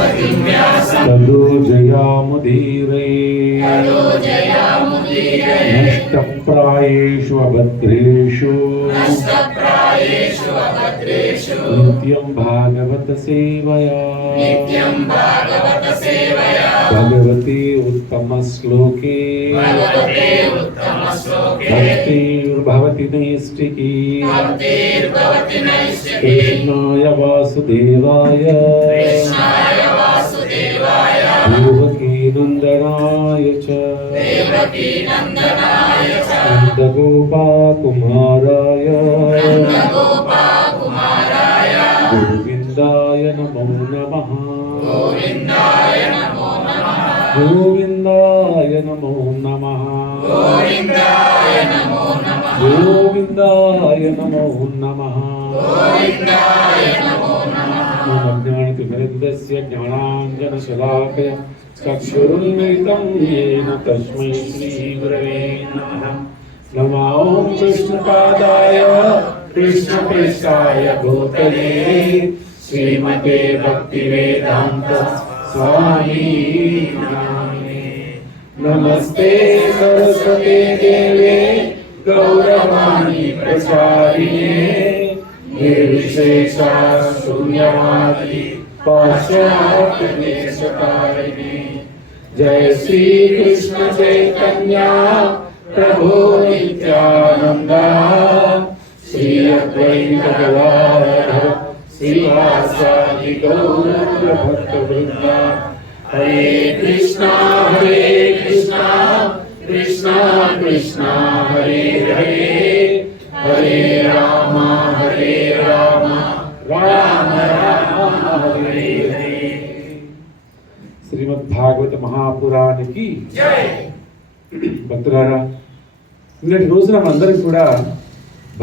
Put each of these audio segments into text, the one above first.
ततो जयामुदीरे नष्टप्रायेषु अभद्रेषु नित्यं भागवत सेवया भगवते उत्तम श्लोके भक्तिर्भवति नैष्टिकी कृष्णाय वासुदेवाय देवकी नंदनाय च नन्दगोपाकुमाराय गोविन्दाय नमो नमः गोविन्दाय नमो नमः गोविन्दाय नमो नमः ज्ञानतिमिरन्दस्य ज्ञानाञ्जनशलाकया चक्षुरुन्मिलितं येन तस्मै श्रीगुरवे नमः। नमो कृष्णपादाय कृष्णप्रेष्ठाय भूतले श्रीमते भक्तिवेदान्त स्वामी नामिने। नमस्ते सरस्वते देवे गौरवाणी प्रचारिणे निर्विशेषा शून्यवादी पाश्चात्यदेशकारिणे। जय श्री कृष्ण चैतन्य प्रभु नित्यानंद श्री अद्वैत गदाधर श्रीवासादि गौर भक्तवृंद। हरे कृष्णा कृष्णा कृष्णा हरे हरे हरे राम राम राम हरे हरे। శ్రీమద్భాగవత మహాపురాణానికి జై। భక్తులారా, నిన్నటి రోజున మనందరం కూడా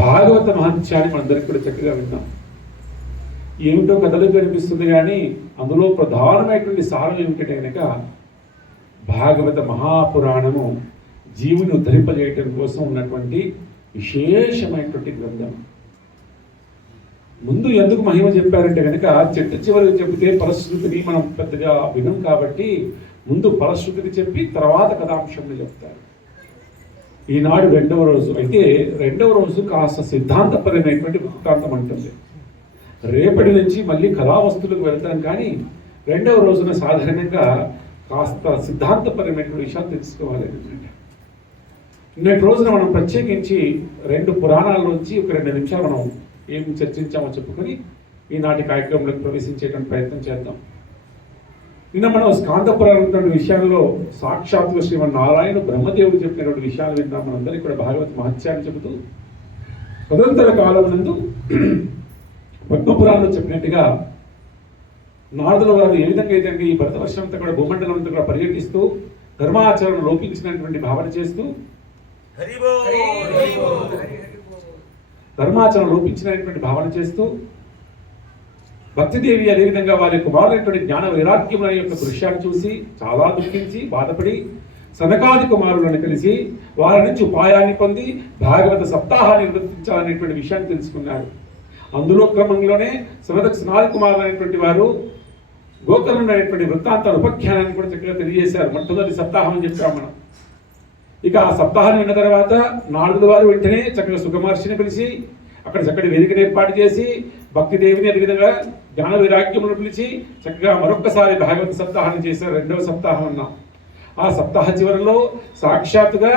భాగవత మహత్యాన్ని మనందరం కూడా చక్కగా విన్నాం. ఏమిటో కథలు కనిపిస్తుంది కానీ అందులో ప్రధానమైనటువంటి సారం ఏమిటంటే కనుక భాగవత మహాపురాణము జీవుని ఉద్ధరింపజేయటం కోసం ఉన్నటువంటి విశేషమైనటువంటి గ్రంథం. ముందు ఎందుకు మహిమ చెప్పారంటే కనుక చిట్ట చివరికి చెబితే ఫలశ్రుతిని మనం పెద్దగా వినం కాబట్టి ముందు ఫలశ్రుతిని చెప్పి తర్వాత కథాంశంలో చెప్తారు. ఈనాడు రెండవ రోజు అయితే రెండవ రోజు కాస్త సిద్ధాంతపరమైనటువంటి వృత్తాంతం అంటుంది. రేపటి నుంచి మళ్ళీ కళావస్తులకు వెళ్తాం కానీ రెండవ రోజున సాధారణంగా కాస్త సిద్ధాంతపరమైనటువంటి విషయాలు తెలుసుకోవాలి. నేటి రోజున మనం ప్రత్యేకించి రెండు పురాణాల్లోంచి ఒక 2 నిమిషాలు మనం ఏం చర్చించామో చెప్పుకొని ఈనాటి కార్యక్రమంలోకి ప్రవేశించేటువంటి ప్రయత్నం చేద్దాం. నిన్న మనం స్కాంద పురాణం విషయాల్లో సాక్షాత్తుగా శ్రీమన్నారాయణ బ్రహ్మదేవుడు చెప్పినటువంటి విషయాలు విన్నాం. మనందరికీ కూడా భాగవత మహత్యాన్ని చెబుతూ స్వతంత్ర కాలం నందు పద్మపురాణంలో చెప్పినట్టుగా నారదుల వారు ఏ విధంగా అయితే ఈ భరతవర్షం అంతా కూడా భూమండలం అంతా కూడా పర్యటిస్తూ ధర్మాచరణ లోపించినటువంటి భావన చేస్తూ ధర్మాచరణ లోపించినటువంటి భావన చేస్తూ భక్తిదేవి అదేవిధంగా వారి కుమారులైనటువంటి జ్ఞాన వైరాగ్యముల యొక్క దృశ్యాన్ని చూసి చాలా దుఃఖించి బాధపడి సనకాది కుమారులను కలిసి వారి నుంచి ఉపాయాన్ని పొంది భాగవత సప్తాహాన్ని నిర్వర్తించాలనేటువంటి విషయాన్ని తెలుసుకున్నారు. అందులో క్రమంలోనే సనకాది కుమారులు అనేటువంటి వారు గోకర్ణుడు అనేటువంటి వృత్తాంతాల ఉపఖ్యానాన్ని కూడా చక్కగా తెలియజేశారు. మొట్టమొదటి సప్తాహం అని చెప్పాం మనం. ఇక ఆ సప్తాహాన్ని విన్న తర్వాత నారదుల వారు వెంటనే చక్కగా సుఖమహర్షిని పిలిచి అక్కడ చక్కటి వేదికను ఏర్పాటు చేసి భక్తిదేవిని అదేవిధంగా జ్ఞాన వైరాగ్యమును పిలిచి చక్కగా మరొక్కసారి భాగవత సప్తాహాన్ని చేశారు. రెండవ సప్తాహం అన్నాం. ఆ సప్తాహ చివరిలో సాక్షాత్తుగా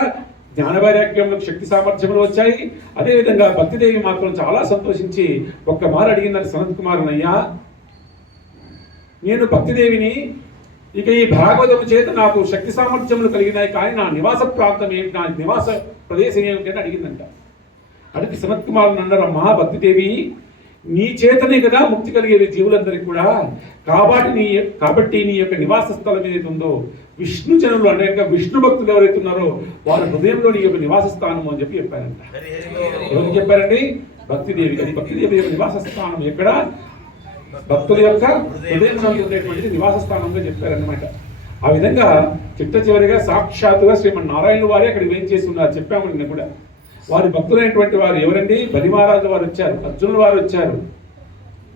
జ్ఞాన వైరాగ్యంలోకి శక్తి సామర్థ్యములు వచ్చాయి. అదేవిధంగా భక్తిదేవి మాత్రం చాలా సంతోషించి ఒక్క మారు అడిగిందని సనత్ కుమారునయ్యా, నేను భక్తిదేవిని ఇక ఈ భాగవతము చేత నాకు శక్తి సామర్థ్యములు కలిగినాయి కానీ నా నివాస ప్రాంతం ఏమిటి, నా నివాస ప్రదేశం ఏమిటి అని అడిగిందంట. అడిగి సనత్ కుమారుని అన్నారు, అమ్మా భక్తిదేవి, నీ చేతనే కదా ముక్తి కలిగేది జీవులందరికీ కూడా, కాబట్టి నీ యొక్క నివాస స్థలం ఏదైతే ఉందో విష్ణు జనులు అనేక విష్ణు భక్తులు ఎవరైతే ఉన్నారో వారి హృదయంలో నీ యొక్క నివాస స్థానము అని చెప్పి చెప్పారంట. ఎవరికి చెప్పారండి? భక్తిదేవి. అది భక్తిదేవి యొక్క నివాస స్థానం ఎక్కడ? భక్తుల యొక్క హృదయంలో ఉండేటువంటి నివాస స్థానంగా చెప్పారనమాట. ఆ విధంగా చిట్ట చివరిగా సాక్షాత్తుగా శ్రీమన్నారాయణ వారే అక్కడికి వేం చేసి ఉన్నారు. చెప్పాము నిన్న కూడా. వారి భక్తులైనటువంటి వారు ఎవరండి? బలి మహారాజు వారు వచ్చారు, అర్జునుల వారు వచ్చారు,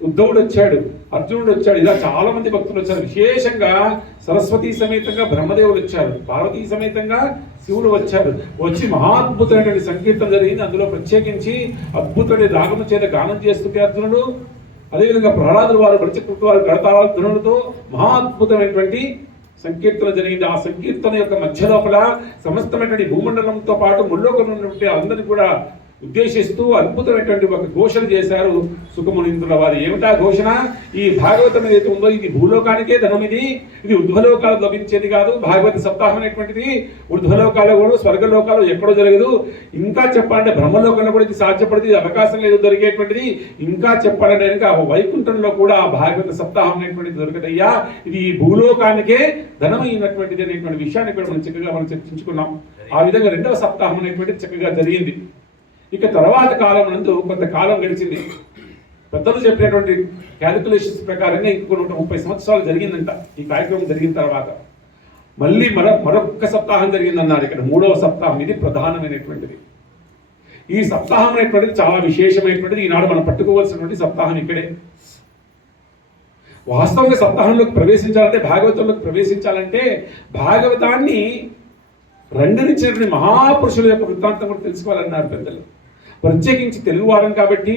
ఉద్ధవుడు వచ్చాడు, అర్జునుడు వచ్చాడు, ఇలా చాలా మంది భక్తులు వచ్చారు. విశేషంగా సరస్వతి సమేతంగా బ్రహ్మదేవుడు వచ్చారు, పార్వతీ సమేతంగా శివుడు వచ్చారు. వచ్చి మహాద్భుతమైనటువంటి సంకీర్తన జరిగింది. అందులో ప్రత్యేకించి అద్భుతమైన రాగము చేత గానం చేస్తుంటే అర్జునుడు, అదేవిధంగా ప్రహ్లాదులు వారు బడిచక్రుడు వారు గడతాళ ధ్వనులతో మహాద్భుతమైనటువంటి సంకీర్తన జరిగింది. ఆ సంకీర్తన యొక్క మధ్య లోపల సమస్తమైనటువంటి భూమండలంతో పాటు ముల్లోకంలో ఉన్నటువంటి అందరినీ కూడా ఉద్దేశిస్తూ అద్భుతమైనటువంటి ఒక ఘోషణ చేశారు సుఖమునింద్రుల వారు. ఏమిటా ఘోషణ? ఈ భాగవతం ఏదైతే ఉందో ఇది భూలోకానికే ధనం, ఇది ఉర్ధ్వలోకాలు లభించేది కాదు. భాగవత సప్తాహం అనేటువంటిది ఉర్ధ్వలోకాలు కూడా, స్వర్గలోకాలు ఎక్కడో జరగదు. ఇంకా చెప్పాలంటే బ్రహ్మలోకంలో కూడా ఇది సాధ్యపడుతుంది, అవకాశం లేదు దొరికేటువంటిది. ఇంకా చెప్పాలంటే కనుక వైకుంఠంలో కూడా భాగవత సప్తాహం అనేటువంటిది దొరకదయ్యా, ఇది ఈ భూలోకానికే ధనమైనటువంటిది అనేటువంటి విషయాన్ని కూడా మనం చర్చించుకున్నాం. ఆ విధంగా రెండవ సప్తాహం అనేటువంటిది చక్కగా జరిగింది. ఇక తర్వాత కాలం నందు కొంతకాలం గడిచింది. పెద్దలు చెప్పినటువంటి క్యాలిక్యులేషన్స్ ప్రకారంగా ఇంకొక 130 సంవత్సరాలు జరిగిందంట ఈ కార్యక్రమం జరిగిన తర్వాత. మళ్ళీ మరొక్క సప్తాహం జరిగిందన్నారు. ఇక్కడ మూడవ సప్తాహం, ఇది ప్రధానమైనటువంటిది. ఈ సప్తాహం అనేటువంటిది చాలా విశేషమైనటువంటిది. ఈనాడు మనం పట్టుకోవాల్సినటువంటి సప్తాహం ఇక్కడే. వాస్తవంగా సప్తాహంలోకి ప్రవేశించాలంటే, భాగవతంలోకి ప్రవేశించాలంటే భాగవతాన్ని రంగనిచ్చినటువంటి మహాపురుషుల యొక్క వృత్తాంతం కూడా తెలుసుకోవాలన్నారు పెద్దలు. ప్రత్యేకించి తెలుగు వారం కాబట్టి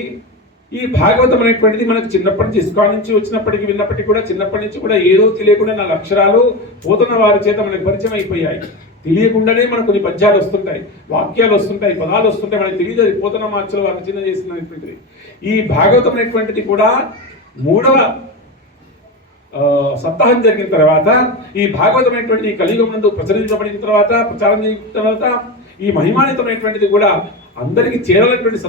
ఈ భాగవతం అనేటువంటిది మనకు చిన్నప్పటి నుంచి ఇస్కాన్ నుంచి వచ్చినప్పటికీ విన్నప్పటికీ కూడా చిన్నప్పటి నుంచి కూడా ఏదో తెలియకుండా 4 అక్షరాలు పోతున్న వారి చేత మనకు పరిచయం అయిపోయాయి. తెలియకుండానే మనకు కొన్ని పద్యాలు వస్తుంటాయి, వాక్యాలు వస్తుంటాయి, పదాలు వస్తుంటాయి, మనకు తెలియదు అది పోతన మార్చలు వారు రచన చేసినటువంటిది. ఈ భాగవతం అనేటువంటిది కూడా మూడవ సప్తాహం జరిగిన తర్వాత, ఈ భాగవతం అనేటువంటి కలియుగం నందు ప్రచారం చేసిన తర్వాత ఈ మహిమానితమైనటువంటిది కూడా అందరికీ చేరాలనేటువంటి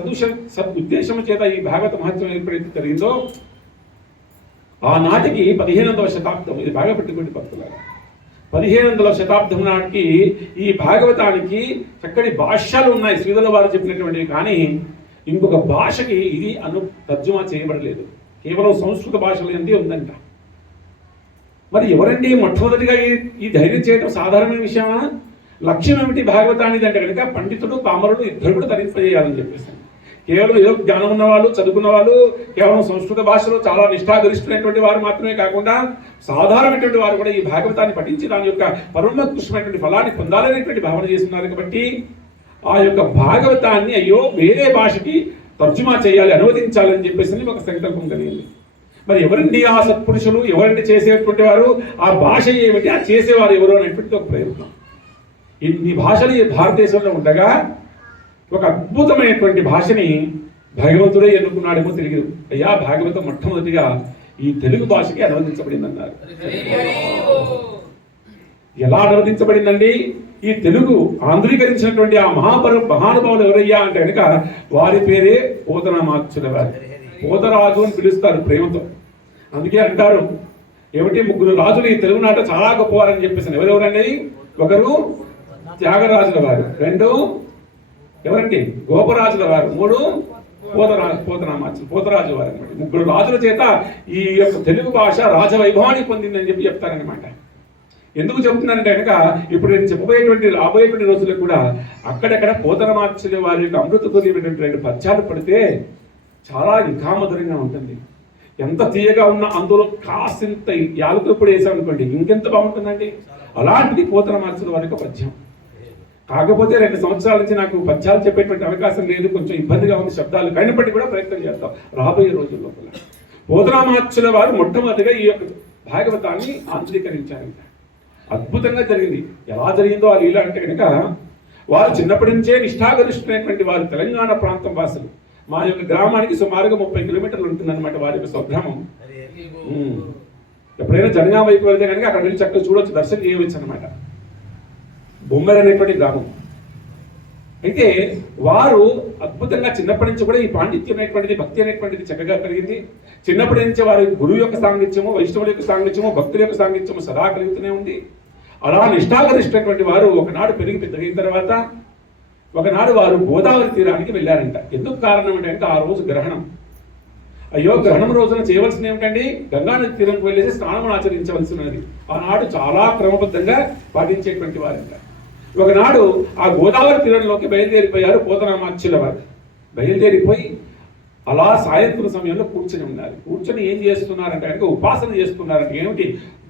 సదుద్దేశం చేత ఈ భాగవత మహత్వం ఎప్పుడైతే జరిగిందో ఆనాటికి 15వ శతాబ్దం, ఇది బాగా పెట్టుకోండి భక్తులారా, 15వ శతాబ్దం నాటికి ఈ భాగవతానికి చక్కటి భాష్యాలు ఉన్నాయి శ్రీధర వారు చెప్పినటువంటివి. కానీ ఇంకొక భాషకి ఇది తర్జుమా చేయబడలేదు, కేవలం సంస్కృత భాషలో ఎందే ఉందంట. మరి ఎవరండి మొట్టమొదటిగా ఈ ధైర్యం చేయడం సాధారణమైన విషయమా? లక్ష్యం ఏమిటి భాగవతానికి అంటే కనుక పండితుడు పామరుడు ఇద్దరు కూడా తరింపజేయాలని చెప్పేసి. కేవలం ఏదో జ్ఞానం ఉన్న వాళ్ళు, చదువుకున్న వాళ్ళు, కేవలం సంస్కృత భాషలో చాలా నిష్ఠాగరిష్ఠులైనటువంటి వారు మాత్రమే కాకుండా సాధారణమైనటువంటి వారు కూడా ఈ భాగవతాన్ని పఠించి దాని యొక్క పరమోత్కృష్టమైనటువంటి ఫలాన్ని పొందాలనేటువంటి భావన చేస్తున్నారు. కాబట్టి ఆ యొక్క భాగవతాన్ని అయ్యో వేరే భాషకి తర్జుమా చేయాలి, అనువదించాలని చెప్పేసి ఒక సంకల్పం కలిగింది. మరి ఎవరండి ఆ సత్పురుషులు, ఎవరండి చేసేటువంటి వారు, ఆ భాష ఏమిటి, ఆ చేసేవారు ఎవరు అనేటువంటి ఒక ప్రయత్నం. ఇన్ని భాషలు ఈ భారతదేశంలో ఉండగా ఒక అద్భుతమైనటువంటి భాషని భగవంతుడే ఎన్నుకున్నాడేమో తెలియదు. అయ్యా భాగవతం మొట్టమొదటిగా ఈ తెలుగు భాషకి అనువదించబడింది అన్నారు. ఎలా అనువదించబడిందండి? ఈ తెలుగు ఆంధ్రీకరించినటువంటి ఆ మహానుభావులు ఎవరయ్యా అంటే కనుక వారి పేరే పోతనామాచ్యుల వారు. పోతరాజు అని పిలుస్తారు ప్రేమతో. అందుకే అంటారు ఏమిటి, 3 రాజులు ఈ తెలుగు నాట చాలా గొప్పవారని చెప్పేసి. ఎవరెవరండి? ఒకరు త్యాగరాజుల వారు, 2 ఎవరండి గోపరాజుల వారు, 3 పోతరాజు వారు అనమాట. 3 రాజుల చేత ఈ యొక్క తెలుగు భాష రాజవైభవాన్ని పొందిందని చెప్తారనమాట. ఎందుకు చెబుతున్నానంటే కనుక ఇప్పుడు నేను రాబోయేటువంటి రోజుల్లో కూడా అక్కడక్కడ పోతనమార్చుల వారి యొక్క అమృతతుల్యమైనటువంటి 2 పద్యాలు పడితే చాలా ఇంకామధురంగా ఉంటుంది. ఎంత తీయగా ఉన్నా అందులో కాసింత యాలకుల పొడి వేసామనుకోండి ఇంకెంత బాగుంటుందండి. అలాంటిది పోతనమార్చుల వారి యొక్క పద్యం. కాకపోతే 2 సంవత్సరాల నుంచి నాకు పద్యాలు చెప్పేటువంటి అవకాశం లేదు, కొంచెం ఇబ్బందిగా ఉంది శబ్దాలు, అయినప్పటికీ కూడా ప్రయత్నం చేస్తాం రాబోయే రోజుల్లో. పోతనామాచ్యుల వారు మొట్టమొదటిగా ఈ యొక్క భాగవతాన్ని ఆంధ్రీకరించారంట. అద్భుతంగా జరిగింది. ఎలా జరిగిందో ఆ లీల అంటే కనుక వారు చిన్నప్పటి నుంచే నిష్ఠాగరిష్ఠులైనటువంటి వారు తెలంగాణ ప్రాంతం వాసులు. మా యొక్క గ్రామానికి సుమారుగా 30 కిలోమీటర్లు ఉంటుందన్నమాట వారి యొక్క స్వగ్రామం. ఎప్పుడైనా జనగాం వైపు వెళ్తే కనుక అక్కడ వెళ్ళి చక్కగా చూడవచ్చు, దర్శనం చేయవచ్చు అనమాట. బొమ్మర్ అనేటువంటి గ్రామం. అయితే వారు అద్భుతంగా చిన్నప్పటి నుంచి కూడా ఈ పాండిత్యం అనేటువంటిది, భక్తి అనేటువంటిది చక్కగా కలిగింది. చిన్నప్పటి నుంచి వారి గురువు యొక్క సాంగత్యము, వైష్ణవుల యొక్క సాంగత్యము, భక్తుల యొక్క సాంగత్యము సదా కలుగుతూనే ఉంది. అలా నిష్ఠాగరిష్ఠటువంటి వారు ఒకనాడు పెరిగి పెద్దగిన తర్వాత ఒకనాడు వారు గోదావరి తీరానికి వెళ్ళారంట. ఎందుకు కారణం అంటే ఆ రోజు గ్రహణం. అయ్యో గ్రహణం రోజున చేయవలసిన ఏమిటండి, గంగానది తీరంకు వెళ్ళేసి స్నానం ఆచరించవలసినది. ఆనాడు చాలా క్రమబద్ధంగా పాటించేటువంటి వారంట. ఒకనాడు ఆ గోదావరి తీరంలోకి బయలుదేరిపోయారు పోతనామాచ్యుల వారు. బయలుదేరిపోయి అలా సాయంత్రం సమయంలో కూర్చొని ఉన్నారు. కూర్చొని ఏం చేస్తున్నారంటే కనుక ఉపాసన చేస్తున్నారంటే ఏమిటి,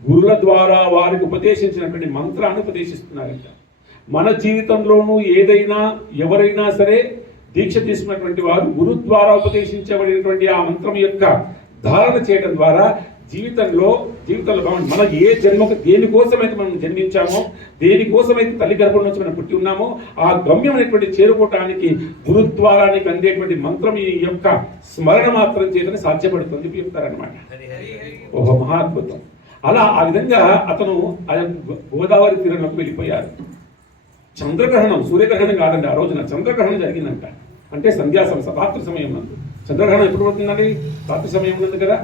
గురుల ద్వారా వారికి ఉపదేశించినటువంటి మంత్రాన్ని ఉపదేశిస్తున్నారంట. మన జీవితంలోనూ ఏదైనా ఎవరైనా సరే దీక్ష తీసుకున్నటువంటి వారు గురు ద్వారా ఉపదేశించబడినటువంటి ఆ మంత్రం యొక్క ధారణ చేయడం ద్వారా జీవితంలో మన ఏ జన్మకు దేనికోసమైతే మనం జన్మించామో, దేనికోసమైతే తల్లి గర్భం నుంచి మనం పుట్టి ఉన్నామో ఆ గమ్యం అనేటువంటి చేరుకోవటానికి గురుద్వారానికి అందేటువంటి మంత్రం ఈ యొక్క స్మరణ మాత్రం చేతనే సాధ్యపడుతుంది చెప్తారనమాట. ఓహో మహాద్భుతం. అలా ఆ విధంగా అతను గోదావరి తీరంలోకి వెళ్ళిపోయారు. చంద్రగ్రహణం, సూర్యగ్రహణం కాదండి, ఆ రోజున చంద్రగ్రహణం జరిగిందంట. అంటే రాత్రి సమయం నందు. చంద్రగ్రహణం ఎప్పుడు పడుతుందండి? రాత్రి సమయం నందు కదా.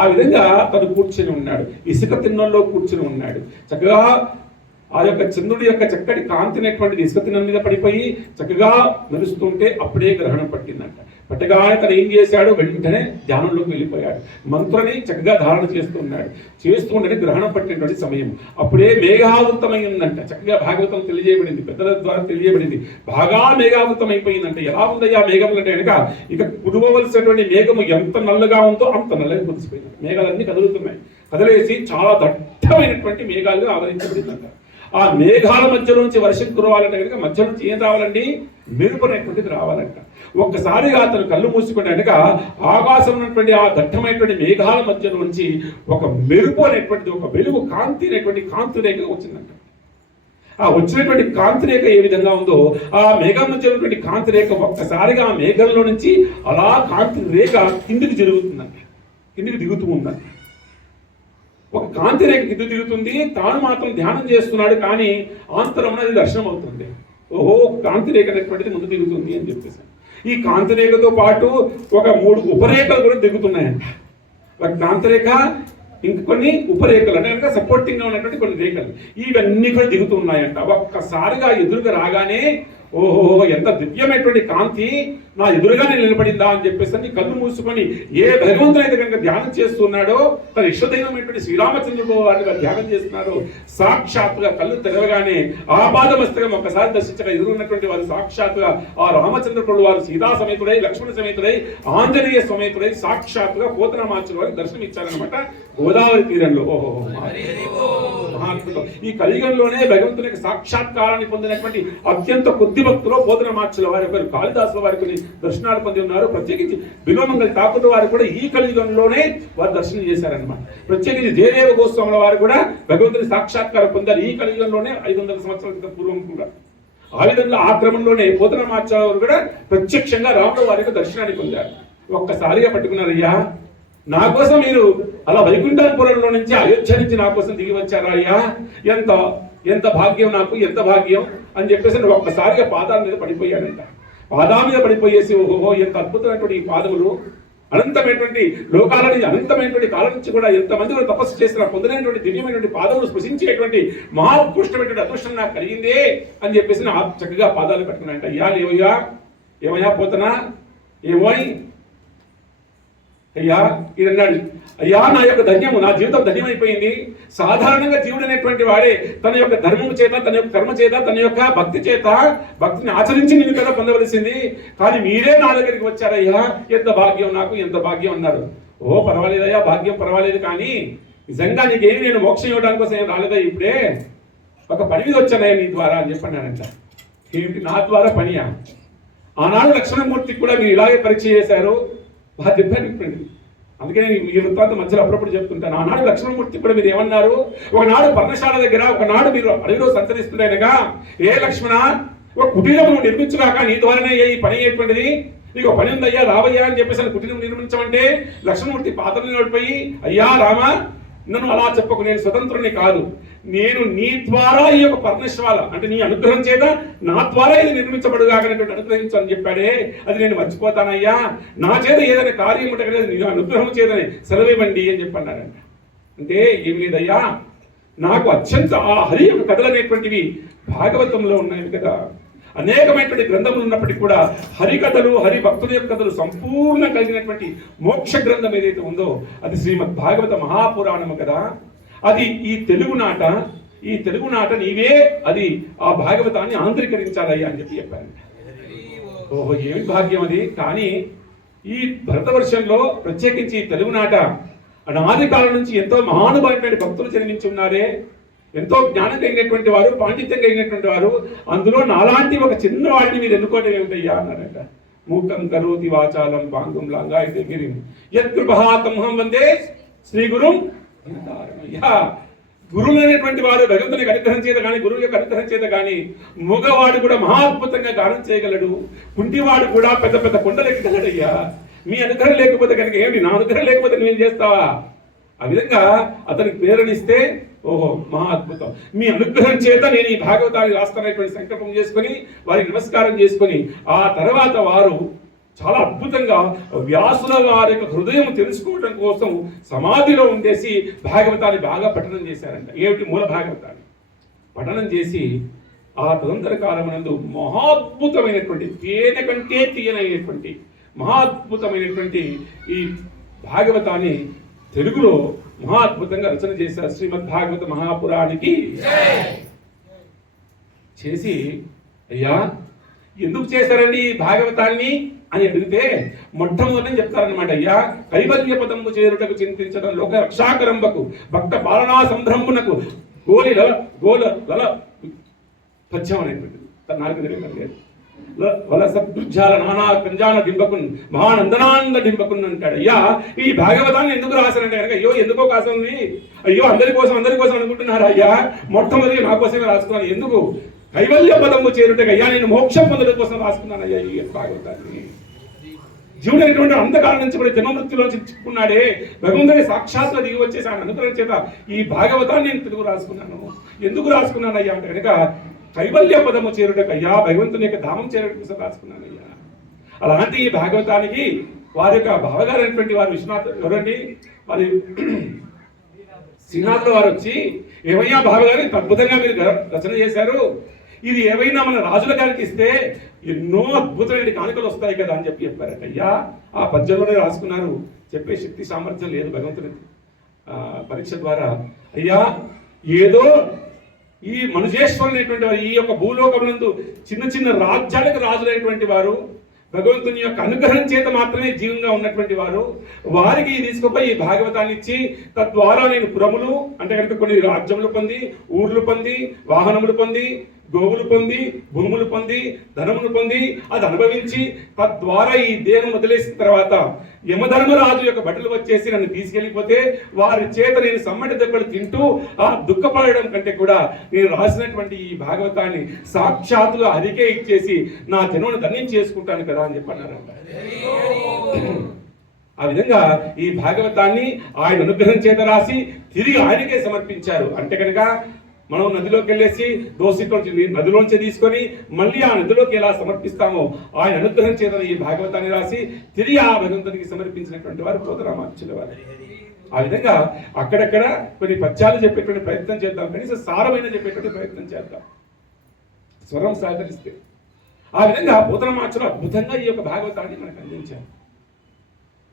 ఆ విధంగా తను కూర్చొని ఉన్నాడు, ఇసుక తిన్నెల్లో కూర్చొని ఉన్నాడు. చక్కగా ఆ యొక్క చంద్రుడి యొక్క చక్కటి కాంతినటువంటిది ఇసుక తిన్నెల మీద పడిపోయి చక్కగా మెరుస్తుంటే అప్పుడే గ్రహణం పట్టిందంట. పట్టగానే తను ఏం చేశాడు, వెంటనే ధ్యానంలోకి వెళ్ళిపోయాడు. మంత్రాన్ని చక్కగా ధారణ చేస్తుంటే గ్రహణం పట్టినటువంటి సమయం. అప్పుడే మేఘావృతమై ఉందంట. చక్కగా భాగవతం తెలియజేయబడింది, పెద్దల ద్వారా తెలియబడింది. బాగా మేఘావృతం అయిపోయిందంట. ఎలా ఉందయ్యా మేఘం అంటే కనుక ఇక కురువవలసినటువంటి మేఘము ఎంత నల్లగా ఉందో అంత నల్లగా కురిసిపోయింది. మేఘాలన్నీ కదులుతున్నాయి. కదిలేసి చాలా దట్టమైనటువంటి మేఘాలుగా ఆవరించబడిందంట. ఆ మేఘాల మధ్యలోంచి వర్షం కురవాలంటే కనుక మధ్య నుంచి ఏం రావాలండి, మెరుపు అనేటువంటిది రావాలంట. ఒక్కసారిగా అతను కళ్ళు మూసుకుంటే కనుక ఆకాశం ఉన్నటువంటి ఆ దట్టమైనటువంటి మేఘాల మధ్య నుంచి ఒక మెరుపు అనేటువంటిది, ఒక వెలుగు కాంతి అనేటువంటి కాంతి రేఖ వచ్చిందంట. ఆ వచ్చినటువంటి కాంతి రేఖ ఏ విధంగా ఉందో ఆ మేఘం నుంచి ఉన్నటువంటి కాంతి రేఖ ఒక్కసారిగా ఆ మేఘంలో నుంచి అలా కాంతి రేఖ కిందికి జరుగుతుందంట, కిందికి దిగుతూ ఉందంట. ఒక కాంతి రేఖ కింద దిగుతుంది, తాను మాత్రం ధ్యానం చేస్తున్నాడు, కానీ ఆంతరం అనేది దర్శనం అవుతుంది. ఓహో, కాంతి రేఖ అనేటువంటిది ముందు దిగుతుంది అని చెప్పేసి ఈ కాంతి రేఖతో పాటు ఒక 3 ఉపరేఖలు కూడా దిగుతున్నాయంట. ఒక కాంతి రేఖ, ఇంకొన్ని ఉపరేఖలు అంటే కనుక సపోర్టింగ్ గా ఉన్నటువంటి కొన్ని రేఖలు, ఇవన్నీ కూడా దిగుతున్నాయంట. ఒక్కసారిగా ఎదురుగా రాగానే ఓహో, ఎంత దివ్యమైనటువంటి కాంతి నా ఎదురుగానే నిలబడిందా అని చెప్పేసి కళ్ళు మూసుకొని ఏ భగవంతుడు అయితే కనుక ధ్యానం చేస్తున్నాడో, తన ఇష్టదైవమైనటువంటి శ్రీరామచంద్రుడు వారిగా ధ్యానం చేస్తున్నాడు. సాక్షాత్తుగా కళ్ళు తెరవగానే ఆపాదమస్తకం ఒక్కసారి దర్శించగా ఎదురున్నటువంటి వారు సాక్షాత్తుగా ఆ రామచంద్రుడు వారు సీతా సమేతుడై, లక్ష్మణ సమేతుడై, ఆంజనేయ సమేతుడై సాక్షాత్తుగా పోతనామాచుల వారికి దర్శనం ఇచ్చారనమాట గోదావరి తీరంలో. ఓహో మహాద్భుతం. ఈ కలియుగంలోనే భగవంతుని యొక్క సాక్షాత్కారాన్ని పొందినటువంటి అత్యంత కొద్ది భక్తులు పోతనామాచుల వారి ఒకరు, కాళిదాసుల వారి కొన్ని దర్శనాలు పొంది ఉన్నారు. ప్రత్యేకించి బిల్వమంగళి ఠాకూర్ వారు కూడా ఈ కలియుగంలోనే వారు దర్శనం చేశారనమాట. ప్రత్యేకించి జయదేవ గోస్వాముల వారు కూడా భగవంతుని సాక్షాత్కారం పొందారు ఈ కలియుగంలోనే 500 సంవత్సరాల క్రితం పూర్వం కూడా. ఆ విధంగా ఆ క్రమంలోనే పోతనామాచుల వారు కూడా ప్రత్యక్షంగా రాముల వారి యొక్క దర్శనాన్ని పొందారు. ఒక్కసారిగా పట్టుకున్నారు, అయ్యా నా కోసం మీరు అలా వైకుంఠపురంలో నుంచి అయోధ్య నుంచి నా కోసం దిగి వచ్చారా అయ్యా, ఎంత ఎంత భాగ్యం నాకు, ఎంత భాగ్యం అని చెప్పేసి ఒక్కసారిగా పాదాల మీద పడిపోయాడంట. పాదాల మీద పడిపోయేసి ఓహో, ఎంత అద్భుతమైనటువంటి ఈ పాదములు, అనంతమైనటువంటి లోకాలని అనంతమైనటువంటి కాలం నుంచి కూడా ఎంతమంది కూడా తపస్సు చేసిన పొందినటువంటి దివ్యమైనటువంటి పాదములు స్పృశించేటువంటి మహాపుష్టమైనటువంటి అదృష్టం నాకు కలిగిందే అని చెప్పేసి నా చక్కగా పాదాలు పెట్టుకున్నాయంట. అయ్యా లేవయ్యా, ఏమయ్యా పోతనా, ఏమోయ్ అయ్యా ఇది అన్నాడు. అయ్యా నా యొక్క ధన్యము, నా జీవితం ధన్యమైపోయింది. సాధారణంగా జీవుడు అనేటువంటి వాడే తన యొక్క ధర్మము చేత, తన యొక్క కర్మ చేత, తన యొక్క భక్తి చేత భక్తిని ఆచరించి నేను కదా పొందవలసింది, కానీ మీరే నా దగ్గరికి వచ్చారయ్యా, ఎంత భాగ్యం నాకు, ఎంత భాగ్యం అన్నారు. ఓ పర్వాలేదయ్యా, భాగ్యం పర్వాలేదు, కానీ నిజంగా నీకేమి నేను మోక్షం ఇవ్వడానికి కోసం ఏం రాలేదా, ఇప్పుడే ఒక పని మీద వచ్చానయ్యా నీ ద్వారా అని చెప్పన్నాడంట. ఏమిటి నా ద్వారా పనియా? ఆనాడు లక్ష్మణమూర్తికి కూడా మీరు ఇలాగే పరీక్ష చేశారు, బాగా చెప్పండి. అందుకే నేను ఈ వృత్తాంతం మధ్యలో అప్పుడప్పుడు చెప్తుంటాను. ఆనాడు లక్ష్మణమూర్తి కూడా మీరు ఏమన్నారు, ఒకనాడు పర్ణశాల దగ్గర ఒకనాడు మీరు అడవిలో సంచరిస్తుండగా, ఏ లక్ష్మణ ఒక కుటీరం నిర్మించుగాక, నీ ద్వారానే ఈ పని అయ్యేటువంటిది, నీకు పని ఉందయ్యా రావయ్యా అని చెప్పేసి కుటీరం నిర్మించమంటే లక్ష్మణమూర్తి పాత్రని నడిపోయి, అయ్యా రామ నన్ను అలా చెప్పకు, నేను స్వతంత్రుని కాదు, నేను నీ ద్వారా ఈ యొక్క పర్ణశాల అంటే నీ అనుగ్రహం చేత నా ద్వారా ఇది నిర్మించబడుగాకనేటువంటి అనుగ్రహించు అని చెప్పాడే, అది నేను మర్చిపోతానయ్యా, నా చేత ఏదైనా కార్యం ఉంటే కదా నీ అనుగ్రహం చేతనే సెలవివ్వండి అని చెప్పన్నాడంట. అంటే ఏం లేదయ్యా, నాకు అత్యంత ఆ హరి యొక్క కథలు అనేటువంటివి భాగవతంలో ఉన్నాయి కదా, అనేకమైనటువంటి గ్రంథములు ఉన్నప్పటికీ కూడా హరికథలు, హరి భక్తుల యొక్క కథలు సంపూర్ణ కలిగినటువంటి మోక్ష గ్రంథం ఏదైతే ఉందో అది శ్రీమద్ భాగవత మహాపురాణము కదా. అది ఈ తెలుగు నాట నీవే అది ఆ భాగవతాన్ని ఆంధ్రీకరించాలయ్యా అని చెప్పారు. ఓహో ఏమి భాగ్యం అది. కానీ ఈ భరతవర్షంలో ప్రత్యేకించి తెలుగునాట అనాది కాలం నుంచి ఎంతో మహానుభావమైన భక్తులు జన్మించి ఉన్నారే, ఎంతో జ్ఞానం కలిగినటువంటి వారు, పాండిత్యం కలిగినటువంటి వారు. అందులో నాలాంటి ఒక చిన్న వాడిని మీరు ఎన్నుకోవడం ఏమిటయ్యా అన్నారట. మూకం కరోతి వాచాలం పాంగం లాగా అయితే గిరిం యత్కృపహాతమహం వందే శ్రీ గురుం. అయ్యా, గురువులు అనేటువంటి వారు భగవంతుని అనుగ్రహం చేత కానీ, గురువు యొక్క అనుగ్రహం చేత కానీ మగవాడు కూడా మహాద్భుతంగా గానం చేయగలడు, కుంటివాడు కూడా పెద్ద పెద్ద కొండలు ఎక్కగలడయ్యా. మీ అనుగ్రహం లేకపోతే కనుక ఏమిటి, నా అనుగ్రహం లేకపోతే నువ్వేం చేస్తావా? ఆ విధంగా అతనికి ప్రేరణిస్తే ఓహో మహా అద్భుతం, మీ అనుగ్రహం చేత నేను ఈ భాగవతాన్ని రాస్తానటువంటి సంకల్పం చేసుకొని వారికి నమస్కారం చేసుకొని ఆ తర్వాత వారు చాలా అద్భుతంగా వ్యాసుల వారి యొక్క హృదయం తెలుసుకోవడం కోసం సమాధిలో ఉండేసి భాగవతాన్ని బాగా పఠనం చేశారంట. ఏమిటి, మూల భాగవతాన్ని పఠనం చేసి ఆ తదనంతర కాలమునందు మహాద్భుతమైనటువంటి తేనె కంటే తీయనైనటువంటి మహాద్భుతమైనటువంటి ఈ భాగవతాన్ని తెలుగులో మహాద్భుతంగా రచన చేశారు. శ్రీమద్ భాగవత మహాపురానికి చేసి, అయ్యా ఎందుకు చేశారండి ఈ భాగవతాన్ని అని అడిగితే మొట్టమొదటి చెప్తారనమాట. అయ్యా, కైవల్య పదము చేరుటకు చింతించడం లోక రక్షాకరంబకు భక్త పాలనా సంభ్రమునకు గోలి గోల లల పద్యం అనేటువంటిది తన నాలుగు కలిగారు. వలసద్దుజాల నానా కంజాన డింబకున్ మహానందనానంద డింబకున్ అంటాడు. అయ్యా, ఈ భాగవతాన్ని ఎందుకు రాశారంటే కనుక, అయ్యో ఎందుకో కాసింది, అయ్యో అందరి కోసం అనుకుంటున్నారు. అయ్యా, మొట్టమొదటి నా కోసమే రాసుకున్నాను. ఎందుకు, కైవల్య పదము చేరుటకు, అయ్యా నేను మోక్షం పొందడం కోసం రాసుకున్నాను అయ్యా ఈ భాగవతాన్ని. జీవుడు అనేటువంటి అంతకాలం నుంచి కూడా జన్మమృత్యులో చిక్కుకున్నాడే, భగవంతుని సాక్షాత్తుగా దిగి వచ్చేసి ఆయన అనుగ్రహం చేత ఈ భాగవతాన్ని నేను తెలుగు రాసుకున్నాను. ఎందుకు రాసుకున్నాను అయ్యా అంటే కనుక, కైవల్య పదము చేరుటకు, అయ్యా భగవంతుని యొక్క ధామం చేరుట కోసం రాసుకున్నాను అయ్యా. అలాంటి ఈ భాగవతానికి వారి యొక్క బావగారు అయినటువంటి వారు విశ్వనాథ్ ఎవరండి, వారి శ్రీనాథుల వారు వచ్చి, ఏమయ్యా బావగారు ఇంత అద్భుతంగా మీరు రచన చేశారు, ఇది ఏమైనా మన రాజుల గారికి ఇస్తే ఎన్నో అద్భుతమైన కానుకలు వస్తాయి కదా అని చెప్పారట. అయ్యా, ఆ పద్యంలోనే రాసుకున్నారు, చెప్పే శక్తి సామర్థ్యం లేదు భగవంతుని పరీక్ష ద్వారా. అయ్యా, ఏదో ఈ మనుజేశ్వరులైనటువంటి వారు, ఈ యొక్క భూలోకమునందు చిన్న చిన్న రాజ్యాలకు రాజులైనటువంటి వారు, భగవంతుని యొక్క అనుగ్రహం చేత మాత్రమే జీవంగా ఉన్నటువంటి వారు, వారికి తీసుకుపోయి ఈ భాగవతాన్ని ఇచ్చి తద్వారా నేను పురములు అంటే కనుక కొన్ని రాజ్యములు పొంది, ఊర్లు పొంది, వాహనములు పొంది, గోవులు పొంది, భూములు పొంది, ధనమును పొంది అది అనుభవించి తద్వారా ఈ దేహం వదిలేసిన తర్వాత యమధర్మరాజు యొక్క బట్టలు వచ్చేసి నన్ను తీసుకెళ్ళిపోతే వారి చేత నేను సమ్మటి దెబ్బలు తింటూ ఆ దుఃఖపడడం కంటే కూడా నేను రాసినటువంటి ఈ భాగవతాన్ని సాక్షాత్తుగా హరికే ఇచ్చేసి నా జన్మను ధన్యం చేసుకుంటాను కదా అని చెప్పన్నారంట. ఆ విధంగా ఈ భాగవతాన్ని ఆయన అనుగ్రహం చేత రాసి తిరిగి ఆయనకే సమర్పించారు. అంటే కనుక మనం నదిలోకి వెళ్ళేసి నదిలోంచి తీసుకొని మళ్ళీ ఆ నదిలోకి ఎలా సమర్పిస్తామో ఆయన అనుగ్రహం చేత ఈ భాగవతాన్ని రాసి తిరిగి ఆ భగవంతునికి సమర్పించినటువంటి వారు పోతరామాచుల వారు. ఆ విధంగా అక్కడక్కడ కొన్ని పద్యాలు చెప్పేటువంటి ప్రయత్నం చేద్దాం, కనీసం సారమైన చెప్పేటువంటి ప్రయత్నం చేద్దాం స్వరం సహకరిస్తే. ఆ విధంగా పోతరామాచులు అద్భుతంగా ఈ యొక్క భాగవతాన్ని మనకు అందించారు.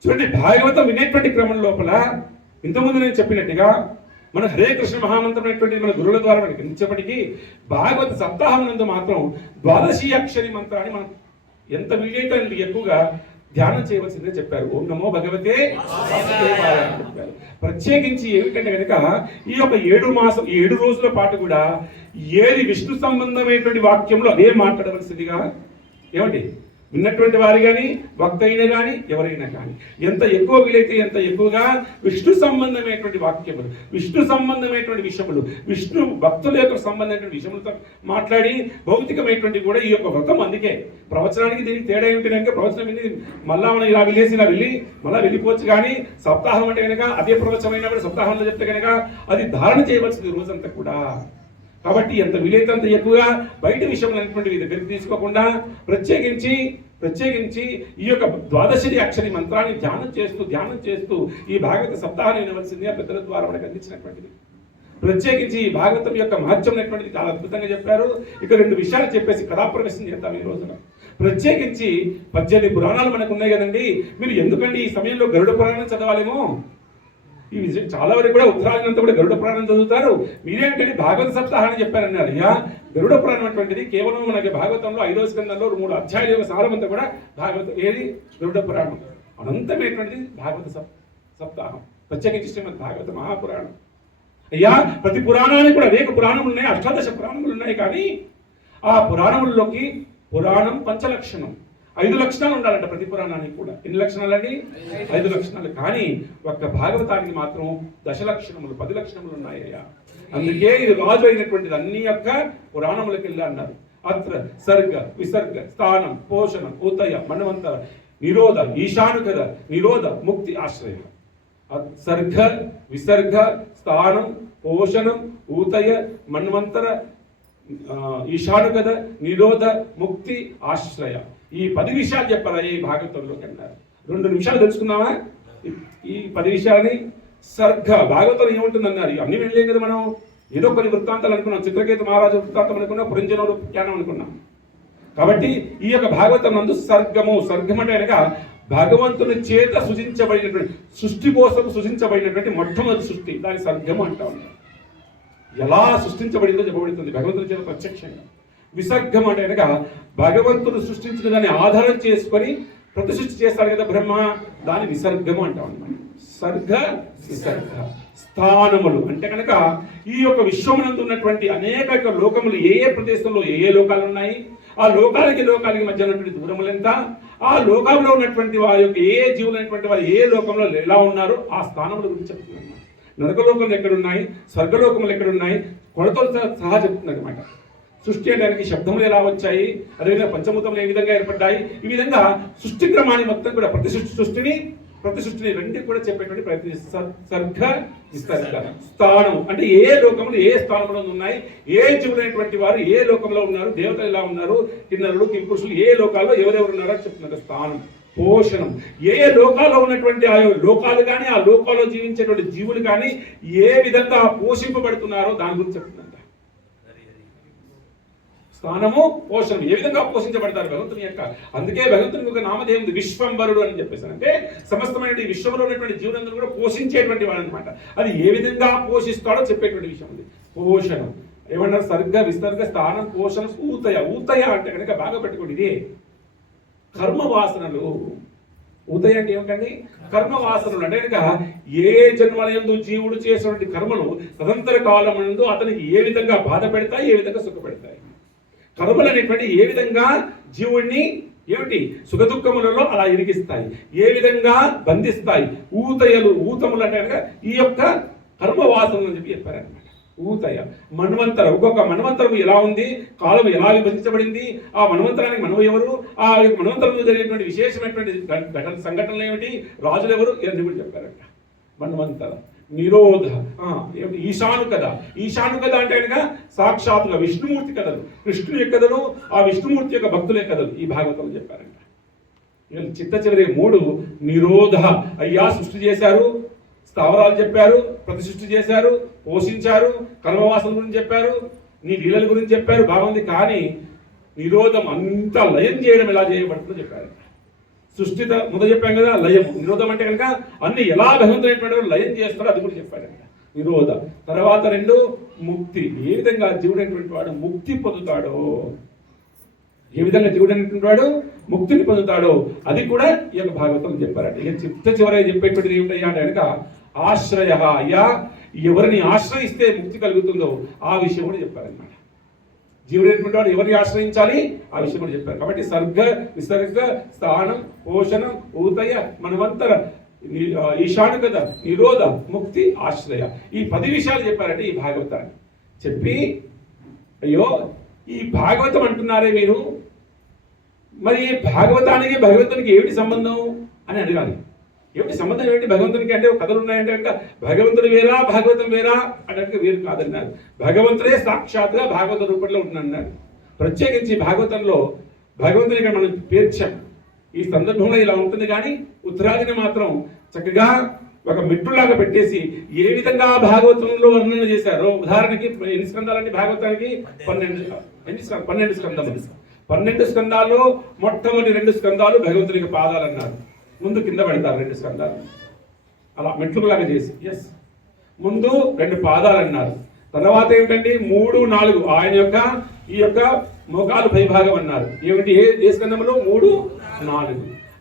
చూడండి, భాగవతం వినేటువంటి క్రమం లోపల ఇంతకుముందు నేను చెప్పినట్టుగా మన హరే కృష్ణ మహామంత్రం అనేటువంటి మన గురువుల ద్వారా మనకి అందించేప్పటికీ భాగవత సప్తాహం నందు మాత్రం ద్వాదశి అక్షరి మంత్రాన్ని మనం ఎంత వీలైతే అంత ఎక్కువగా ధ్యానం చేయవలసిందే చెప్పారు. ఓం నమో భగవతే వాసుదేవాయ అని చెప్పారు. ప్రత్యేకించి ఏమిటంటే కనుక ఈ యొక్క 7 రోజుల పాటు కూడా ఏది విష్ణు సంబంధమైనటువంటి వాక్యంలో అదే మాట్లాడవలసిందిగా, ఏమండి విన్నటువంటి వారు కానీ వక్త అయినా కానీ ఎవరైనా కానీ ఎంత ఎక్కువ వీలైతే ఎంత ఎక్కువగా విష్ణు సంబంధమైనటువంటి వాక్యములు, విష్ణు సంబంధమైనటువంటి విషయములు, విష్ణు భక్తుల యొక్క సంబంధమైనటువంటి విషయములతో మాట్లాడి భౌతికమైనటువంటి కూడా ఈ యొక్క వ్రతం. అందుకే ప్రవచనానికి దీనికి తేడా ఏమిటి కనుక, ప్రవచనం విని మళ్ళా మనం ఇలా వెళ్ళేసి ఇలా వెళ్ళి మళ్ళీ వెళ్ళిపోవచ్చు. కానీ సప్తాహం అంటే కనుక అదే ప్రవచనమైనా కూడా సప్తాహంలో చెప్తే కనుక అది ధారణ చేయవలసింది రోజంతా కూడా. కాబట్టి ఎంత వీలైతే అంత ఎక్కువగా బయట విషయంలో అనేటువంటివి దగ్గరికి తీసుకోకుండా ప్రత్యేకించి ఈ యొక్క ద్వాదశి అక్షరి మంత్రాన్ని ధ్యానం చేస్తూ ఈ భాగవత సప్తాహాన్ని వినవలసిందిగా పెద్దల ద్వారా మనకు అందించినటువంటిది. ప్రత్యేకించి ఈ భాగవతం యొక్క మహత్యం అనేటువంటిది చాలా అద్భుతంగా చెప్పారు. ఇక 2 విషయాలు చెప్పేసి కథాప్రవేశం చేద్దాం ఈ రోజున. ప్రత్యేకించి 18 పురాణాలు మనకు ఉన్నాయి కదండి, మీరు ఎందుకండి ఈ సమయంలో గరుడ పురాణం చదవాలేమో. ఈ విజయం చాలా వరకు కూడా ఉత్తరాయణంతా కూడా గరుడ పురాణం చదువుతారు. మీరేంటంటే భాగవత సప్తాహాన్ని చెప్పారన్నారు. అయ్యా, గరుడ పురాణం అటువంటిది కేవలం మనకి భాగవతంలో 5వ స్కందంలో 3 అధ్యాయాల యొక్క సారమంతా కూడా భాగవతం. ఏది గరుడ పురాణం. అనంతమైనటువంటిది భాగవత సప్తాహం, ప్రత్యేకించి శ్రీమద్ భాగవత మహాపురాణం. అయ్యా, ప్రతి పురాణానికి కూడా అనేక పురాణములు ఉన్నాయి, 18 పురాణములు ఉన్నాయి. కానీ ఆ పురాణముల్లోకి పురాణం పంచలక్షణం, 5 లక్షణాలు ఉండాలంట ప్రతి పురాణానికి కూడా. ఎన్ని లక్షణాలండి? 5 లక్షణాలు. కానీ ఒక్క భాగవతానికి మాత్రం 10 లక్షణములు, 10 లక్షణములు ఉన్నాయ్యా. అందుకే ఇది రాజు అయినటువంటిది అన్ని యొక్క పురాణములకు వెళ్ళి అన్నారు. అత్ర సర్గ విసర్గ స్థానం పోషణం ఉతయ మన్వంతర నిరోధ ఈశానుకద నిరోధ ముక్తి ఆశ్రయ. సర్గ విసర్గ స్థానం పోషణం ఊతయ మన్వంతర ఈశానుకద నిరోధ ముక్తి ఆశ్రయ. ఈ 10 విషయాలు చెప్పారా ఈ భాగవతంలోకి అన్నారు. 2 నిమిషాలు తెలుసుకుందామా ఈ 10 విషయాలని? సర్గ భాగవతం ఏముంటుంది అన్నారు. అన్ని వెళ్ళలేం కదా మనం. ఏదో కొన్ని వృత్తాంతాలు అనుకున్నాం, చిత్రకేతు మహారాజు వృత్తాంతం అనుకున్నాం, పురంజనుడు జ్ఞానం అనుకున్నాం. కాబట్టి ఈ యొక్క భాగవతం నందు సర్గము, సర్గం అంటే కనుక భగవంతుని చేత సృజించబడినటువంటి, సృష్టి కోసం సృజించబడినటువంటి మొట్టమొదటి సృష్టి, దాని సర్గము అంటా ఉంటాం. ఎలా సృష్టించబడిందో చెప్పబడుతుంది భగవంతుని చేత ప్రత్యక్షంగా. విసర్గం అంటే కనుక భగవంతుడు సృష్టించిన దాన్ని ఆధారం చేసుకొని ప్రతి సృష్టి చేస్తాడు కదా బ్రహ్మ, దాని విసర్గము అంటాం అన్నమాట. సర్గ విసర్గ స్థానములు అంటే కనుక ఈ యొక్క విశ్వమునందు ఉన్నటువంటి అనేక లోకములు ఏ ఏ ప్రదేశంలో ఏ లోకాలు ఉన్నాయి, ఆ లోకాలకి మధ్య ఉన్నటువంటి దూరములు ఎంత, ఆ లోకంలో ఉన్నటువంటి వారి యొక్క ఏ జీవులైనటువంటి వారు ఏ లోకంలో ఎలా ఉన్నారు, ఆ స్థానముల గురించి చెప్తున్నారు. నరకలోకములు ఎక్కడున్నాయి, స్వర్గలోకములు ఎక్కడున్నాయి, కొలతలతో సహా చెప్తున్నారు అనమాట. సృష్టి అనడానికి శబ్దములు ఎలా వచ్చాయి, అదేవిధంగా పంచభూతములు ఏ విధంగా ఏర్పడ్డాయి, ఈ విధంగా సృష్టి క్రమాన్ని మొత్తం కూడా ప్రతి సృష్టిని రెండింటి కూడా చెప్పేటువంటి ప్రయత్నం. సర్గ విసర్గ స్థానం అంటే ఏ లోకములు ఏ స్థానంలో ఉన్నాయి, ఏ జీవులైనటువంటి వారు ఏ లోకంలో ఉన్నారు, దేవతలు ఎలా ఉన్నారు, కిన్నరులు కింపురుషులు ఏ లోకాల్లో ఎవరెవరు ఉన్నారో చెప్తున్నారు. స్థానం పోషణం ఏ లోకాల్లో ఉన్నటువంటి ఆ లోకాలు కానీ ఆ లోకాల్లో జీవించేటువంటి జీవులు కానీ ఏ విధంగా పోషింపబడుతున్నారో దాని గురించి చెప్తున్నారు. స్థానము పోషణం ఏ విధంగా పోషించబడతారు భగవంతుని యొక్క. అందుకే భగవంతునికి ఒక నామధేయం ఉంది, విశ్వంబరుడు అని చెప్పేసి. అంటే సమస్తమైన విశ్వంలో ఉన్నటువంటి జీవులందరూ కూడా పోషించేటువంటి వాడు అనమాట. అది ఏ విధంగా పోషిస్తాడో చెప్పేటువంటి విషయం ఉంది. పోషణం ఏమన్నారు? సర్గ విసర్గ స్థానం పోషణం ఊతయ. ఊతయ అంటే కనుక బాగా పెట్టుకోండి, ఇదే కర్మ వాసనలు. ఉదయ అంటే ఏమిటండి? కర్మ వాసనలు అంటే కనుక ఏ జన్మలందు జీవుడు చేసినటువంటి కర్మలు తదంతర కాలం నందు అతనికి ఏ విధంగా బాధ పెడతాయి, ఏ విధంగా సుఖ పెడతాయి. కర్మలు అనేటువంటి ఏ విధంగా జీవుడిని ఏమిటి సుఖదుఖములలో అలా ఇరిగిస్తాయి, ఏ విధంగా బంధిస్తాయి. ఊతములు అంటే కనుక ఈ యొక్క కర్మ వాసనలు అని చెప్పి చెప్పారనమాట. ఊతయ మన్వంతరం, ఒక్కొక్క మన్వంతరం ఎలా ఉంది, కాలం ఎలా విభజించబడింది, ఆ మన్వంతరానికి మనం ఎవరు, ఆ మన్వంతరంలో జరిగేటువంటి విశేషమైనటువంటి సంఘటనలు ఏమిటి, రాజులు ఎవరు, ఇవన్నీ కూడా చెప్పారంట. మన్వంతర నిరోధ ఈశానుకథ. ఈశానుకథ అంటే కనుక సాక్షాత్తుగా విష్ణుమూర్తి కథలు, కృష్ణుని యొక్క కథలు, ఆ విష్ణుమూర్తి యొక్క భక్తుల కథలు ఈ భాగవతంలో చెప్పారంట. చిట్ట చివరి 3 నిరోధ. అయ్యా సృష్టి చేశారు, స్థావరాలు చెప్పారు, ప్రతి సృష్టి చేశారు, పోషించారు, కర్మవాసన గురించి చెప్పారు, నీ లీలల గురించి చెప్పారు, బాగుంది. కానీ నిరోధం అంతా లయం చేయడం ఎలా చేయబడుతుందో చెప్పారు. సృష్టిత మొదలు చెప్పాం కదా, లయం. నిరోధం అంటే కనుక అన్ని ఎలా భగవంతుడైనటువంటి లయం చేస్తాడో అది కూడా చెప్పాడంట. నిరోధ. తర్వాత 2 ముక్తి. ఏ విధంగా జీవుడైనటువంటి వాడు ముక్తి పొందుతాడో, ఏ విధంగా జీవుడు అనేటువంటి వాడు ముక్తిని పొందుతాడో అది కూడా ఈ యొక్క భాగవతం చెప్పారంట. ఇక చిట్ట చివరగా చెప్పేటువంటిది ఏమిటయ్యా అంటే కనుక ఆశ్రయ. అయ్యా ఎవరిని ఆశ్రయిస్తే ముక్తి కలుగుతుందో ఆ విషయం కూడా చెప్పారనమాట. జీవుడైనటువంటి వాడు ఎవరిని ఆశ్రయించాలి ఆ విషయం కూడా చెప్పారు. కాబట్టి సర్గ విసర్గ స్థానం పోషణం ఊతయ మన్వంతర ఈశానుకథ నిరోధ ముక్తి ఆశ్రయ, ఈ 10 విషయాలు చెప్పారంటే ఈ భాగవతాన్ని చెప్పి, అయ్యో ఈ భాగవతం అంటున్నారే మీరు, మరి భాగవతానికి భగవంతునికి ఏమిటి సంబంధం అని అడగాలి. ఏమిటి సంబంధం ఏమిటి భగవంతునికి అంటే? కథలు ఉన్నాయంటే కనుక భగవంతుడు వేరా భాగవతం వేరా అంటే వేరు కాదన్నారు. భగవంతుడే సాక్షాత్గా భాగవత రూపంలో ఉంటున్నాడు. ప్రత్యేకించి భాగవతంలో భగవంతుని మనం పేర్చాం. ఈ సందర్భంలో ఇలా ఉంటుంది, కానీ ఉత్తరాదిని మాత్రం చక్కగా ఒక మెట్టులాగా పెట్టేసి ఏ విధంగా భాగవతంలో వర్ణన చేశారో. ఉదాహరణకి ఎన్ని స్కందాలండి భాగవతానికి? 12 స్కందములు. 12 స్కందాల్లో మొట్టమొదటి 2 స్కందాలు భగవంతునికి పాదాలు అన్నారు. ముందు కింద పెడతారు 2 స్కందాలు అలా మెట్లులాగా చేసి. ఎస్, ముందు 2 పాదాలు అన్నారు. తర్వాత ఏమిటండి 3, 4 ఆయన యొక్క ఈ యొక్క మోకాలు పైభాగం అన్నారు. ఏమిటి ఏ స్కందములు? 3, 4.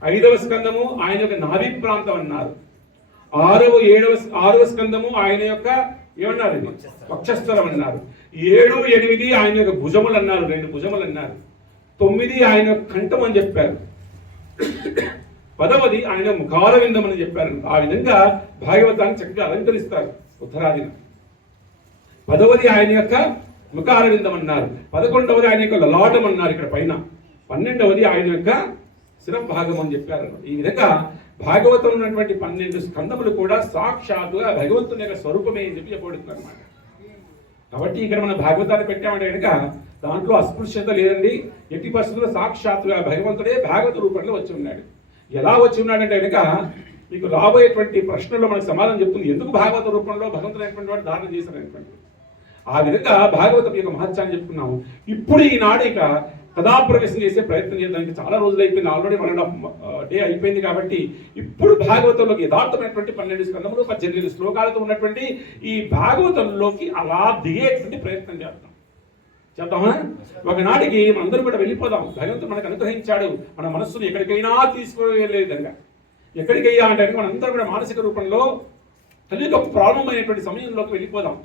5వ స్కందము ఆయన యొక్క నాభి ప్రాంతం అన్నారు. 6వ స్కందము ఆయన యొక్క ఏమన్నారు, ఇది వక్షస్థలం అన్నారు. 7, 8 ఆయన యొక్క భుజములు అన్నారు, 2 భుజములు అన్నారు. 9 ఆయన కంఠం అని చెప్పారు. 10వది ఆయన ముఖార విందం అని చెప్పారు. ఆ విధంగా భాగవతాన్ని చక్కగా అలంకరిస్తారు ఉత్తరాదిన. 10వది ఆయన యొక్క ముఖార విందం అన్నారు. 11వది ఆయన యొక్క లలాటం అన్నారు ఇక్కడ పైన. 12వది ఆయన యొక్క శిరభాగం అని చెప్పారు. ఈ విధంగా భాగవతం ఉన్నటువంటి 12 స్కందములు కూడా సాక్షాత్తుగా భగవంతుని యొక్క స్వరూపమే అని చెప్పి చెప్పబడుతుంది అనమాట. కాబట్టి ఇక్కడ మనం భాగవతాన్ని పెట్టామంటే కనుక దాంట్లో అస్పృశ్యత లేదండి. ఎట్టి పరిస్థితుల్లో సాక్షాత్తుగా భగవంతుడే భాగవత రూపంలో వచ్చి ఉన్నాడు. ఎలా వచ్చి ఉన్నాడంటే కనుక మీకు రాబోయేటువంటి ప్రశ్నల్లో మనకు సమాధానం చెప్తుంది, ఎందుకు భాగవత రూపంలో భగవంతుడైనటువంటి వాడు ధారణ చేశారనేటువంటి. ఆ విధంగా భాగవతం యొక్క మహత్యాన్ని చెప్పుకున్నాము. ఇప్పుడు ఈనాడు ఇక కథాప్రవేశం చేసే ప్రయత్నం చేయడానికి చాలా రోజులు అయిపోయింది, ఆల్రెడీ 1.5 డే అయిపోయింది. కాబట్టి ఇప్పుడు భాగవతంలోకి యథార్థమైనటువంటి 12 స్కందములు 18 శ్లోకాలతో ఉన్నటువంటి ఈ భాగవతంలోకి అలా దిగేటువంటి ప్రయత్నం చేద్దామా? ఒకనాటికి మనందరూ కూడా వెళ్ళిపోదాం. భగవంతుడు మనకు అనుగ్రహించాడు మన మనస్సును ఎక్కడికైనా తీసుకువెళ్ళే విధంగా. ఎక్కడికైనా అంటే మనందరూ కూడా మానసిక రూపంలో కలియుగం ప్రారంభమైనటువంటి సమయంలోకి వెళ్ళిపోదాం.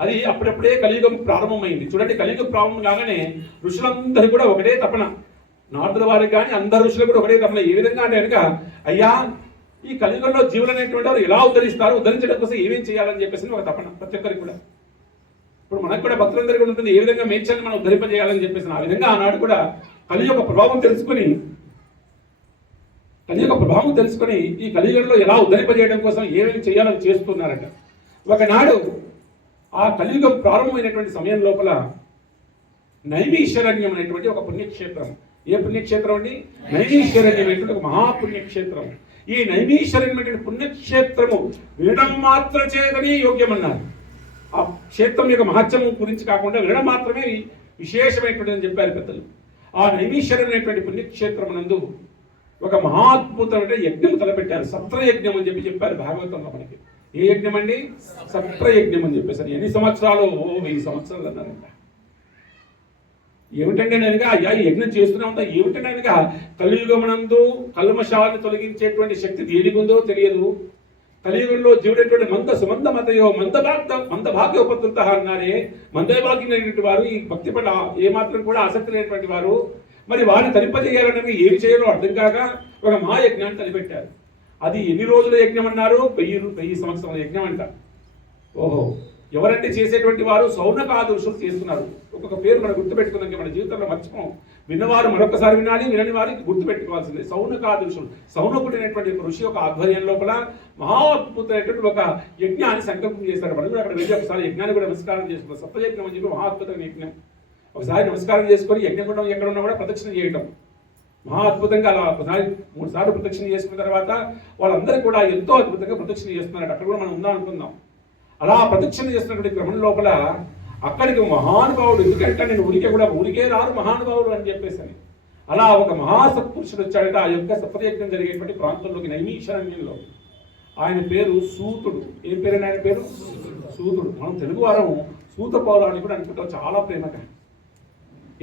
అది అప్పుడప్పుడే కలియుగం ప్రారంభమైంది. చూడండి, కలియుగం ప్రారంభం కాగానే ఋషులందరూ కూడా ఒకటే తపన, నారదుల వారికి కానీ అందరు ఋషులు కూడా ఒకటే తపన. ఏ విధంగా అంటే కనుక, అయ్యా ఈ కలియుగంలో జీవులు అనేటువంటి వారు ఎలా ఉద్ధరిస్తారు, ఉద్ధరించడం కోసం ఏమేం చేయాలని చెప్పేసి ఒక తపన ప్రతి ఒక్కరికి కూడా. ఇప్పుడు మనకు కూడా భక్తులందరికీ ఉంటుంది, ఏ విధంగా మేడ్చాలని మనం ఉద్ధరింపజేయాలని చెప్పేసి. ఆ విధంగా ఆనాడు కూడా కలియుగ ప్రభావం తెలుసుకొని ఈ కలియుగంలో ఎలా ఉద్ధరింపజేయడం కోసం ఏమేమి చేయాలని చేస్తున్నారట. ఒకనాడు ఆ కలియుగం ప్రారంభమైనటువంటి సమయం లోపల నైమిషారణ్యం అనేటువంటి ఒక పుణ్యక్షేత్రం. ఏ పుణ్యక్షేత్రం అండి? నైమిషారణ్యం అనేటువంటి ఒక మహాపుణ్యక్షేత్రం. ఈ నైమిషారణ్యం పుణ్యక్షేత్రము వినడం మాత్రం చేతనే యోగ్యమన్నారు. ఆ క్షేత్రం యొక్క మహత్యం గురించి కాకుండా వినడం మాత్రమే విశేషమైనటువంటి అని చెప్పారు పెద్దలు. ఆ నైమిషారణ్యం అనేటువంటి పుణ్యక్షేత్రం నందు ఒక మహాద్భుతమైన యజ్ఞం తలపెట్టారు. సత్రయజ్ఞం అని చెప్పారు భాగవతంలో మనకి. ఏ యజ్ఞం అండి? సత్రయజ్ఞం అని చెప్పేసి. ఎన్ని సంవత్సరాలు? 1000 సంవత్సరాలు అన్నారంట. ఏమిటంటే నేనుగా అయ్యా ఈ యజ్ఞం చేస్తూనే ఉంటా. ఏమిటంటే నేనుగా కలియుగమనందు కల్మషాలను తొలగించేటువంటి శక్తి దేనికుందో తెలియదు. కలియుగంలో జీవుడైనటువంటి మంద భాగ్యోపత్త అన్నారే, మందభాగ్యులైనటువంటి వారు ఈ భక్తి పట్ల ఏమాత్రం కూడా ఆసక్తి లేనటువంటి వారు, మరి వారిని తలింపజేయాలని ఏమి చేయాలో అర్థం కాక ఒక మహాయజ్ఞాన్ని తలిపెట్టారు. అది ఎన్ని రోజుల యజ్ఞం అన్నారు? 1000 సంవత్సరాల యజ్ఞం అంట. ఓహో, ఎవరంటే చేసేటువంటి వారు సౌనకాదుషులు చేస్తున్నారు. ఒక్కొక్క పేరు మనం గుర్తుపెట్టుకున్నాక మన జీవితంలో మర్చిపోం. విన్నవారు మరొకసారి వినాలి, వినని వారికి గుర్తుపెట్టుకోవాల్సిందే. సౌనకాదుషులు, సౌనకుడైనటువంటి ఋషి యొక్క ఆధ్వర్యం లోపల మహాద్భుతమైనటువంటి ఒక యజ్ఞాన్ని సంకల్పం చేశారు. మనం కూడా అక్కడ వెళ్ళి ఒకసారి యజ్ఞాన్ని కూడా నమస్కారం చేసుకున్నాం. సప్తయజ్ఞం అని చెప్పి మహాద్భుతమైన యజ్ఞం. ఒకసారి నమస్కారం చేసుకొని యజ్ఞగుండం ఎక్కడ ఉన్నా కూడా ప్రదక్షిణ చేయటం మహా అద్భుతంగా. అలా ఒకసారి 3 సార్లు ప్రదక్షిణ చేసుకున్న తర్వాత వాళ్ళందరూ కూడా ఎంతో అద్భుతంగా ప్రదక్షిణ చేస్తున్నారు. అక్కడ కూడా మనం ఉందాం అనుకుందాం. అలా ప్రదక్షిణ చేస్తున్నటువంటి క్రమం లోపల అక్కడికి మహానుభావుడు, ఎందుకంటే నేను ఊరికే రారు మహానుభావుడు అని చెప్పేసి అలా ఒక మహాసత్పురుషుడు వచ్చాడట ఆ యొక్క సత్రయజ్ఞం జరిగేటువంటి ప్రాంతంలోకి, నైమిషారణ్యంలో. ఆయన పేరు సూతుడు. ఏం పేరు ఆయన పేరు? సూతుడు. మనం తెలుగు వారం సూత పౌరాణికుడు అనుకుంటాం, చాలా ప్రేమగా.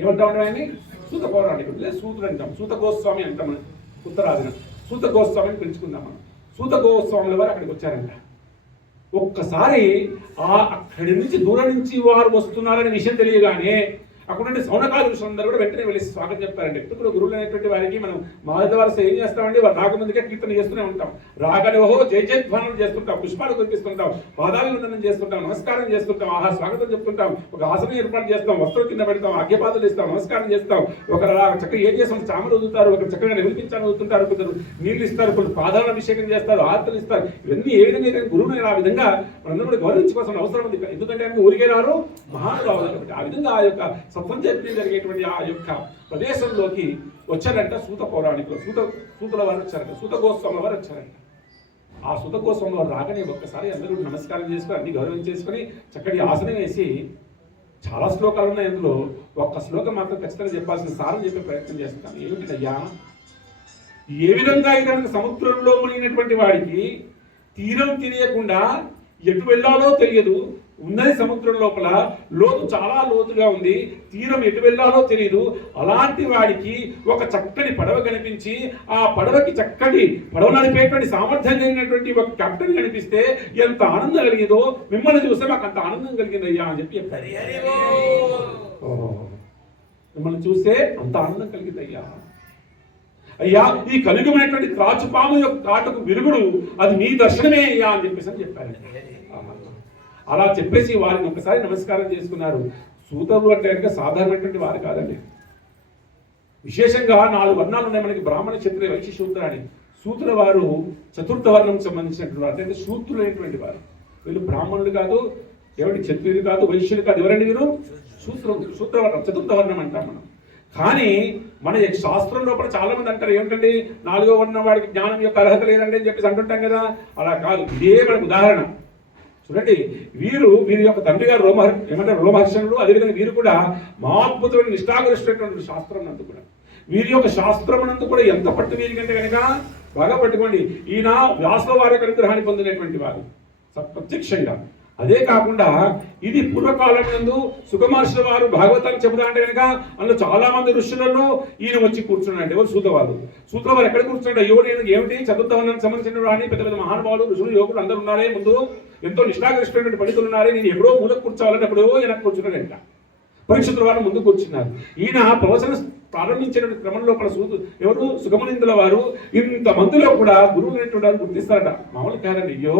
ఏమంటామండి ఆయన్ని? సూత పౌరాణికుడు లేదా సూతుడు అంటాం. సూత గోస్వామి అంటాం మనం ఉత్తరాదిన. సూత గోస్వామిని పెంచుకుందాం మనం. సూత గోస్వాముల వారు అక్కడికి వచ్చారంట. ఒక్కసారి అక్కడి నుంచి దూరం నుంచి వారు వస్తున్నారనే విషయం తెలియగానే అక్కడ సౌనకాదుషులందరూ కూడా వెంటనే వెళ్ళి స్వాగతం చెప్తారండి. ఎప్పుడు గురువులు అనేటువంటి వారికి మనం మాధవ వరుస ఏం చేస్తామండి, వారు రాకముందుకే కీర్తన చేస్తూనే ఉంటాం. రాగానే ఓహో జయ జయధ్వానాలు చేస్తుంటాం, పుష్పాలు కురిపిస్తుంటాం, పాదాభివందనం చేస్తుంటాం, నమస్కారం చేస్తుంటాం, ఆహా స్వాగతం చెప్తుంటాం, ఒక ఆసనం ఏర్పాటు చేస్తాం, వస్త్రం కింద పెడతాం, అగ్యపాదులు ఇస్తాం, నమస్కారం చేస్తాం. ఒకరు చక్కగా ఏం చేస్తాం, చామలు వదులుతారు, ఒకరు చక్కగా నిలిపించాలని వదులుతుంటారు, కొందరు నీళ్ళు ఇస్తారు, కొన్ని పాదాలను అభిషేకం చేస్తారు, ఆర్తలు ఇస్తారు. ఇవన్నీ ఏ విధంగా గురువుని ఆ విధంగా మనందరూ కూడా గౌరవించుకోవాల్సిన అవసరం ఉంది. ఎందుకంటే ఆయన ఊరికే రారు, మహానుభావులు కాబట్టి. ఆ విధంగా ఆ యొక్క సత్సంజ జరిగేటువంటి ఆ యొక్క ప్రదేశంలోకి వచ్చారంట సూత పౌరాణికులు. సూతుల వారు వచ్చారంట, సూత గోస్వాముల వారు వచ్చారంట. ఆ సూత గోస్వాముల వారు రాగానే ఒక్కసారి అందరూ నమస్కారం చేసుకొని అన్ని గౌరవం చేసుకొని చక్కటి ఆసనం వేసి, చాలా శ్లోకాలు ఉన్నాయి అందులో, ఒక్క శ్లోకం మాత్రం ఖచ్చితంగా చెప్పాల్సిన సారం చెప్పే ప్రయత్నం చేస్తాను. ఏమిటయ్యా, ఏ విధంగా అయితే సముద్రంలో మునిగినటువంటి వాడికి తీరం తెలియకుండా ఎటు వెళ్ళాలో తెలియదు, ఉన్నది సముద్రం లోపల, లోతు చాలా లోతుగా ఉంది, తీరం ఎటు వెళ్ళాలో తెలియదు. అలాంటి వాడికి ఒక చక్కని పడవ కనిపించి ఆ పడవకి చక్కటి పడవ నడిపేటువంటి సామర్థ్యం కలిగినటువంటి ఒక కెప్టెన్ కనిపిస్తే ఎంత ఆనందం కలిగిందో, మిమ్మల్ని చూస్తే మాకు అంత ఆనందం కలిగిందయ్యా అని చెప్పి చెప్పారు. మిమ్మల్ని చూస్తే అంత ఆనందం కలిగిందయ్యా. అయ్యా, ఈ కలిగమైనటువంటి త్రాచుపాము యొక్క కాటుకు విరుగుడు అది నీ దర్శనమే అయ్యా అని చెప్పేసి చెప్పారు. అలా చెప్పేసి వారిని ఒకసారి నమస్కారం చేసుకున్నారు. సూతరులు అంటే కనుక సాధారణమైనటువంటి వారు కాదండి. విశేషంగా 4 వర్ణాలు ఉన్నాయి మనకి, బ్రాహ్మణ, క్షత్రియ, వైశ్య, శూద్ర అని. శూద్ర వారు చతుర్థ వర్ణం సంబంధించినటువంటి వారు, అంటే శూద్రులైనటువంటి వారు. వీళ్ళు బ్రాహ్మణులు కాదు, ఎవరి క్షత్రియులు కాదు, వైశ్యులు కాదు. ఎవరండి వీరు? శూద్రవర్ణం, చతుర్థ వర్ణం అంటాం మనం. కానీ మన శాస్త్రం లోపల చాలా మంది అంటారు ఏమిటండి, 4వ వర్ణం వాడికి జ్ఞానం యొక్క అర్హత లేదండి అని చెప్పేసి అంటుంటాం కదా. అలా కాదు, ఇదే మనకు ఉదాహరణ. చూడండి, వీరి యొక్క తండ్రి గారు రోమహర్షణుడు. అదేవిధంగా వీరు కూడా మహాద్భుతమైన నిష్ఠాగరిష్టటువంటి శాస్త్రం నందు కూడా, వీరి యొక్క శాస్త్రం నందు కూడా ఎంత పట్టు వీరికంటే కనుక బాగా పట్టుకోండి. ఈయన వ్యాసుల వారి యొక్క అనుగ్రహాన్ని పొందినటువంటి వారు ప్రత్యక్షంగా. అదే కాకుండా ఇది పూర్వకాలం నందు సుఖమహర్షుల వారు భాగవతాన్ని చెబుతా అంటే కనుక అందులో చాలా మంది ఋషులలో ఈయన వచ్చి కూర్చున్నాడు. ఎవరు? సూతవారు. సూతవారు ఎక్కడ కూర్చున్నాడు? ఏమిటి చతుర్థవర్ణానికి సంబంధించిన వాడిని పెద్ద పెద్ద మహానుభావులు, ఋషులు, యోగులు అందరూ ఉన్నారే, ముందు ఎంతో నిష్ఠాగరిష్టమైనటువంటి పండితులు ఉన్నారే, నేను ఎప్పుడో మూలకు కూర్చోవాలని ఎప్పుడో వెనక్కి కూర్చున్నాడు. ఇంకా పరీక్షితుల వారు ముందు కూర్చున్నారు. ఈయన ప్రవచన ప్రారంభించిన క్రమంలో ఎవరు? సుఖమునిందుల వారు. ఇంత మందిలో కూడా గురువులు వారు గుర్తిస్తారట, మామూలు కాదండి. అయ్యో,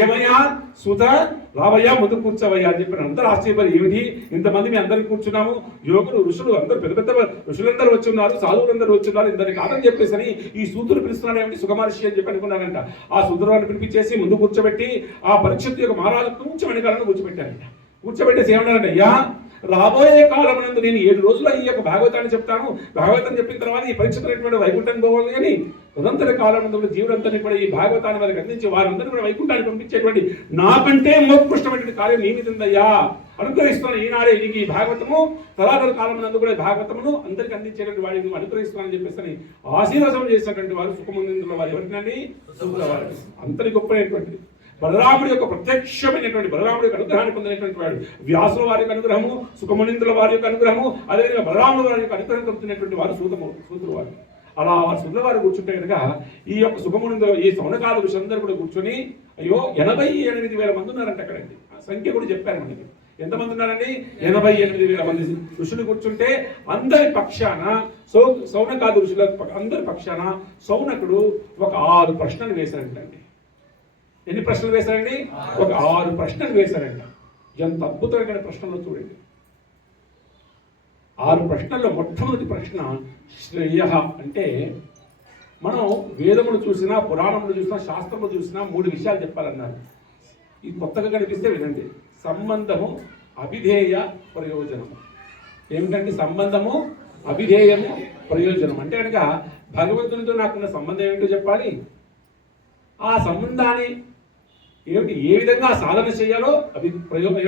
ఏమయ్యా సూత, రావయ్యా, ముందు కూర్చోవయ్యా అని చెప్పిన అందరూ ఆశ్చర్యపడి, ఏమిటి ఇంతమంది మీ అందరికి కూర్చున్నాము, యోగులు, ఋషులు అందరూ, పెద్ద పెద్ద ఋషులందరూ వచ్చి ఉన్నారు, సాధువులందరూ వచ్చి ఉన్నారు, ఇందరికి కాదని చెప్పేసి ఈ సూతుడు పిలుస్తున్నాడు ఏమిటి సుఖమహర్షి అని చెప్పి అనుకున్నారంట. ఆ సూతురాన్ని పిలిపించేసి ముందు కూర్చోబెట్టి ఆ పరీక్షిత్ యొక్క మహారాజు కొంచెం వెనకాలను కూర్చోబెట్టారంట. కూర్చోబెట్టేసి ఏమన్నారంట, అయ్యా, రాబోయే కాలం నందు నేను 7 రోజుల్లో ఈ యొక్క భాగవతాన్ని చెప్తాను. భాగవతం చెప్పిన తర్వాత ఈ పరీక్షితులైనటువంటి వైకుంఠానికి పోవాలి. కానీ తదంతర కాలం నందు జీవులందరినీ కూడా ఈ భాగవతాన్ని వారికి అందించి వారందరినీ కూడా వైకుంఠానికి పంపించేటువంటి నాకంటే మోక్షమైనటువంటి కార్యం నీ మీద ఉందయ్యా, అనుగ్రహిస్తున్నాను ఈనాడే నీకు ఈ భాగవతము. తలాదర కాలం నందు కూడా భాగవతమును అందరికి అందించేటువంటి వాడిని నువ్వు అనుగ్రహిస్తున్నానని చెప్పేసి ఆశీర్వాదం చేసినటువంటి వారు సుఖమునిందుల వారు. ఎవరినండి? వారు. అంతటి గొప్పైనటువంటి బలరాముడి యొక్క ప్రత్యక్షమైనటువంటి బలరాముడి యొక్క అనుగ్రహాన్ని పొందినటువంటి వాడు. వ్యాసుల వారి యొక్క అనుగ్రహము, సుఖమునిందుల వారి యొక్క అనుగ్రహము, అదేవిధంగా బలరాముల వారి యొక్క అనుగ్రహం పొందినటువంటి వారు సూతులు వారు. అలా సూతుల వారు కూర్చుంటే కనుక ఈ యొక్క సుఖమునిందుల ఈ సౌనకాల ఋషులందరూ కూడా కూర్చొని, అయ్యో 88,000 మంది ఉన్నారంట అక్కడండి. ఆ సంఖ్య కూడా చెప్పారు మనకి. ఎంతమంది ఉన్నారండి? 88,000 మంది ఋషులు కూర్చుంటే అందరి పక్షాన సౌనకాది ఋషుల అందరి పక్షాన సౌనకుడు ఒక 6 ప్రశ్నలు వేశారంటండి. ఎన్ని ప్రశ్నలు వేశారండి? ఒక 6 ప్రశ్నలు వేశారంట. ఎంత అద్భుతమైన ప్రశ్నలు చూడండి. 6 ప్రశ్నల్లో మొట్టమొదటి ప్రశ్న శ్రేయ అంటే, మనం వేదములు చూసినా, పురాణములు చూసినా, శాస్త్రములు చూసినా 3 విషయాలు చెప్పాలన్నారు. ఇది కొత్తగా కనిపిస్తే వినండి. సంబంధము, అభిధేయ, ప్రయోజనము. ఏమిటంటే సంబంధము, అభిధేయము, ప్రయోజనం. అంటే కనుక భగవంతునితో నాకున్న సంబంధం ఏమిటో చెప్పాలి. ఆ సంబంధాన్ని ఏమిటి, ఏ విధంగా సాధన చేయాలో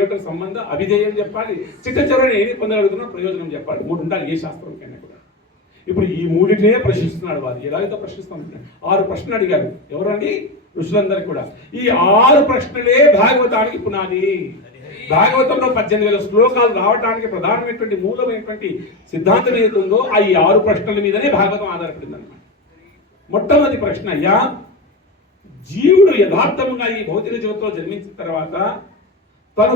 ఏమిటో సంబంధ అభిధేయం చెప్పాలి. చిత్తచరణ ఏది పొందగలుగుతున్నా ప్రయోజనం చెప్పాలి. 3 ఉండాలి ఏ శాస్త్రం కన్నా కూడా. ఇప్పుడు ఈ 3టినే ప్రశ్నిస్తున్నాడు వారు. ఎలాగైతే ప్రశ్నిస్తామంటున్నాడు. 6 ప్రశ్నలు అడిగారు. ఎవరండి? ఋషులందరికీ కూడా. ఈ 6 ప్రశ్నలే భాగవతానికి పునాది. భాగవతంలో 18,000 శ్లోకాలు రావడానికి ప్రధానమైనటువంటి మూలమైనటువంటి సిద్ధాంతం ఏదైతుందో ఆ ఈ 6 ప్రశ్నల మీదనే భాగవతం ఆధారపడింది అన్నమాట. మొట్టమొదటి ప్రశ్న, అయ్యా, జీవుడు యథార్థముగా ఈ భౌతిక జీవితంలో జన్మించిన తర్వాత తను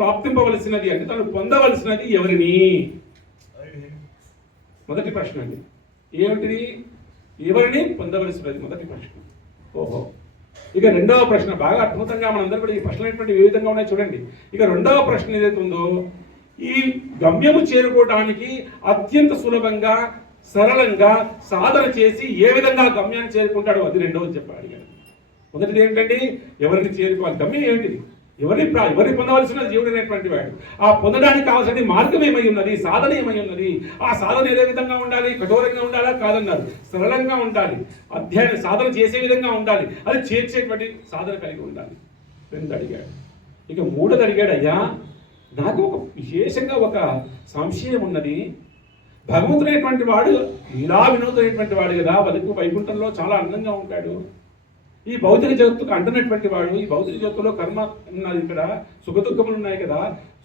ప్రాప్తింపవలసినది అంటే తను పొందవలసినది ఎవరిని? మొదటి ప్రశ్న అండి. ఏమిటిది? ఎవరిని పొందవలసినది? మొదటి ప్రశ్న. ఓహో. ఇక రెండవ ప్రశ్న బాగా అద్భుతంగా మనందరూ కూడా ఈ ప్రశ్నలు ఏ విధంగా ఉన్నాయి చూడండి. ఇక రెండవ ప్రశ్న ఏదైతే ఉందో, ఈ గమ్యము చేరుకోవడానికి అత్యంత సులభంగా సరళంగా సాధన చేసి ఏ విధంగా గమ్యాన్ని చేరుకుంటాడో అది రెండవది చెప్పాడు. మొదటిది ఏంటండి? ఎవరిని చేరుకోవాలి, గమ్యం ఏమిటి, ఎవరిని పొందవలసిన జీవుడు అనేటువంటి వాడు. ఆ పొందడానికి కావాల్సిన మార్గం ఏమై ఉన్నది, సాధన ఏమై ఉన్నది. ఆ సాధన ఏ విధంగా ఉండాలి? కఠోరంగా ఉండాలా? కాదన్నారు. సరళంగా ఉండాలి, అధ్యయనం సాధన చేసే విధంగా ఉండాలి, అది చేర్చేటువంటి సాధన కలిగి ఉండాలి. 2 అడిగాడు. ఇక 3ది అడిగాడు, అయ్యా, నాకు ఒక విశేషంగా ఒక సంశయం ఉన్నది. భగవంతుడైనటువంటి వాడు ఇలా వినోదైనటువంటి వాడు కదా, వైకుంఠంలో చాలా అందంగా ఉంటాడు. ఈ భౌతిక జగత్తుకు అంటున్నటువంటి వాడు, ఈ భౌతిక జగత్తులో కర్మ ఉన్నది, ఇక్కడ సుఖ దుఃఖములు ఉన్నాయి కదా,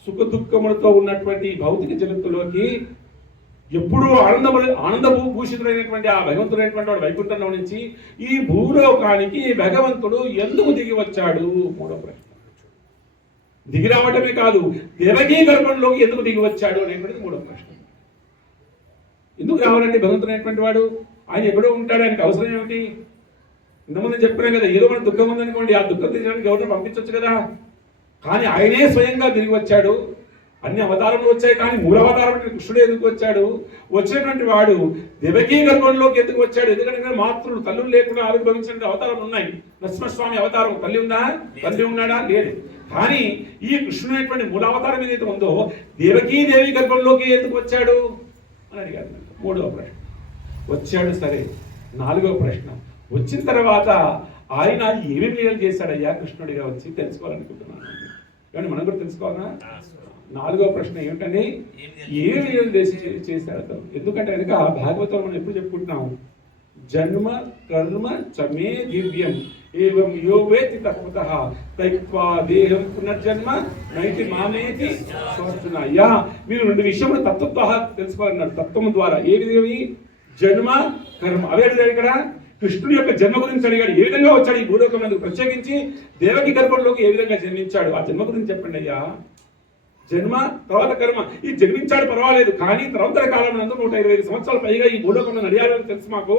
సుఖ దుఃఖములతో ఉన్నటువంటి ఈ భౌతిక జగత్తులోకి ఎప్పుడూ ఆనందభూషితుడైనటువంటి ఆ భగవంతుడైనటువంటి వాడు వైకుంఠంలో నుంచి ఈ భూలోకానికి భగవంతుడు ఎందుకు దిగి వచ్చాడు? మూడో ప్రశ్న. దిగి రావటమే కాదు, దేవకీ గర్భంలోకి ఎందుకు దిగి వచ్చాడు అనేటువంటిది మూడో ప్రశ్న. ఎందుకు రావాలండి భగవంతుడు అనేటువంటి వాడు? ఆయన ఎక్కడో ఉంటాడు, ఆయనకు అవసరం ఏమిటి? ఇంతకుముందు చెప్పినా కదా, ఏదో మన దుఃఖం ఉందనుకోండి, ఆ దుఃఖం తీర్చడానికి ఎవరిని పంపించవచ్చు కదా. కానీ ఆయనే స్వయంగా తిరిగి వచ్చాడు. అన్ని అవతారములు వచ్చాయి, కానీ మూలావతారం కృష్ణుడు ఎందుకు వచ్చాడు? వచ్చినటువంటి వాడు దేవకీ గర్భంలోకి ఎందుకు వచ్చాడు? ఎందుకంటే మాతృలు తల్లులు లేకుండా ఆవిర్భవించిన అవతారం ఉన్నాయి. నరసింహస్వామి అవతారం తల్లి ఉందా? తండ్రి ఉన్నాడా? లేడు. కానీ ఈ కృష్ణుడైనటువంటి మూలావతారం ఏదైతే ఉందో దేవకీ దేవి గర్భంలోకి ఎందుకు వచ్చాడు అని అడిగారు. మూడవ ప్రశ్న. వచ్చాడు సరే. నాలుగవ ప్రశ్న. వచ్చిన తర్వాత ఆయన ఏమేమి లీలలు చేశాడయ్యా కృష్ణుడిగా వచ్చి తెలుసుకోవాలనుకుంటున్నాను. కానీ మనం కూడా తెలుసుకోవాలన్నా? నాలుగవ ప్రశ్న ఏమిటండి? ఏమి లీలలు చేశాడు? ఎందుకంటే కనుక భాగవతం మనం ఎప్పుడు చెప్పుకుంటున్నాం, జన్మ కర్మ చమే దివ్యం ఏవం యో వేతి తత్వతః తైత్వా దేహం పునర్జన్మ నైతి మామేతి స్వస్తున. అయ్యా మీరు రెండు విషయములు తత్వతః తెలుసుకోవాలన్నారు. తత్వం ద్వారా ఏవి? జన్మ కర్మ. అవే అడిగాడు ఇక్కడ. కృష్ణుడి యొక్క జన్మ గురించి అడిగాడు. ఏ విధంగా వచ్చాడు ఈ భూలోకం మీద, ప్రత్యేకించి దేవకి గర్భంలోకి ఏ విధంగా జన్మించాడు? ఆ జన్మ గురించి చెప్పండి అయ్యా. జన్మ తర్వాత కర్మ. ఈ జన్మించాడు పర్వాలేదు, కానీ తరంతర కాలం నందు 125 సంవత్సరాల పైగా ఈ భూలోకంలో నడియాలని తెలుసు మాకు.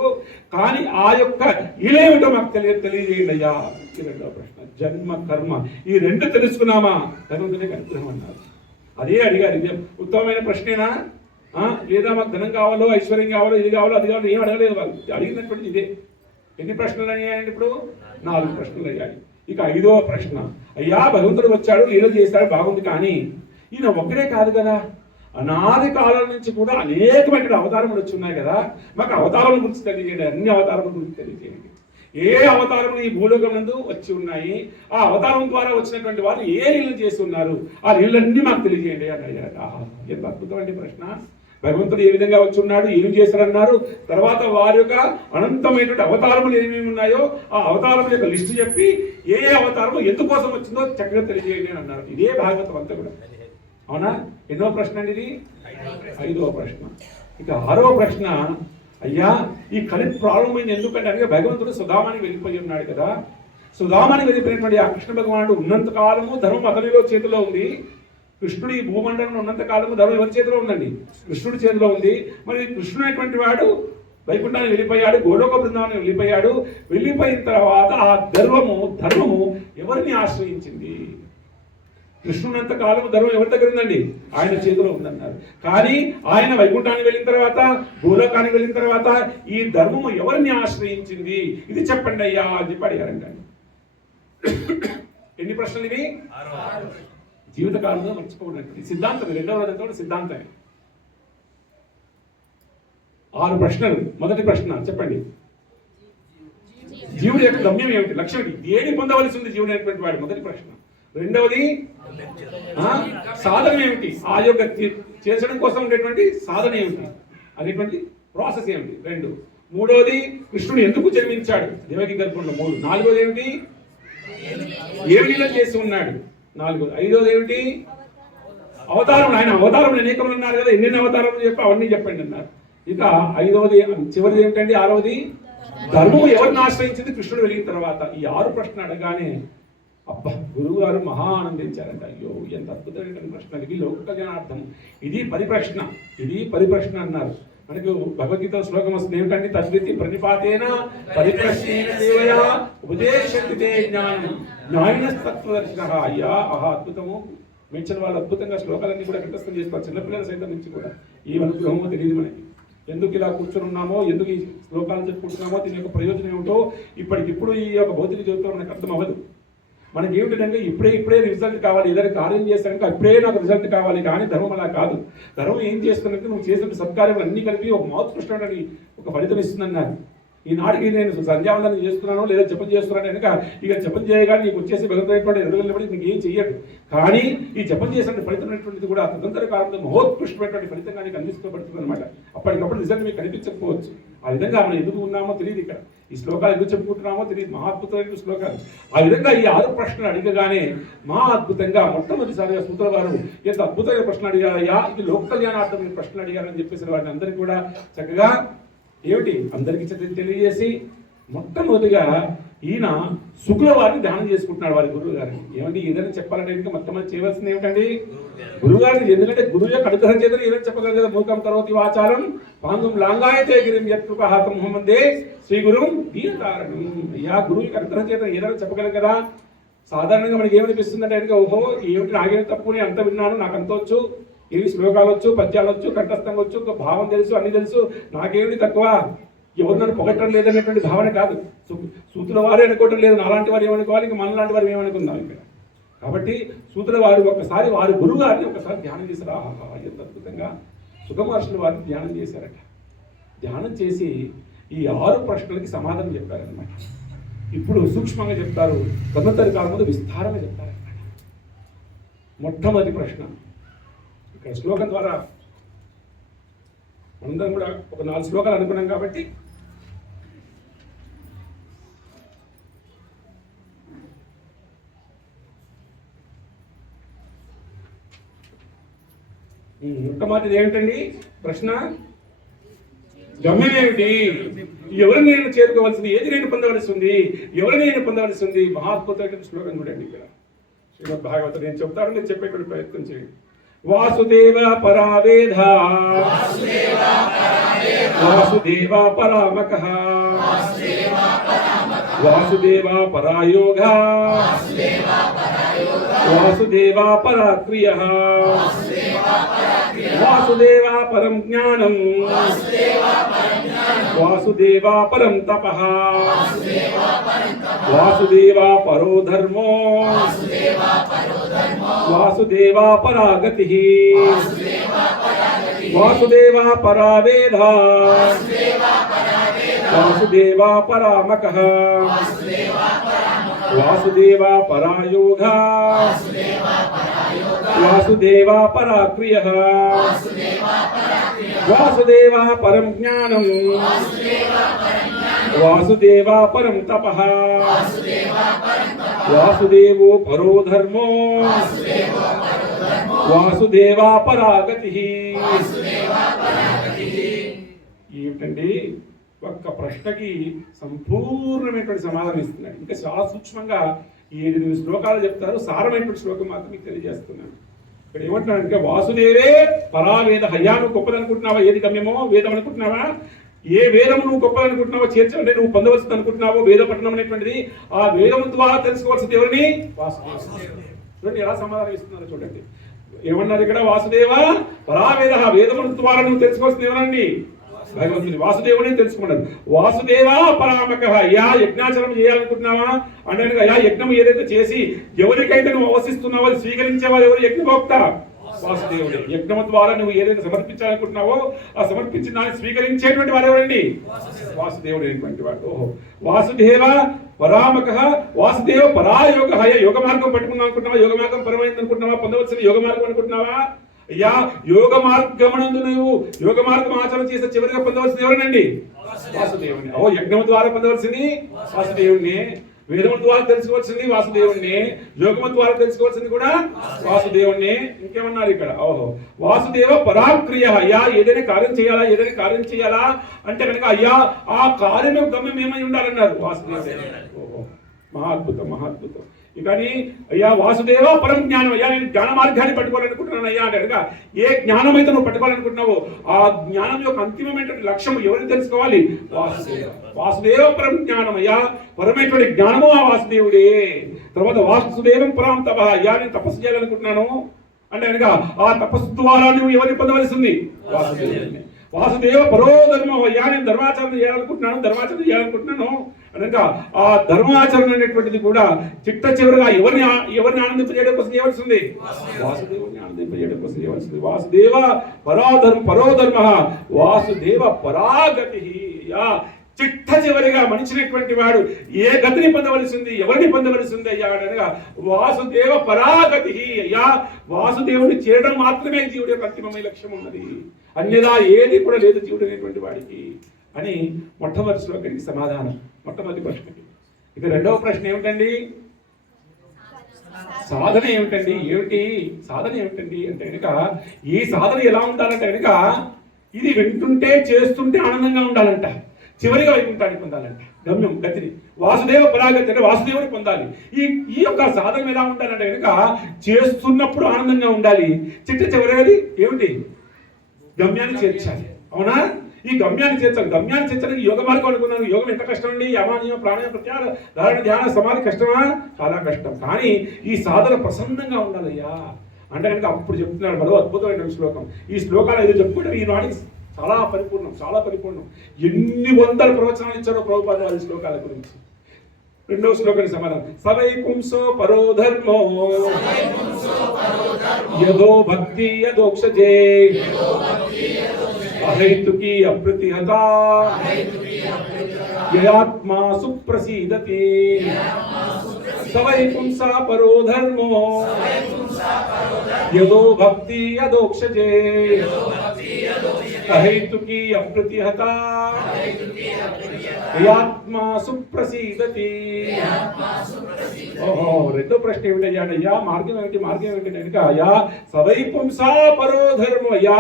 కానీ ఆ యొక్క ఇలేమిటో మాకు తెలియజేయండి అయ్యా. ఈ రెండవ ప్రశ్న. జన్మ కర్మ ఈ రెండు తెలుసుకున్నామా భగవంతునికి అనుగ్రహం అన్నారు. అదే అడిగారు. ఇది ఉత్తమమైన ప్రశ్నేనా? లేదా మాకు ధనం కావాలో, ఐశ్వర్యం కావాలో, ఇది కావాలో, అది కావాలో ఏం అడగలేదు వాళ్ళు. అడిగినటువంటి ఇదే. ఎన్ని ప్రశ్నలు అయ్యాయండి ఇప్పుడు? 4 ప్రశ్నలు అయ్యాయి. ఇక 5వ ప్రశ్న. అయ్యా భగవంతుడు వచ్చాడు, లీలలు చేశాడు, బాగుంది, కానీ ఈయన ఒక్కడే కాదు కదా, అనాది కాలం నుంచి కూడా అనేకమైన అవతారములు వచ్చి ఉన్నాయి కదా, మాకు అవతారాల గురించి తెలియజేయండి. అన్ని అవతారముల గురించి తెలియజేయండి. ఏ అవతారములు ఈ భూలోకం నందు వచ్చి ఉన్నాయి, ఆ అవతారం ద్వారా వచ్చినటువంటి వారు ఏ లీలలు చేసి ఉన్నారు, ఆ లీలలన్నీ మాకు తెలియజేయండి అని అడిగారు. ఎంత అద్భుతమైన ప్రశ్న. భగవంతుడు ఏ విధంగా వచ్చి ఉన్నాడు, ఏం చేశారన్నారు, తర్వాత వారి యొక్క అనంతమైనటువంటి అవతారములు ఏమేమి ఉన్నాయో ఆ అవతారముల యొక్క లిస్టు చెప్పి ఏ అవతారము ఎందుకోసం వచ్చిందో చక్కగా తెలియజేయండి అని అన్నారు. ఇదే భాగవతం అంతా కూడా. అవునా? ఎన్నో ప్రశ్న అండి ఇది? 5వ ప్రశ్న. ఇక 6వ ప్రశ్న. అయ్యా ఈ కలి ప్రారంభమైంది ఎందుకంటే అనగా భగవంతుడు సుధామానికి వెళ్ళిపోయి ఉన్నాడు కదా. సుధామానికి వెళ్ళిపోయినటువంటి ఆ కృష్ణ భగవానుడు ఉన్నంత కాలము ధర్మం అతనిలో చేతిలో ఉంది. కృష్ణుడు ఈ భూమండలంలో ఉన్నంత కాలము ధర్మం ఎవరి చేతిలో ఉందండి? కృష్ణుడి చేతిలో ఉంది. మరి కృష్ణుడు అనేటువంటి వాడు వైకుంఠానికి వెళ్ళిపోయాడు, గోలోక బృందానికి వెళ్ళిపోయాడు. వెళ్ళిపోయిన తర్వాత ఆ ధర్మము ఎవరిని ఆశ్రయించింది? కృష్ణునంత కాలము ధర్మం ఎవరి దగ్గర ఉందండి? ఆయన చేతిలో ఉందన్నారు. కానీ ఆయన వైకుంఠానికి వెళ్ళిన తర్వాత, భూలోకానికి వెళ్ళిన తర్వాత ఈ ధర్మము ఎవరిని ఆశ్రయించింది? ఇది చెప్పండి అయ్యా అని చెప్పి అడిగారంట. ఎన్ని ప్రశ్నలు ఇవి? జీవితకాలంలో మర్చిపోయినట్టు సిద్ధాంతం. 2వ రోజంతో సిద్ధాంతం. 6 ప్రశ్నలు. మొదటి ప్రశ్న చెప్పండి. జీవుడి యొక్క గమ్యం ఏమిటి, లక్ష్యం ఏమిటి, ఏది పొందవలసి ఉంది జీవుడు అనేటువంటి వాడు? మొదటి ప్రశ్న. రెండవది సాధన ఏమిటి, ఆ యొక్క చేసడం కోసం ఉండేటువంటి సాధన ఏమిటి అనేటువంటి ప్రాసెస్ ఏమిటి? 2. మూడవది కృష్ణుడు ఎందుకు జన్మించాడు దేవకి గర్భంలో? 3. 4వది ఏమిటి? ఏమి లీల చేసి ఉన్నాడు? 4. 5వది ఏమిటి? అవతారం. ఆయన అవతారం అనేకములు ఉన్నారు కదా, ఎన్ని అవతారాలు చెప్పి అవన్నీ చెప్పండి అన్నారు. ఇక 5వది చివరిది ఏమిటండి? 6వది ధర్మము ఎవరిని ఆశ్రయించింది కృష్ణుడు వెళ్ళిన తర్వాత. ఈ 6 ప్రశ్న అడగానే అబ్బా గురువు గారు మహా ఆనందించారంట. అయ్యో ఎంత అద్భుతమైన ప్రశ్న ఇది, లోక కళ్యాణార్థం. ఇది పరిప్రశ్న, ఇది పరిప్రశ్న అన్నారు. మనకు భగవద్గీత శ్లోకం వస్తుంది ఏమిటంటే, తద్వితి ప్రణిపాతేన పరిప్రశ్నేన సేవయా ఉపదేశంతే జ్ఞానం జ్ఞానినస్తత్వదర్శినః. అయ్యా ఆహా అద్భుతము. మెన్షన్ వాళ్ళు అద్భుతంగా శ్లోకాలన్నీ కూడా కంఠస్థం చేస్తారు. చిన్నపిల్లల సైతం నుంచి కూడా ఈ అనుగ్రహమో తెలియదు మనకి. ఎందుకు ఇలా కూర్చొని ఉన్నామో, ఎందుకు ఈ శ్లోకాలు చెప్పుకుంటున్నామో, దీని యొక్క ప్రయోజనం ఏమిటో ఇప్పటికిప్పుడు ఈ యొక్క భౌతిక జీవితంలో మనకు అర్థం అవ్వదు. మనకి ఏమిటంటే ఇప్పుడే రిజల్ట్ కావాలి, ఏదైనా కార్యం చేస్తానంటే ఇప్పుడే నాకు రిజల్ట్ కావాలి. కానీ ధర్మం అలా కాదు. ధర్మం ఏం చేస్తున్నట్టు నువ్వు చేసిన సత్కార్యం అన్ని కలిపి ఒక మహోత్కృష్టమైన ఒక ఫలితం ఇస్తుందన్నారు. ఈనాటికి నేను సంధ్యావందనం చేస్తున్నాను లేదా జపం చేస్తున్నాను కనుక ఇక జపం చేయగానే నీకు వచ్చేసి భగవంతుడైనటువంటి ఎదుగులబడి నీకు ఏం చెయ్యడు. కానీ ఈ జపం చేసిన ఫలితం అనేటువంటిది కూడా తదంతర కాలంలో మహోత్కృష్టమైనటువంటి ఫలితంగా నీకు అందిస్తూ పడుతుంది అనమాట. అప్పటికప్పుడు రిజల్ట్ మీకు కనిపించకపోవచ్చు. ఆ విధంగా మనం ఎందుకు ఉన్నామో తెలియదు. ఇక్కడ ఈ శ్లోకాలు ఎందుకు చెప్పుకుంటున్నామో తెలియదు. మహాద్భుతమైన శ్లోకాలు. ఆ విధంగా ఈ 6 ప్రశ్నలు అడిగగానే మహా అద్భుతంగా మొట్టమొదటిసారిగా సూత్ర వారు ఎంత అద్భుతమైన ప్రశ్న అడిగారయ్యా, ఇది లోక కళ్యాణార్థం మీరు ప్రశ్నలు అడిగారని చెప్పేసి వాటిని అందరికీ కూడా చక్కగా ఏమిటి అందరికీ తెలియజేసి మొట్టమొదటిగా ఈయన శుక్ల వారిని ధ్యానం చేసుకుంటున్నాడు వారి గురువు గారిని. ఏమండి ఏదైనా చెప్పాలంటే ఇంకా మొట్టమొదటి చేయవలసింది ఏమిటండి గురువు గారిని. ఎందుకంటే గురువు యొక్క అనుగ్రహం చేత ఏదైనా చెప్పగలరు కదా. మూకం కరోతి వాచారం పాంగం లాంగాయతే గిరిం యత్కృపహాతం హోమందే శ్రీ గురుం దీనతారణం. అయ్యా గురువు యొక్క అనుగ్రహం చేత ఏదైనా చెప్పగలం కదా. సాధారణంగా మనకి ఏమనిపిస్తుందంటే కనుక ఓహో ఏమిటి నాకేమి తప్పు, నేను అంత విన్నాను, నాకు అంత వచ్చు, ఇవి శ్లోకాలు వచ్చు, పద్యాలు వచ్చు, కంఠస్థంగా వచ్చు, భావం తెలుసు, అన్ని తెలుసు, నాకేమిటి తక్కువ, ఎవరు నన్ను పొగట్టడం లేదనేటువంటి భావన కాదు. సూతుల వారు అనుకోవటం లేదు, నాలాంటి వారు ఏమనుకోవాలి, ఇంకా మన లాంటి వారు ఏమనుకుందాం ఇక్కడ. కాబట్టి సూతుల వారు ఒకసారి వారి గురువు గారిని ఒకసారి ధ్యానం చేశారు. ఎంత అద్భుతంగా సుఖమహర్షుల వారిని ధ్యానం చేశారట. ధ్యానం చేసి ఈ 6 ప్రశ్నలకి సమాధానం చెప్పారనమాట. ఇప్పుడు సూక్ష్మంగా చెప్తారు, తొందరి కాలం ముందు విస్తారంగా చెప్తారనమాట. మొట్టమొదటి ప్రశ్న ఇక్కడ శ్లోకం ద్వారా మనందరం కూడా ఒక 4 శ్లోకాలు అనుకున్నాం కాబట్టి మొట్టమొదటిది ఏమిటండి ప్రశ్న? గమ్యం ఏమిటి? ఎవరు నేను చేరుకోవాల్సింది, ఏది నేను పొందవలసి ఉంది, ఎవరు నేను పొందవలసి ఉంది? మహాద్భుతమైన శ్లోకం కూడా అండి ఇక్కడ శ్రీమద్ భాగవతం. నేను చెప్తాను, నేను చెప్పేటువంటి ప్రయత్నం చేయండి. వాసుదేవ పరావేధ వాసుదేవ పరామకః వాసుదేవ పరాయోగ వాసుదేవ పరాక్రియః వాసుదేవ పరం జ్ఞానం వాసుదేవ పరం తపః వాసుదేవ పరో ధర్మో వాసుదేవ పరాగతిః వాసుదేవ పరావేద వాసుదేవ పరామకః వాసుదేవ పరాయోగ వాసుదేవ పరాక్రియః వాసుదేవ పరం జ్ఞానం వాసుదేవ పరం తపః వాసుదేవో పరో ధర్మో వాసుదేవ పరాగతిః. ఏమిటండి ఒక్క ప్రశ్నకి సంపూర్ణమైనటువంటి సమాధానం ఇస్తున్నాడు. ఇంకా చాలా సూక్ష్మంగా 7 శ్లోకాలు చెప్తారు, సారమైనటువంటి శ్లోకం మాత్రం మీకు తెలియజేస్తున్నాను. ఇక్కడ ఏమంటున్నాడంటే వాసుదేవే పరావేద. అయ్యా నువ్వు గొప్పదనుకుంటున్నావా? ఏది గమ్యమో వేదం అనుకుంటున్నావా? ఏ వేదము నువ్వు గొప్పదనుకుంటున్నావో, చేర్చాలంటే నువ్వు పొందవలసింది అనుకుంటున్నావో వేద పఠనం అనేటువంటిది, ఆ వేదం ద్వారా తెలుసుకోవాల్సింది ఎవరిని? వాసుదేవుడు. చూడండి ఎలా సమాధానం ఇస్తున్నారో చూడండి. ఏమన్నారు ఇక్కడ? వాసుదేవ పరావేద. వేదము ద్వారా నువ్వు తెలుసుకోవాల్సింది ఎవరండి? భగవంతుని, వాసుదేవుని తెలుసుకున్నాడు. వాసుదేవ పరామకః. అయ్యా యజ్ఞాచరణ చేయాలనుకుంటున్నావా అంటే అయ్యా యజ్ఞం ఏదైతే చేసి ఎవరికైతే నువ్వు అవసిస్తున్నావో అది స్వీకరించే వాళ్ళు ఎవరు? యజ్ఞభోక్త వాసుదేవుడే. యజ్ఞం ద్వారా నువ్వు ఏదైతే సమర్పించాలనుకుంటున్నావో ఆ సమర్పించిన దాన్ని స్వీకరించేటువంటి వారు ఎవరండి? వాసుదేవుడు అనేటువంటి వాడు. ఓహో వాసుదేవ పరామకః వాసుదేవ పరాయోగ. యోగ మార్గం పట్టుకుందాం అనుకుంటున్నావా? యోగ మార్గం పరమైంది అనుకుంటున్నావా? పొందవలసిన యోగ మార్గం అనుకుంటున్నావా? అయ్యా యోగ మార్గమునందు నువ్వు యోగ మార్గం ఆచరణ చేస్తే చివరిగా పొందవలసింది ఎవరినండి? వాసుదేవుని. ఓ యజ్ఞం ద్వారా పొందవలసింది వాసుదేవుణ్ణి, వేదము ద్వారా తెలుసుకోవాల్సింది వాసుదేవుణ్ణి, యోగము ద్వారా తెలుసుకోవాల్సింది కూడా వాసుదేవుణ్ణి. ఇంకేమన్నారు ఇక్కడ? ఓహో వాసుదేవ పరాక్రియ. అయ్యా ఏదైనా కార్యం చేయాలా అంటే కనుక అయ్యా ఆ కార్యం గమ్యం ఏమై ఉండాలన్నారు? వాసుదేవుడే. ఓహో మహాద్భుతం. కానీ అయ్యా వాసుదేవ పరం జ్ఞానం. అయ్యా నేను జ్ఞాన మార్గాన్ని పట్టుకోవాలనుకుంటున్నాను అయ్యా అంటే కనుక ఏ జ్ఞానం అయితే నువ్వు పట్టుకోవాలనుకుంటున్నావో ఆ జ్ఞానం యొక్క అంతిమమైనటువంటి లక్ష్యం ఎవరిని తెలుసుకోవాలి? వాసుదేవ పరం జ్ఞానం. అయ్యా పరమైనటువంటి జ్ఞానము ఆ వాసుదేవుడే. తర్వాత వాసుదేవం పరం తప. అయ్యా నేను తపస్సు చేయాలనుకుంటున్నాను అంటే కనుక ఆ తపస్సు ద్వారా నువ్వు ఎవరిని పొందవలసింది? వాసుదేవుడిని. వాసుదేవ పరో ధర్మం. అయ్యా నేను ధర్మాచరణ చేయాలనుకుంటున్నాను అనగా ఆ ధర్మాచరణ అనేటువంటిది కూడా చిట్ట చివరిగా ఎవరిని ఆనందింపజేయడం కోసం చేయవలసింది? వాసుదేవుని ఆనందింపజేయడం కోసం చేయవలసింది. వాసుదేవ పరో ధర్మ వాసుదేవ పరాగతి. చిట్ట చివరిగా మనిషినటువంటి వాడు ఏ గతిని పొందవలసింది, ఎవరిని పొందవలసింది అయ్యా అనగా వాసుదేవ పరాగతి. అయ్యా వాసుదేవుని చేరడం మాత్రమే జీవుడి యొక్క అంతిమమైన లక్ష్యం ఉన్నది. అన్యదా ఏది కూడా లేదు జీవుడు అనేటువంటి వాడికి అని మొట్టమొదటి శ్లోకానికి సమాధానం, మొట్టమొదటి ప్రశ్నకి. ఇక రెండవ ప్రశ్న ఏమిటండి? సాధన ఏమిటండి? సాధన ఏమిటండి అంటే కనుక, ఈ సాధన ఎలా ఉండాలంటే కనుక ఇది వింటుంటే చేస్తుంటే ఆనందంగా ఉండాలంట, చివరిగా వైకుంఠాన్ని పొందాలంట, గమ్యం గతిని వాసుదేవ పరాగతి అంటే వాసుదేవుని పొందాలి. ఈ యొక్క సాధన ఎలా ఉండాలంటే కనుక చేస్తున్నప్పుడు ఆనందంగా ఉండాలి, చివరిది ఏమిటి? గమ్యాన్ని చేర్చాలి. అవునా? ఈ గమ్యాన్ని చేర్చాలి. గమ్యాన్ని చేర్చడానికి యోగ మార్గం అనుకున్నాను. యోగం ఎంత కష్టం అండి? యమానియం ప్రాణాయామ ప్రత్యాహార ధారణ ధ్యాన సమాధి కష్టమా? చాలా కష్టం. కానీ ఈ సాధన ప్రసన్నంగా ఉండాలయ్యా అంటే కనుక అప్పుడు చెప్తున్నాడు మరో అద్భుతమైన శ్లోకం. ఈ శ్లోకాలు ఏదో చెప్పుకుంటే ఈనాటికి చాలా పరిపూర్ణం, చాలా పరిపూర్ణం. ఎన్ని వందల ప్రవచనాలు ఇచ్చారో ప్రభుపాద వారి శ్లోకాల గురించి. రెండవ శ్లోకానికి సమాధానం. సవై పుంసో పరో ధర్మో యదో భక్తి యదోక్షజే అహైతుకి అప్రతిహత యయాత్మా సుప్రసీదతి. సవై పుంసా పరో ధర్మో యదో భక్తి యదోక్షజే అహైతుకి అప్రతిహత యయాత్మా సుప్రసీదతి. ఓహో, రెండో ప్రశ్న ఏమిటయ్యాడయ్యా? మార్గం ఏమిటి కనుక అయ్యా సవై పుంసా పరో ధర్మం. అయ్యా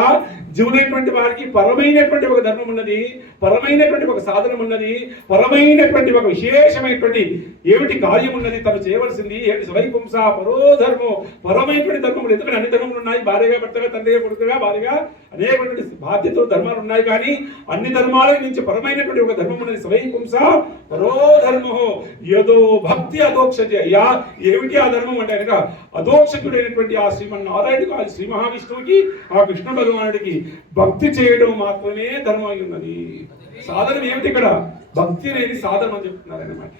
జీవులైనటువంటి వారికి పరమైనటువంటి ఒక ధర్మం ఉన్నది, పరమైనటువంటి ఒక సాధనం ఉన్నది, పరమైనటువంటి ఒక విశేషమైనటువంటి ఏమిటి కార్యం ఉన్నది, తను చేయవలసింది ఏమిటి? సవై పుంసా పరో ధర్మం, పరమైనటువంటి ధర్మములు. ఎందుకంటే అన్ని ధర్మములు ఉన్నాయి, భార్యగా భర్తగా తండ్రిగా కొడుకుగా భార్యగా అనేకటువంటి బాధ్యతలు ధర్మాలు ఉన్నాయి. కానీ అన్ని ధర్మాల నుంచి పరమైనటువంటి ఒక ధర్మం ఉన్నది. సవై పుంసా పరో ధర్మో యదో భక్తి అదోక్షజే. అయ్యా ఏమిటి ఆ ధర్మం అంటే కనుక అదోక్షకుడైనటువంటి ఆ శ్రీమన్నారాయణుడికి, ఆ శ్రీ మహావిష్ణువుకి, ఆ కృష్ణ భగవానుడికి భక్తి చేయడం మాత్రమే ధర్మం అయి ఉన్నది. సాధనం ఏమిటి ఇక్కడ? భక్తి అనేది సాధనం అని చెప్తున్నారు అన్నమాట.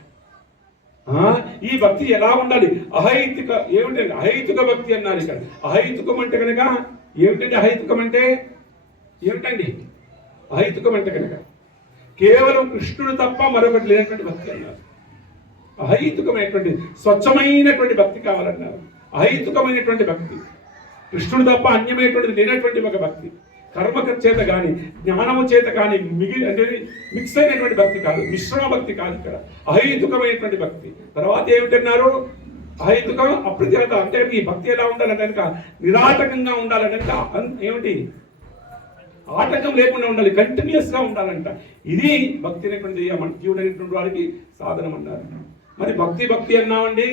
ఈ భక్తి ఎలా ఉండాలి? అహైతుక ఏమిటండి? అహైతుక భక్తి అన్నారు ఇక్కడ. అహైతుకం అంటే కనుక ఏమిటండి? అహైతుకం అంటే ఏమిటండి? అహైతుకం అంటే కనుక కేవలం కృష్ణుడు తప్ప మరొకటి లేనటువంటి భక్తి అన్నారు. అహైతుకమైనటువంటి స్వచ్ఛమైనటువంటి భక్తి కావాలన్నారు. అహైతుకమైనటువంటి భక్తి, కృష్ణుడు తప్ప అన్యమైనటువంటిది లేనటువంటి ఒక భక్తి. కర్మ చేత కానీ జ్ఞానము చేత కానీ అంటే మిక్స్ అయినటువంటి భక్తి కాదు, మిశ్రమ భక్తి కాదు. ఇక్కడ అహైతుకమైనటువంటి భక్తి. తర్వాత ఏమిటన్నారు? అహైతుకం అప్రతిహత అంటే ఈ భక్తి ఎలా ఉండాలంటే కనుక నిరాటకంగా ఉండాలంటే ఏమిటి? ఆటంకం లేకుండా ఉండాలి, కంటిన్యూస్ గా ఉండాలంట. ఇది భక్తి అనేటువంటి మన జీవుడైనటువంటి వారికి సాధనం అన్నారు. మరి భక్తి అన్నామండి,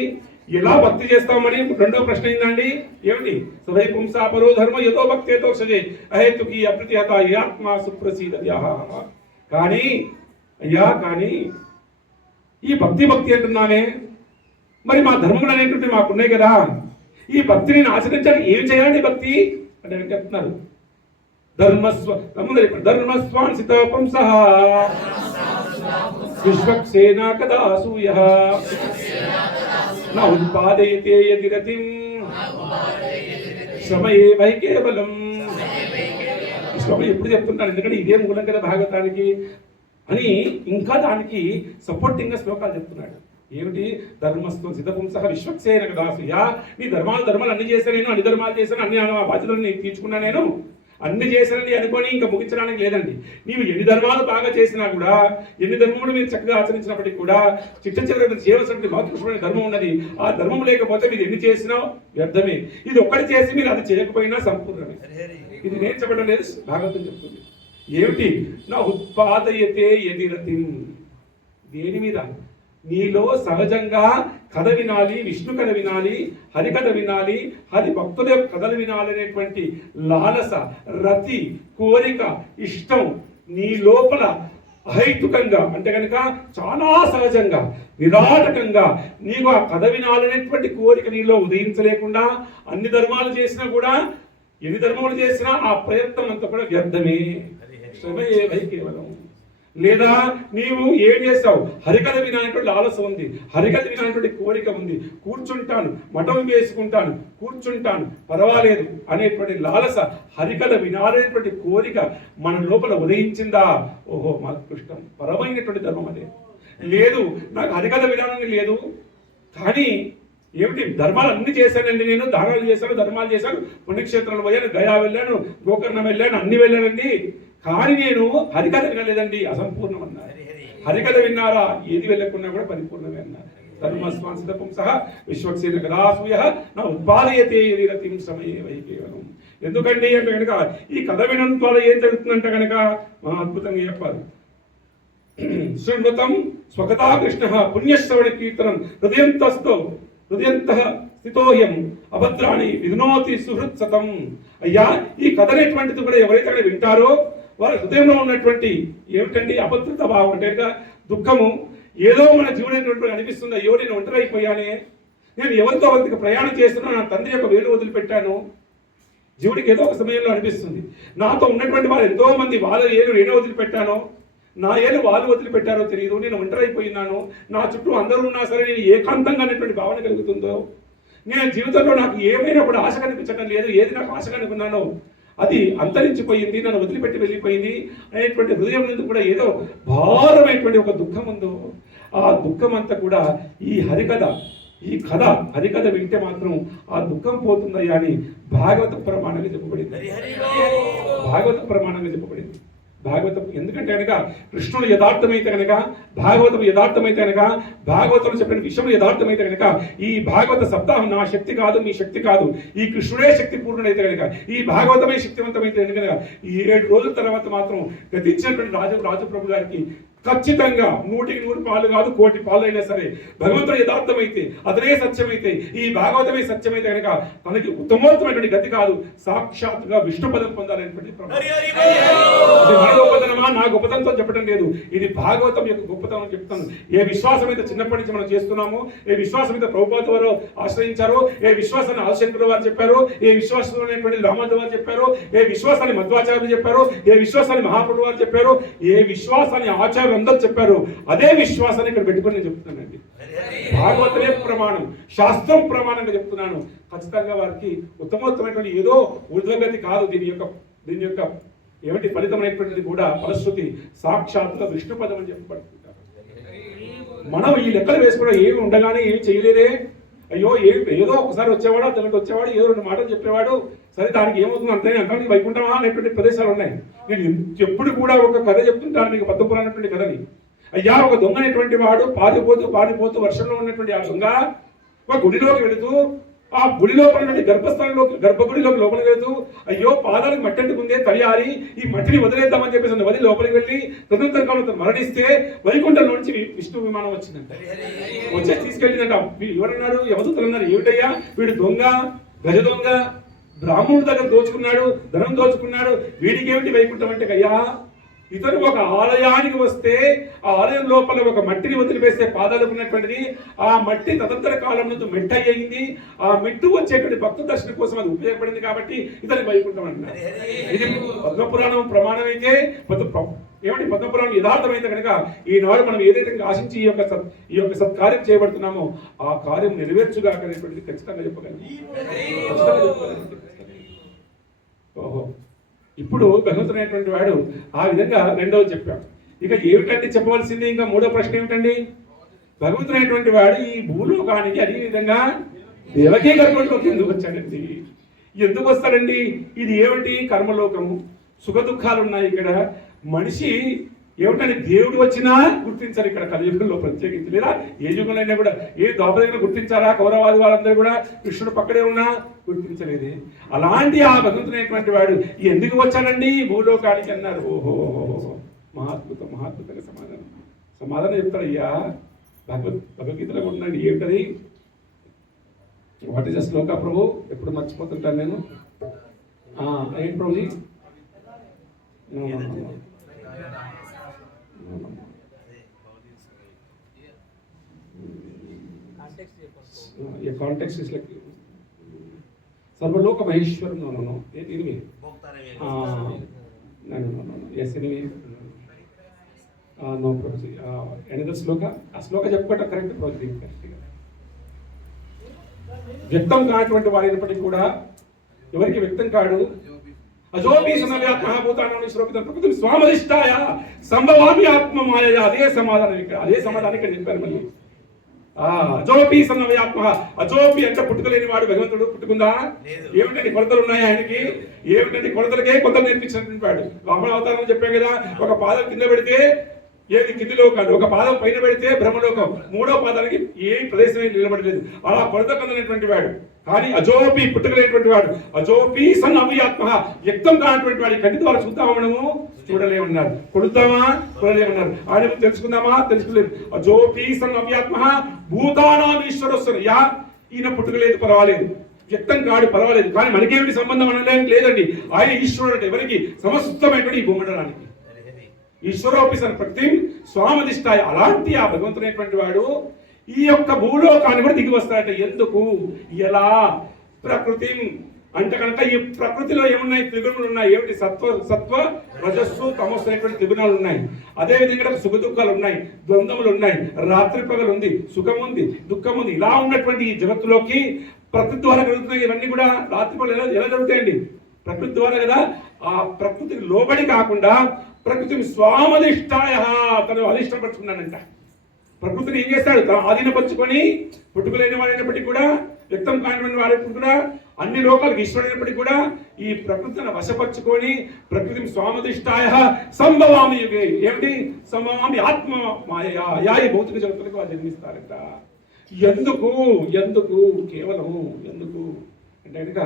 ఎలా భక్తి చేస్తామని రెండో ప్రశ్న ఏందండి? ఏమిటి? సవై పుంసా పరో ధర్మ యదో భక్తి యదోక్షజే అహేతుకి అప్రతిహత యయాత్మా సుప్రసీదతి. కానీ అయ్యా ఈ భక్తి అంటున్నామే, మరి మా ధర్మములు అనేటువంటి మాకున్నాయి కదా, ఈ భక్తిని ఆచరించాలి, ఏం చేయాలి భక్తి అంటే చెప్తున్నారు. ధర్మస్వాంసిత పుంసః విశ్వక్సేనా కదా అసూయః నా ఉత్పాదయతే యది రతిం శ్రమయే వై కేవలం. శ్రమ ఎప్పుడు చెప్తుంటాను, ఎందుకంటే ఇదే మూలం కదా భాగవతానికి అని. ఇంకా దానికి సపోర్టింగ్ గా శ్లోకాలు చెప్తున్నాడు. ఏమిటి? ధర్మస్వం సిద్ధపుంసః విశ్వక్సేన కదా అసూయ. నీ ధర్మాలు అన్ని చేశాను నేను, అన్ని ధర్మాలు చేశాను, అన్ని బాధ్యతలు తీర్చుకున్నా నేను, అన్ని చేశానని అనుకొని ఇంకా ముగించడానికి లేదండి. నీవు ఎన్ని ధర్మాలు బాగా చేసినా కూడా, ఎన్ని ధర్మములు మీరు చక్కగా ఆచరించినప్పటికీ కూడా చివరి చేయవలసిన మహత్వమైన ధర్మం ఉన్నది. ఆ ధర్మం లేకపోతే మీరు ఎన్ని చేసినా వ్యర్థమే. ఇది ఒక్కటి చేసి మీరు అది చేయకపోయినా సంపూర్ణమే. ఇది నేను చెప్పడం లేదు, భాగవతం చెప్తుంది. ఏమిటి? నా ఉత్పాదయతే యది రతిం. దేని మీద? నీలో సహజంగా కథ వినాలి, విష్ణు కథ వినాలి, హరికథ వినాలి, హరి భక్తుల కథలు వినాలి అనేటువంటి లాలస, రతి, కోరిక, ఇష్టం నీ లోపల అహైతుకంగా అంటే కనుక చాలా సహజంగా నిరాటకంగా నీకు ఆ కథ వినాలనేటువంటి కోరిక నీలో ఉదయించలేకుండా అన్ని ధర్మాలు చేసినా కూడా, ఎన్ని ధర్మములు చేసినా ఆ ప్రయత్నం అంతా కూడా వ్యర్థమే. శ్రమయే వై కేవలం. లేదా నీవు ఏం చేస్తావు? హరికథ వినాలనేటువంటి ఆలస్యం ఉంది, హరికథ వినాలనేటువంటి కోరిక ఉంది, కూర్చుంటాను, మఠం వేసుకుంటాను, కూర్చుంటాను, పర్వాలేదు అనేటువంటి లాలస, హరికథ వినాలనేటువంటి కోరిక మన లోపల ఉదయించిందా? ఓహో మాకు కృష్ణం పరమైనటువంటి ధర్మం అదే. లేదు నాకు హరికథ వినాలని లేదు, కానీ ఏమిటి? ధర్మాలు అన్ని చేశానండి, నేను దానాలు చేశాను, ధర్మాలు చేశాను, పుణ్యక్షేత్రాలు పోయాను, గయా వెళ్ళాను, గోకర్ణం వెళ్ళాను, అన్ని వెళ్ళానండి, కానీ నేను హరికథ వినలేదండి, అసంపూర్ణం అన్నారు. హరికథ విన్నారా? ఏది వెళ్ళకున్నా కూడా పరిపూర్ణమే అన్నారు. ధర్మస్వాంసిత పుంసః విశ్వక్సేన గదాసూయ నా ఉత్పాదయతే రతిం సమయే వై కేవలం. ఎందుకండి అంటే కనుక ఈ కథ వినడం ద్వారా ఏం జరుగుతుందంటే కనుక మా అద్భుతంగా చెప్పారు. శృణ్వతం స్వకథా కృష్ణ పుణ్యశ్రవణ కీర్తనం హృదయంతః స్థితోయం అభద్రాణి విధునోతి సుహృత్ సతం. అయ్యా, ఈ కథ అనేటువంటిది కూడా ఎవరైతే అక్కడ వింటారో వారి హృదయంలో ఉన్నటువంటి ఏమిటండి అభద్రత భావం అంటే దుఃఖము, ఏదో మన జీవనటువంటి అనిపిస్తుంది. అయ్యో నేను ఒంటరైపోయానే, నేను ఎవరితో వాళ్ళకి ప్రయాణం చేస్తున్నా, నా తండ్రి యొక్క వేలు వదిలిపెట్టాను. జీవుడికి ఏదో ఒక సమయంలో అనిపిస్తుంది, నాతో ఉన్నటువంటి వాళ్ళు ఎంతో మంది వాళ్ళ ఏలు నేనే వదిలిపెట్టాను, నా ఏలు వాళ్ళు వదిలిపెట్టారో తెలియదు, నేను ఒంటరైపోయినాను, నా చుట్టూ అందరూ ఉన్నా సరే నేను ఏకాంతంగా అనేటువంటి భావన కలుగుతుందో, నేను జీవితంలో నాకు ఏమైనా కూడా ఆశ కనిపించడం లేదు, ఏది నాకు ఆశ కనుకున్నానో అది అంతరించిపోయింది, నన్ను వదిలిపెట్టి వెళ్ళిపోయింది అనేటువంటి హృదయం నుండి కూడా ఏదో భారమైనటువంటి ఒక దుఃఖం ఉందో, ఆ దుఃఖం అంతా కూడా ఈ హరికథ వింటే మాత్రం ఆ దుఃఖం పోతుందయ్యా అని భాగవత ప్రమాణంగా చెప్పబడింది. భాగవతం ఎందుకంటే కనుక కృష్ణుడు యథార్థమైతే కనుక, భాగవతం యథార్థమైతే కనుక, భాగవతంలో చెప్పిన విషయం యథార్థమైతే కనుక, ఈ భాగవత సప్తాహం నా శక్తి కాదు, మీ శక్తి కాదు, ఈ కృష్ణుడే శక్తి పూర్ణుడైతే కనుక, ఈ భాగవతమే శక్తివంతమైతే కనుక, ఈ 7 రోజుల తర్వాత మాత్రం గతించినటువంటి రాజు ప్రభు గారికి ఖచ్చితంగా 100కి 100 పాలు కాదు, 1,000,000 పాలు అయినా సరే భగవంతుడు యథార్థమైతే, అతనే సత్యమైతే, ఈ భాగవతమే సత్యమైతే కనుక తనకి ఉత్తమోత్తమైనటువంటి గతి కాదు, సాక్షాత్తుగా విష్ణు పదం పొందాలనేటువంటి గొప్పతనమా నా గొప్పతనంతో చెప్పడం లేదు, ఇది భాగవతం యొక్క గొప్పతనం చెప్తాను. ఏ విశ్వాసం అయితే చిన్నప్పటి నుంచి మనం చేస్తున్నామో, ఏ విశ్వాసం అయితే ప్రభుపాద వారు ఆశ్రయించారో, ఏ విశ్వాసాన్ని ఆదిశంకరుల వారు చెప్పారో, ఏ విశ్వాసం అనేటువంటి రామానుజ వారు చెప్పారో, ఏ విశ్వాసాన్ని మధ్వాచార్యులు చెప్పారో, ఏ విశ్వాసాన్ని మహాప్రభు వారు చెప్పారో, ఏ విశ్వాసాన్ని ఆచార్యులు అందరూ చెప్పారు, అదే విశ్వాసాన్ని ఇక్కడ పెట్టుకొని నేను చెప్తున్నానండి. భాగవతమే ప్రమాణం, శాస్త్రం ప్రమాణంగా చెప్తున్నాను. ఖచ్చితంగా వారికి ఉత్తమోత్తమైనటువంటి ఏదో ఊర్ధ్వగతి కాదు, దీని యొక్క ఏమిటి ఫలితమైనటువంటిది కూడా ఫలశ్రుతి సాక్షాత్తుగా విష్ణు పదం అని చెప్పబడుతుంటారు. మనం ఈ లెక్కలు వేసుకోవడం ఏమి ఉండగానే ఏమి చేయలేదే, అయ్యో ఏదో ఒకసారి వచ్చేవాడు, అతనికి వచ్చేవాడు, ఏదో 2 మాటలు చెప్పేవాడు, సరే దానికి ఏమవుతుంది అంతే అంటే వైకుంఠమా అనేటువంటి ప్రదేశాలు ఉన్నాయి. నేను ఎప్పుడు కూడా ఒక కథ చెప్తుంటాను మీకు, పద్మపురాణటువంటి కథని. అయ్యా, ఒక దొంగ అనేటువంటి వాడు పారిపోతూ వర్షంలో ఉన్నటువంటి ఆ దొంగ ఒక గుడిలోకి వెళుతూ, ఆ గుడి లోపల గర్భగుడిలోకి లోపలికి వెళుతూ, అయ్యో పాదాలకు మట్టి అంటుకుందే, తలియారి ఈ మట్టిని వదిలేద్దామని చెప్పేసి వదిలి లోపలికి వెళ్ళి తదనంతరం మరణిస్తే వైకుంఠం నుంచి విష్ణు విమానం వచ్చిందంట. వచ్చేసి తీసుకెళ్ళిందంట. ఎవరన్నారు? యమదూతలు అన్నారు, ఏమిటయ్యా వీడు దొంగ, గజ దొంగ, బ్రాహ్మణుడి దగ్గర దోచుకున్నాడు, ధనం దోచుకున్నాడు, వీడికి ఏమిటి వైకుంఠం అంటే, అయ్యా ఇతను ఒక ఆలయానికి వస్తే ఆ ఆలయం లోపల ఒక మట్టిని వదిలివేస్తే పాదాలకు ఉన్నటువంటిది, ఆ మట్టి తదంతర కాలం నుంచి మెట్టు అయ్యింది, ఆ మెట్టు వచ్చేటువంటి భక్తు దర్శనం కోసం అది ఉపయోగపడింది కాబట్టి ఇతనికి వైకుంఠం అంటున్నారు. ఇది పద్మపురాణం ప్రమాణం అయితే, పద్మపురాణం యథార్థమైతే కనుక ఈనాడు మనం ఏదైతే ఆశించి ఈ యొక్క సత్కార్యం చేయబడుతున్నామో ఆ కార్యం నెరవేర్చుగా అనేటువంటిది ఖచ్చితంగా చెప్పగలం. ఓహో, ఇప్పుడు భగవంతుడైనటువంటి వాడు ఆ విధంగా రెండవది చెప్పాడు. ఇక ఏమిటంటే చెప్పవలసింది, ఇంకా 3వ ప్రశ్న ఏమిటండి? భగవంతుడైనటువంటి వాడు ఈ భూలోకానికి అదే విధంగా దేవకీ గర్భంలోకి ఎందుకు వచ్చాడండి? ఎందుకు వస్తాడండి? ఇది ఏమిటి? కర్మలోకము, సుఖ దుఃఖాలు ఉన్నాయి ఇక్కడ. మనిషి ఏమిటంటే దేవుడు వచ్చినా గుర్తించారు ఇక్కడ కలియుగంలో ప్రత్యేకించి, లేదా ఏ యుగంలో అయినా కూడా, ఏ ద్వాపరంలో గుర్తించారా? కౌరవాది వాళ్ళందరూ కూడా కృష్ణుడు పక్కనే ఉన్నా గుర్తించలేదు. అలాంటి ఆ భగవంతుడైనటువంటి వాడు ఎందుకు వచ్చానండి భూలోకానికి అన్నారు. ఓహో, మహాద్భుతంగా సమాధానం చెప్తాడు. అయ్యా, భగవద్గీతలో ఉన్నాడు. ఏమిటది? What is the shloka prabhu? ఎప్పుడు మర్చిపోతుంటాను నేను. ఏంటి ప్రభుజీ? ये context is like Sarvaloka Maheshwaram. no anyway no yes anyway no Prabhuji another sloka ఆ శ్లోక చెప్పుకోవటం కరెక్ట్ Prabhuji. వ్యక్తం కానటువంటి వారైనప్పటికీ కూడా ఎవరికి వ్యక్తం కాడు. అజోపి సమవ్యాత్మభూతాన్ని శ్లోకితం ప్రకృతి స్వామధిష్టాయ సంభవామి ఆత్మ మాయ. అదే సమాధానం ఇక్కడ చెప్పారు. మళ్ళీ అజోపి సన్నవయాత్మ. అజోపి అంటే పుట్టుకలేని వాడు భగవంతుడు. పుట్టుకుందా? ఏమిటండి కొలతలు ఉన్నాయి ఆయనకి? ఏమిటండి కొలతలకే కొలతలు నేర్పించినటువంటి వాడు. వామన అవతారం చెప్పాం కదా, ఒక పాదం కింద పెడితే ఏది కిందిలో కాదు, ఒక పాదం పైన పెడితే బ్రహ్మలోకం, మూడో పాదానికి ఏ ప్రదేశమే నిలబడలేదు. అలా కొలత కందనటువంటి వాడు. కానీ అజోపి పుట్టుకలేనటువంటి వాడు. అజోపి సన్ అవ్యాత్మ, వ్యక్తం కానటువంటి వాడి కంటి ద్వారా చూద్దామా మనము? చూడలేమన్నారు. కొడుద్దామా? చూడలేమన్నారు. ఆయన తెలుసుకుందామా? తెలుసుకోలేదు. అజోపి సన్ అవ్యాత్మ భూతానాం ఈశ్వరస్య. ఈయన పుట్టుకలేదు పర్వాలేదు, వ్యక్తం కాడు పర్వాలేదు, కానీ మనకేమిటి సంబంధం అనడానికి లేదండి. ఆయన ఈశ్వరుడు అంటే ఎవరికి? సమస్తమైనటువంటి ఈ భూమండలానికి. ఈశ్వరోపి సన్ ప్రకృతి స్వామధిష్టాయ. అలాంటి ఆ భగవంతుడైనటువంటి వాడు ఈ యొక్క భూలోకాన్ని కూడా దిగి వస్తాడట. ఎందుకు? ఎలా? ప్రకృతి అంటే కనుక ఈ ప్రకృతిలో ఏమున్నాయి? త్రిగుణములు ఉన్నాయి. ఏమిటి? సత్వ రజస్సు తమస్సు అనేటువంటి త్రిగుణాలు ఉన్నాయి. అదేవిధంగా సుఖ దుఃఖాలు ఉన్నాయి, ద్వంద్వములు ఉన్నాయి, రాత్రి పగలు ఉంది, సుఖం ఉంది, దుఃఖం ఉంది. ఇలా ఉన్నటువంటి ఈ జగత్తులోకి ప్రకృతి ద్వారా కలుగుతున్నాయి. ఇవన్నీ కూడా రాత్రి పగలు ఎలా జరుగుతాయండి? ప్రకృతి ద్వారా కదా. ఆ ప్రకృతికి లోబడి కాకుండా ప్రకృతిని స్వామధిష్టాయ, తను అధిష్టపరుచుకున్నానంట. ప్రకృతిని ఏం చేస్తాడు? తను ఆధీనపరుచుకొని పుట్టుకలేని వాడైనప్పటికీ కూడా, వ్యక్తం కానిటువంటి వాడైనప్పటికీ కూడా, అన్ని లోకాలకు ఈశ్వరుడైనప్పటికీ కూడా ఈ ప్రకృతిని వశపరుచుకొని ప్రకృతిని స్వామధిష్టాయ సంభవామి యుగే. ఏమిటి? సంభవామి ఆత్మ మాయా. ఈ భౌతిక జగత్తులకు వాళ్ళు జన్మిస్తారంట. ఎందుకు? ఎందుకు? కేవలము ఎందుకు అంటే కనుక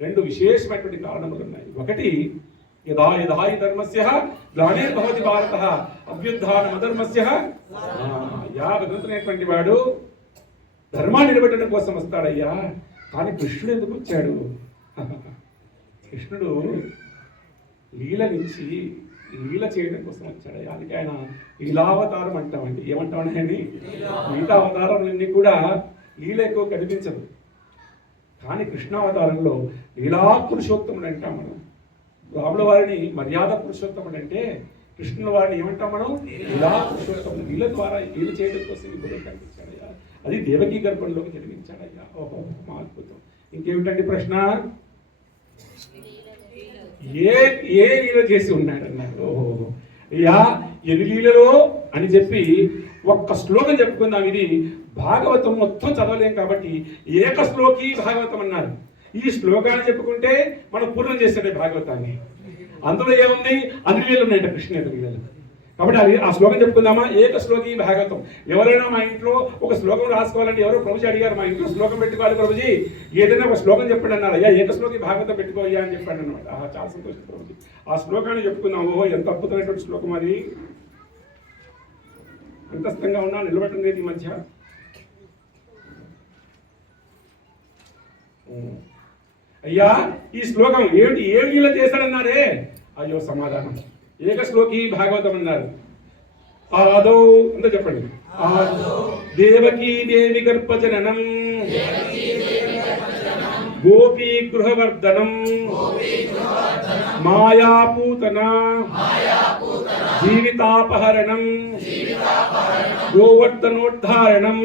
రెండు విశేషమైనటువంటి కారణములు ఉన్నాయి. ఒకటి, యదా యదా హి ధర్మస్య గ్లానిర్భవతి భారతః అభ్యుత్థానమధర్మస్య. భగవంతుడైనటువంటి వాడు ధర్మాన్ని నిలబెట్టడం కోసం వస్తాడయ్యా. కానీ కృష్ణుడు ఎందుకు వచ్చాడు? కృష్ణుడు లీలనిచ్చి లీల చేయడం కోసం వచ్చాడయ్యా. అందుకే ఆయన లీలావతారం అంటామండి. ఏమంటామని? మిగతా అవతారాలన్నీ కూడా లీల ఎక్కువ కనిపించదు, కానీ కృష్ణావతారంలో లీలా పురుషోత్తముడు అంటాం మనం. రాముల వారిని మర్యాద పురుషోత్తముడు అంటే, కృష్ణుల వారిని ఏమంటాం మనం? లీలా పురుషోత్తముడు. లీల ద్వారా లీల చేయడం కోసం ఇప్పుడు కనిపించాడయ్యా. అది దేవకీ గర్భంలోకి జరిగించాడయ్యా. ఓహో, మా అద్భుతం. ఇంకేమిటండి ప్రశ్న? ఏ ఏ లీల చేసి ఉన్నాడన్నారు? ఓహో, అయ్యా ఎన్ని లీలలో అని చెప్పి ఒక్క శ్లోకం చెప్పుకుందాం. ఇది భాగవతం మొత్తం చదవలేం కాబట్టి ఏక శ్లోకి భాగవతం అన్నారు. ఈ శ్లోకాన్ని చెప్పుకుంటే మనం పూర్ణం చేసేదే భాగవతాన్ని. అందులో ఏముంది? అన్ని లీలలు ఉన్నాయంట, కృష్ణ లీలలు. కాబట్టి అది ఆ శ్లోకం చెప్పుకుందామా? ఏక శ్లోకి భాగవతం. ఎవరైనా మా ఇంట్లో ఒక శ్లోకం రాసుకోవాలంటే ఎవరో ప్రభుజీ అడిగారు, మా ఇంట్లో శ్లోకం పెట్టుకోవాలి ప్రభుజీ, ఏదైనా ఒక శ్లోకం చెప్పండి అన్నారు. అయ్యా ఏక శ్లోకి భాగవతం పెట్టుకోయ్యా అని చెప్పాడు అనమాట. చాలా సంతోషం ప్రభుజీ. ఆ శ్లోకాన్ని చెప్పుకుందాం. ఓహో, ఎంత అద్భుతమైనటువంటి శ్లోకం అది. అంతస్థంగా ఉన్నా నిలబెట్టడం లేదు ఈ మధ్య. అయ్యా ఈ శ్లోకం ఏమిటి? ఏ లీల చేశాడన్నారే? అయ్యో సమాధానం. ఏక శ్లోకి భాగవతం అన్నారు. ఆదౌ అంతా చెప్పండి. దేవకీ దేవి గర్భజననం గోపీ గృహవర్ధనం మాయాపూతన జీవితాపహరణం గోవర్ధనోద్ధారణం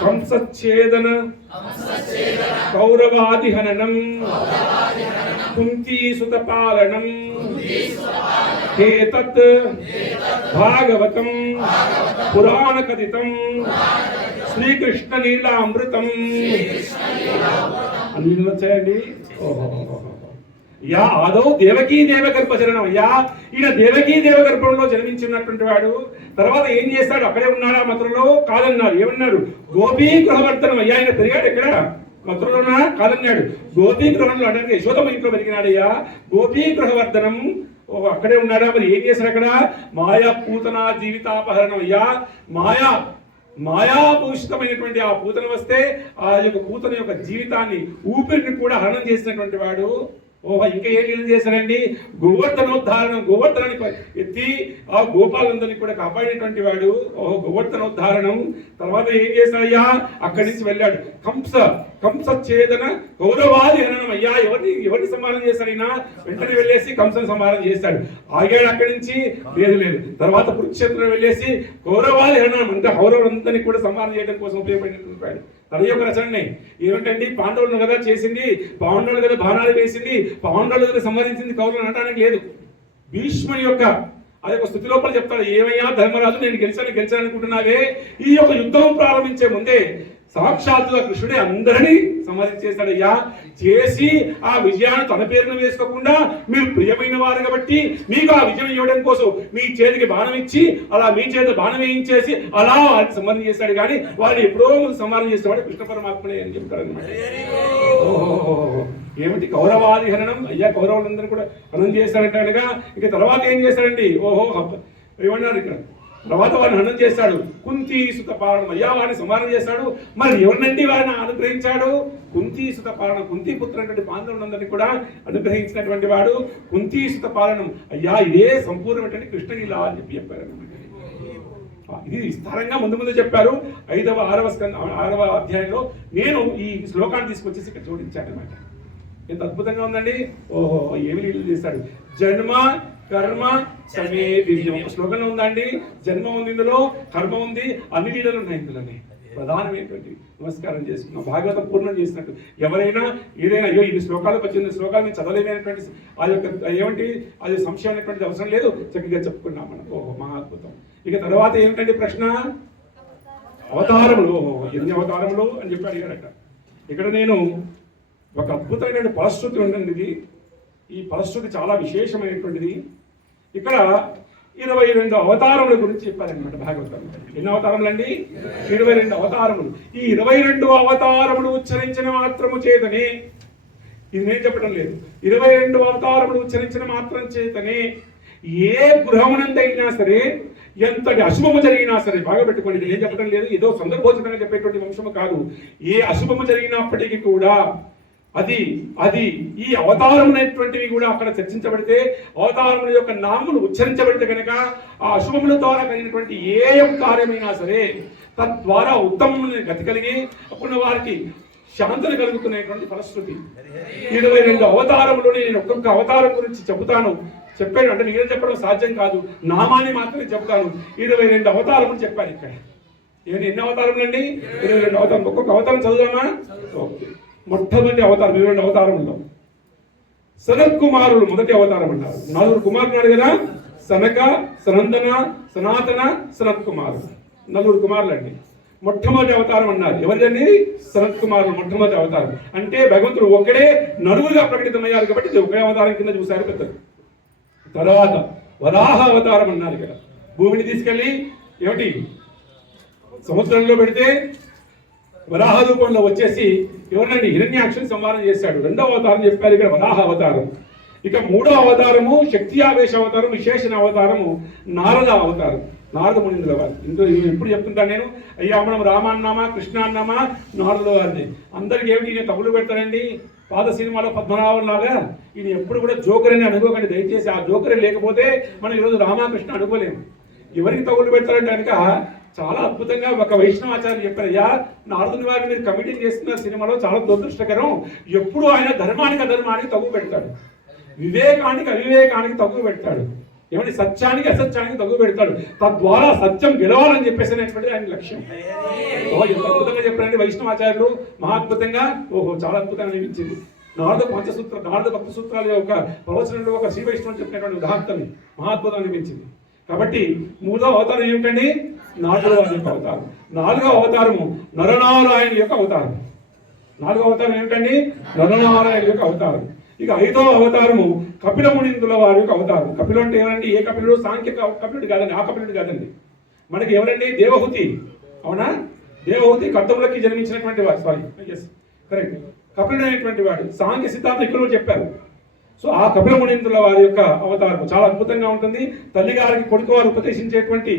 కంసచ్ఛేదన కౌరవాదిహననం కుంతీసుతపాలనం ఏతత్ భాగవతం పురాణ కథితం శ్రీకృష్ణ లీలామృతం. అన్ని వచ్చాయండి. యా ఆదౌ దేవకీ దేవగర్భజననం. యా ఈయన దేవకీ దేవగర్భంలో జన్మించినటువంటి వాడు. తర్వాత ఏం చేస్తాడు? అక్కడే ఉన్నాడా మథురలో? కాదన్నారు. ఏమన్నారు? గోపీ గృహవర్ధనం. అయ్యా ఆయన పెరిగాడు ఎక్కడ? మథురలోనా? కాదన్నాడు. గోపీ గృహంలో అంటే యశోదమ్మ ఇంట్లో పెరిగినాడయ్యా. గోపీ గృహవర్ధనం. అక్కడే ఉన్నాడా? మరి ఏం చేశాడు అక్కడ? మాయా పూతన జీవితాపహరణం. అయ్యా మాయాభూషితమైనటువంటి ఆ పూతన వస్తే ఆ యొక్క పూతన యొక్క జీవితాన్ని, ఊపిరిని కూడా హరణం చేసినటువంటి వాడు. ఓహో, ఇంకా ఏం లీల చేశారండి? గోవర్ధనోద్ధారణం. గోవర్ధనాన్ని ఎత్తి ఆ గోపాలందరినీ కూడా కాపాడేటువంటి వాడు. ఓహో, గోవర్ధనోద్ధారణం. తర్వాత ఏం చేశాడయ్యా? అక్కడి నుంచి వెళ్ళాడు. కంసచ్ఛేదన కౌరవాది హననం. అయ్యా ఎవరిని సంహారం చేశాడు ఈయన? వెంటనే వెళ్ళేసి కంసను సంహారం చేశాడు. ఆగాడు అక్కడి నుంచి? లేదు. తర్వాత కురుక్షేత్రం వెళ్ళేసి కౌరవాది హననం అంటే కౌరవులందరినీ కూడా సంహారం చేయడం కోసం ఉపయోగపడినటువంటి వాడు. తన యొక్క రచనని ఏమిటండి? పాండవులను కదా చేసింది, పాండవులు కదా బాణాలు వేసింది, పాండవులు కదా సంహరించింది, కౌరవులు అనడానికి లేదు. భీష్ముని యొక్క ఆ యొక్క స్థుతి లోపల చెప్తాడు, ఏమయ్యా ధర్మరాజు, నేను గెలిచాను అనుకుంటున్నావే. ఈ యొక్క యుద్ధం ప్రారంభించే ముందే సాక్షాత్తుగా కృష్ణుడే అందరినీ సంహరించేశాడయ్యా. చేసి ఆ విజయాన్ని తన పేరును వేసుకోకుండా మీరు ప్రియమైన వారు కాబట్టి మీకు ఆ విజయం ఇవ్వడం కోసం మీ చేతికి బాణం ఇచ్చి అలా మీ చేతి బాణం వేయించేసి అలా వారిని సంహారం చేశాడు. కానీ వారిని ఎప్పుడో ముందు సంహారం చేసేవాడు కృష్ణ పరమాత్మనే అని చెప్తాడు అనమాట. ఏమిటి కౌరవాది హరణం, అయ్యా కౌరవులందరూ కూడా హనం చేశారంటే అనగా ఇక తర్వాత ఏం చేశాడండి, ఏమన్నారు ఇక్కడ, తర్వాత వారిని హనం చేశాడు. కుంతీ సుత పాలనం, అయ్యా వారిని సంహారం చేశాడు. మరి ఎవరినండి వారిని అనుగ్రహించాడు? కుంతీ సుత పాలనం, కుంతీ పుత్రుడు పాండవులందరినీ కూడా అనుగ్రహించినటువంటి వాడు కుంతీ సుత పాలనం. అయ్యా ఇదే సంపూర్ణమైనటువంటి కృష్ణలీల అని చెప్పారు. ఇది విస్తారంగా ముందు చెప్పారు 5వ 6వ అధ్యాయంలో. నేను ఈ శ్లోకాన్ని తీసుకొచ్చేసి ఇక్కడ జోడించాను అనమాట. ఎంత అద్భుతంగా ఉందండి. ఓహో, ఏమి లీలలు చేశాడు. జన్మ కర్మ చమే దివ్యం శ్లోకంలో ఉందండి. జన్మ ఉంది ఇందులో, కర్మ ఉంది, అన్ని లీలలు ఉన్నాయి ఇందులోనే. ప్రధానమైనటువంటి నమస్కారం చేసుకున్నాం, భాగవతం పూర్ణం చేసినట్టు. ఎవరైనా ఏదైనా అయ్యో ఇన్ని శ్లోకాలు 18 శ్లోకాలు మేము చదవలేమైనటువంటి ఆ యొక్క ఏమిటి అది సంశయం అనేటువంటిది అవసరం లేదు, చక్కగా చెప్పుకున్నాం మనం. ఓహో మహాద్భుతం. ఇక తర్వాత ఏమిటండి ప్రశ్న, అవతారములు. ఎన్ని అవతారములు అని చెప్పి అడిగాడట. ఇక్కడ నేను ఒక అద్భుతమైన ఫలశ్రుతి ఉండండి. ఇది ఈ ఫలశ్రుతి చాలా విశేషమైనటువంటిది. ఇక్కడ 22 అవతారముల గురించి చెప్పారనమాట భాగవతం. ఎన్ని అవతారములు అండి? 22 అవతారములు. ఈ 22 అవతారములు ఉచ్చరించిన మాత్రము చేతనే, ఇది నేను చెప్పడం లేదు, 22 అవతారములు ఉచ్చరించిన మాత్రం చేతనే ఏ గృహమునందైనా సరే, ఎంతటి అశుభము జరిగినా సరే, బాగా పెట్టుకోండి, ఇది నేను చెప్పడం లేదు, ఏదో సందర్భోచితంగా చెప్పేటువంటి వంశము కాదు. ఏ అశుభము జరిగినప్పటికీ కూడా అది ఈ అవతారం అనేటువంటివి కూడా అక్కడ చర్చించబడితే, అవతారముల యొక్క నామములు ఉచ్చరించబడితే కనుక ఆ అశుభముల ద్వారా కలిగినటువంటి ఏ కార్యమైనా సరే తద్వారా ఉత్తమమైన గతి కలిగి అప్పుడు వారికి శాంతులు కలుగుతున్నటువంటి ఫలశ్రుతి. 22 అవతారములు నేను ఒక్కొక్క అవతారం గురించి చెప్పాను అంటే నేను చెప్పడం సాధ్యం కాదు, నామాన్ని మాత్రమే చెప్తాను. 22 అవతారములు చెప్పాను ఇక్కడ. ఎన్ని అవతారములు అండి? 22 అవతారం. ఒక్కొక్క అవతారం చదువుదామా? ఓకే. మొట్టమొదటి అవతారం 22 అవతారముల్లో సనత్ కుమారులు మొదటి అవతారం అన్నారు. 4 కుమారులు కదా, సనక, సనందన, సనాతన, సనత్ కుమారులు. 4 కుమారులు అండి. మొట్టమొదటి అవతారం అన్నారు. ఎవరిదండి? సనత్ కుమారులు మొట్టమొదటి అవతారం. అంటే భగవంతుడు ఒక్కడే నలుగురుగా ప్రకటితమయ్యారు కాబట్టి ఇది ఒకే అవతారం కింద చూశారు పెద్దలు. తర్వాత వరాహ అవతారం అన్నారు కదా, భూమిని తీసుకెళ్ళి ఏమిటి సముద్రంలో పెడితే వరాహ రూపంలో వచ్చేసి ఎవరినండి? హిరణ్యాక్షుని సంహారం చేశాడు. 2వ అవతారం చెప్పారు ఇక్కడ, వరాహ అవతారం. ఇక 3వ అవతారము శక్తి ఆవేశ అవతారం, విశేషణ అవతారము నారద అవతారం. నారద మునిందుల వారు. ఇందులో ఎప్పుడు చెప్తుంటాను నేను, అయ్యా మనం రామ అన్నామా కృష్ణ అన్నామా నారదుల వారిని. అందరికి ఏమిటి ఈయన తగులు పెడతారండి, పాత సినిమాలో పద్మనాభం లాగా ఈయన ఎప్పుడు కూడా జోకర్ అని అనుకోకండి దయచేసి. ఆ జోకరే లేకపోతే మనం ఈరోజు రామకృష్ణ అనుకోలేము. ఎవరికి తగులు పెడతారంటే కనుక చాలా అద్భుతంగా ఒక వైష్ణవాచార్యులు చెప్పారు, అయ్యా నారదుని వారిని మీరు కమిటింగ్ చేస్తున్న సినిమాలో చాలా దురదృష్టకరం, ఎప్పుడు ఆయన ధర్మానికి అధర్మానికి తగ్గు పెడతాడు, వివేకానికి అవివేకానికి తగ్గు పెడతాడు, ఏమంటే సత్యానికి అసత్యానికి తగ్గు పెడతాడు. తద్వారా సత్యం గెలవాలని చెప్పేసి అనేటువంటిది ఆయన లక్ష్యం. ఎంత అద్భుతంగా చెప్పారండి వైష్ణవాచార్యులు, మహాద్భుతంగా. ఓహో చాలా అద్భుతంగా అనిపించింది. నారద భక్తి సూత్రాల యొక్క ప్రవచనంలో ఒక శ్రీ వైష్ణవం చెప్పినటువంటి ఉదాహరణ మహాద్భుతం అనిపించింది. కాబట్టి 3వ అవతారం ఏమిటండి? నారదుల వారి యొక్క అవతారం. 4వ అవతారము నరనారాయణ యొక్క అవతారం. 4వ అవతారం ఏమిటండి? నరనారాయణ యొక్క అవతారం. ఇక 5వ అవతారము కపిల మునీంద్రుల వారి యొక్క అవతారం. కపిలు అంటే ఎవరండి? ఏ కపిలుడు? సాంఖ్య కపిలుడు కాదండి, ఆ కపిలుడు కాదండి. మనకి ఎవరండి? దేవహూతి. అవునా? దేవహూతి కర్దములకి జన్మించినటువంటి వాడు. Sorry, yes correct. కపిలుడు అనేటువంటి వాడు సాంఖ్య సిద్ధాంతం ఇక్కడ చెప్పారు. సో ఆ కపిల మునీంద్రుల వారి యొక్క అవతారం చాలా అద్భుతంగా ఉంటుంది. తల్లిగారికి కొడుకు వారు ఉపదేశించేటువంటి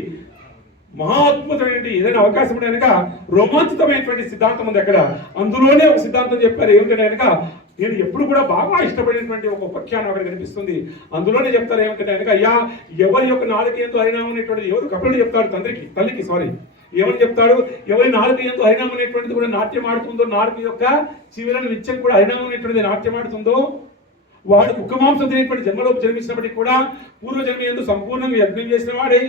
మహాద్భుతమైన ఏదైనా అవకాశం ఉంటే కనుక రోమాంచితమైనటువంటి సిద్ధాంతం ఉంది అక్కడ. అందులోనే ఒక సిద్ధాంతం చెప్పారు. ఏమిటంటే కనుక నేను ఎప్పుడు కూడా బాగా ఇష్టపడినటువంటి ఒక ఉపాఖ్యానం అక్కడ కనిపిస్తుంది. అందులోనే చెప్తారు ఏమిటంటే కనుక, అయ్యా ఎవరి యొక్క నాలుక ఎందు హరినామం అనేటువంటిది ఎవరు కపిలుడు చెప్తాడు తల్లికి ఏమని చెప్తాడు? ఎవరి నాలుక ఎందు హరినామం అనేటువంటిది కూడా నాట్యం ఆడుతుందో, నాలుక యొక్క చివరను నిత్యం కూడా హరినామం అనేటువంటిది నాట్యం ఆడుతుందో, వాడు కుక్కమాంసం తినేటువంటి జన్మలో జన్మించినప్పటికీ కూడా పూర్వజన్మ ఎందు సంపూర్ణంగా యజ్ఞం చేసిన వాడై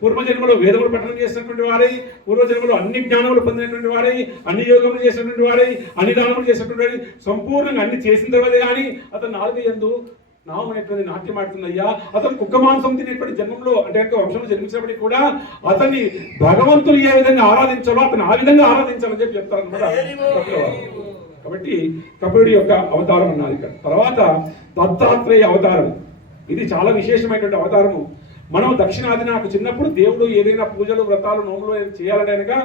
పూర్వజన్మలో వేదములు పఠనం చేసినటువంటి వాడై, పూర్వజన్మలో అన్ని జ్ఞానములు పొందినటువంటి వాడై, అన్ని యోగములు చేసినటువంటి వాడై, అన్ని దానములు చేసినటువంటి వాడై, సంపూర్ణంగా అన్ని చేసిన తర్వాత కానీ అతను నాలుక యందు నామం అనేటువంటి నాట్యం ఆడుతుందయ్యా. అతను కుక్క మాంసం తినేటువంటి జన్మంలో అంటే వంశంలో జన్మించినప్పటికీ కూడా అతన్ని భగవంతుడు ఏ విధంగా ఆరాధించాలో అతను ఆ విధంగా ఆరాధించాలని చెప్పి చెప్తారు అనమాట. కాబట్టి కపిలుడి యొక్క అవతారం అన్నారు ఇక్కడ. తర్వాత దత్తాత్రేయ అవతారం, ఇది చాలా విశేషమైనటువంటి అవతారము. మనం దక్షిణాది నాకు చిన్నప్పుడు దేవుడు ఏదైనా పూజలు వ్రతాలు నోములు చేయాలని అనగా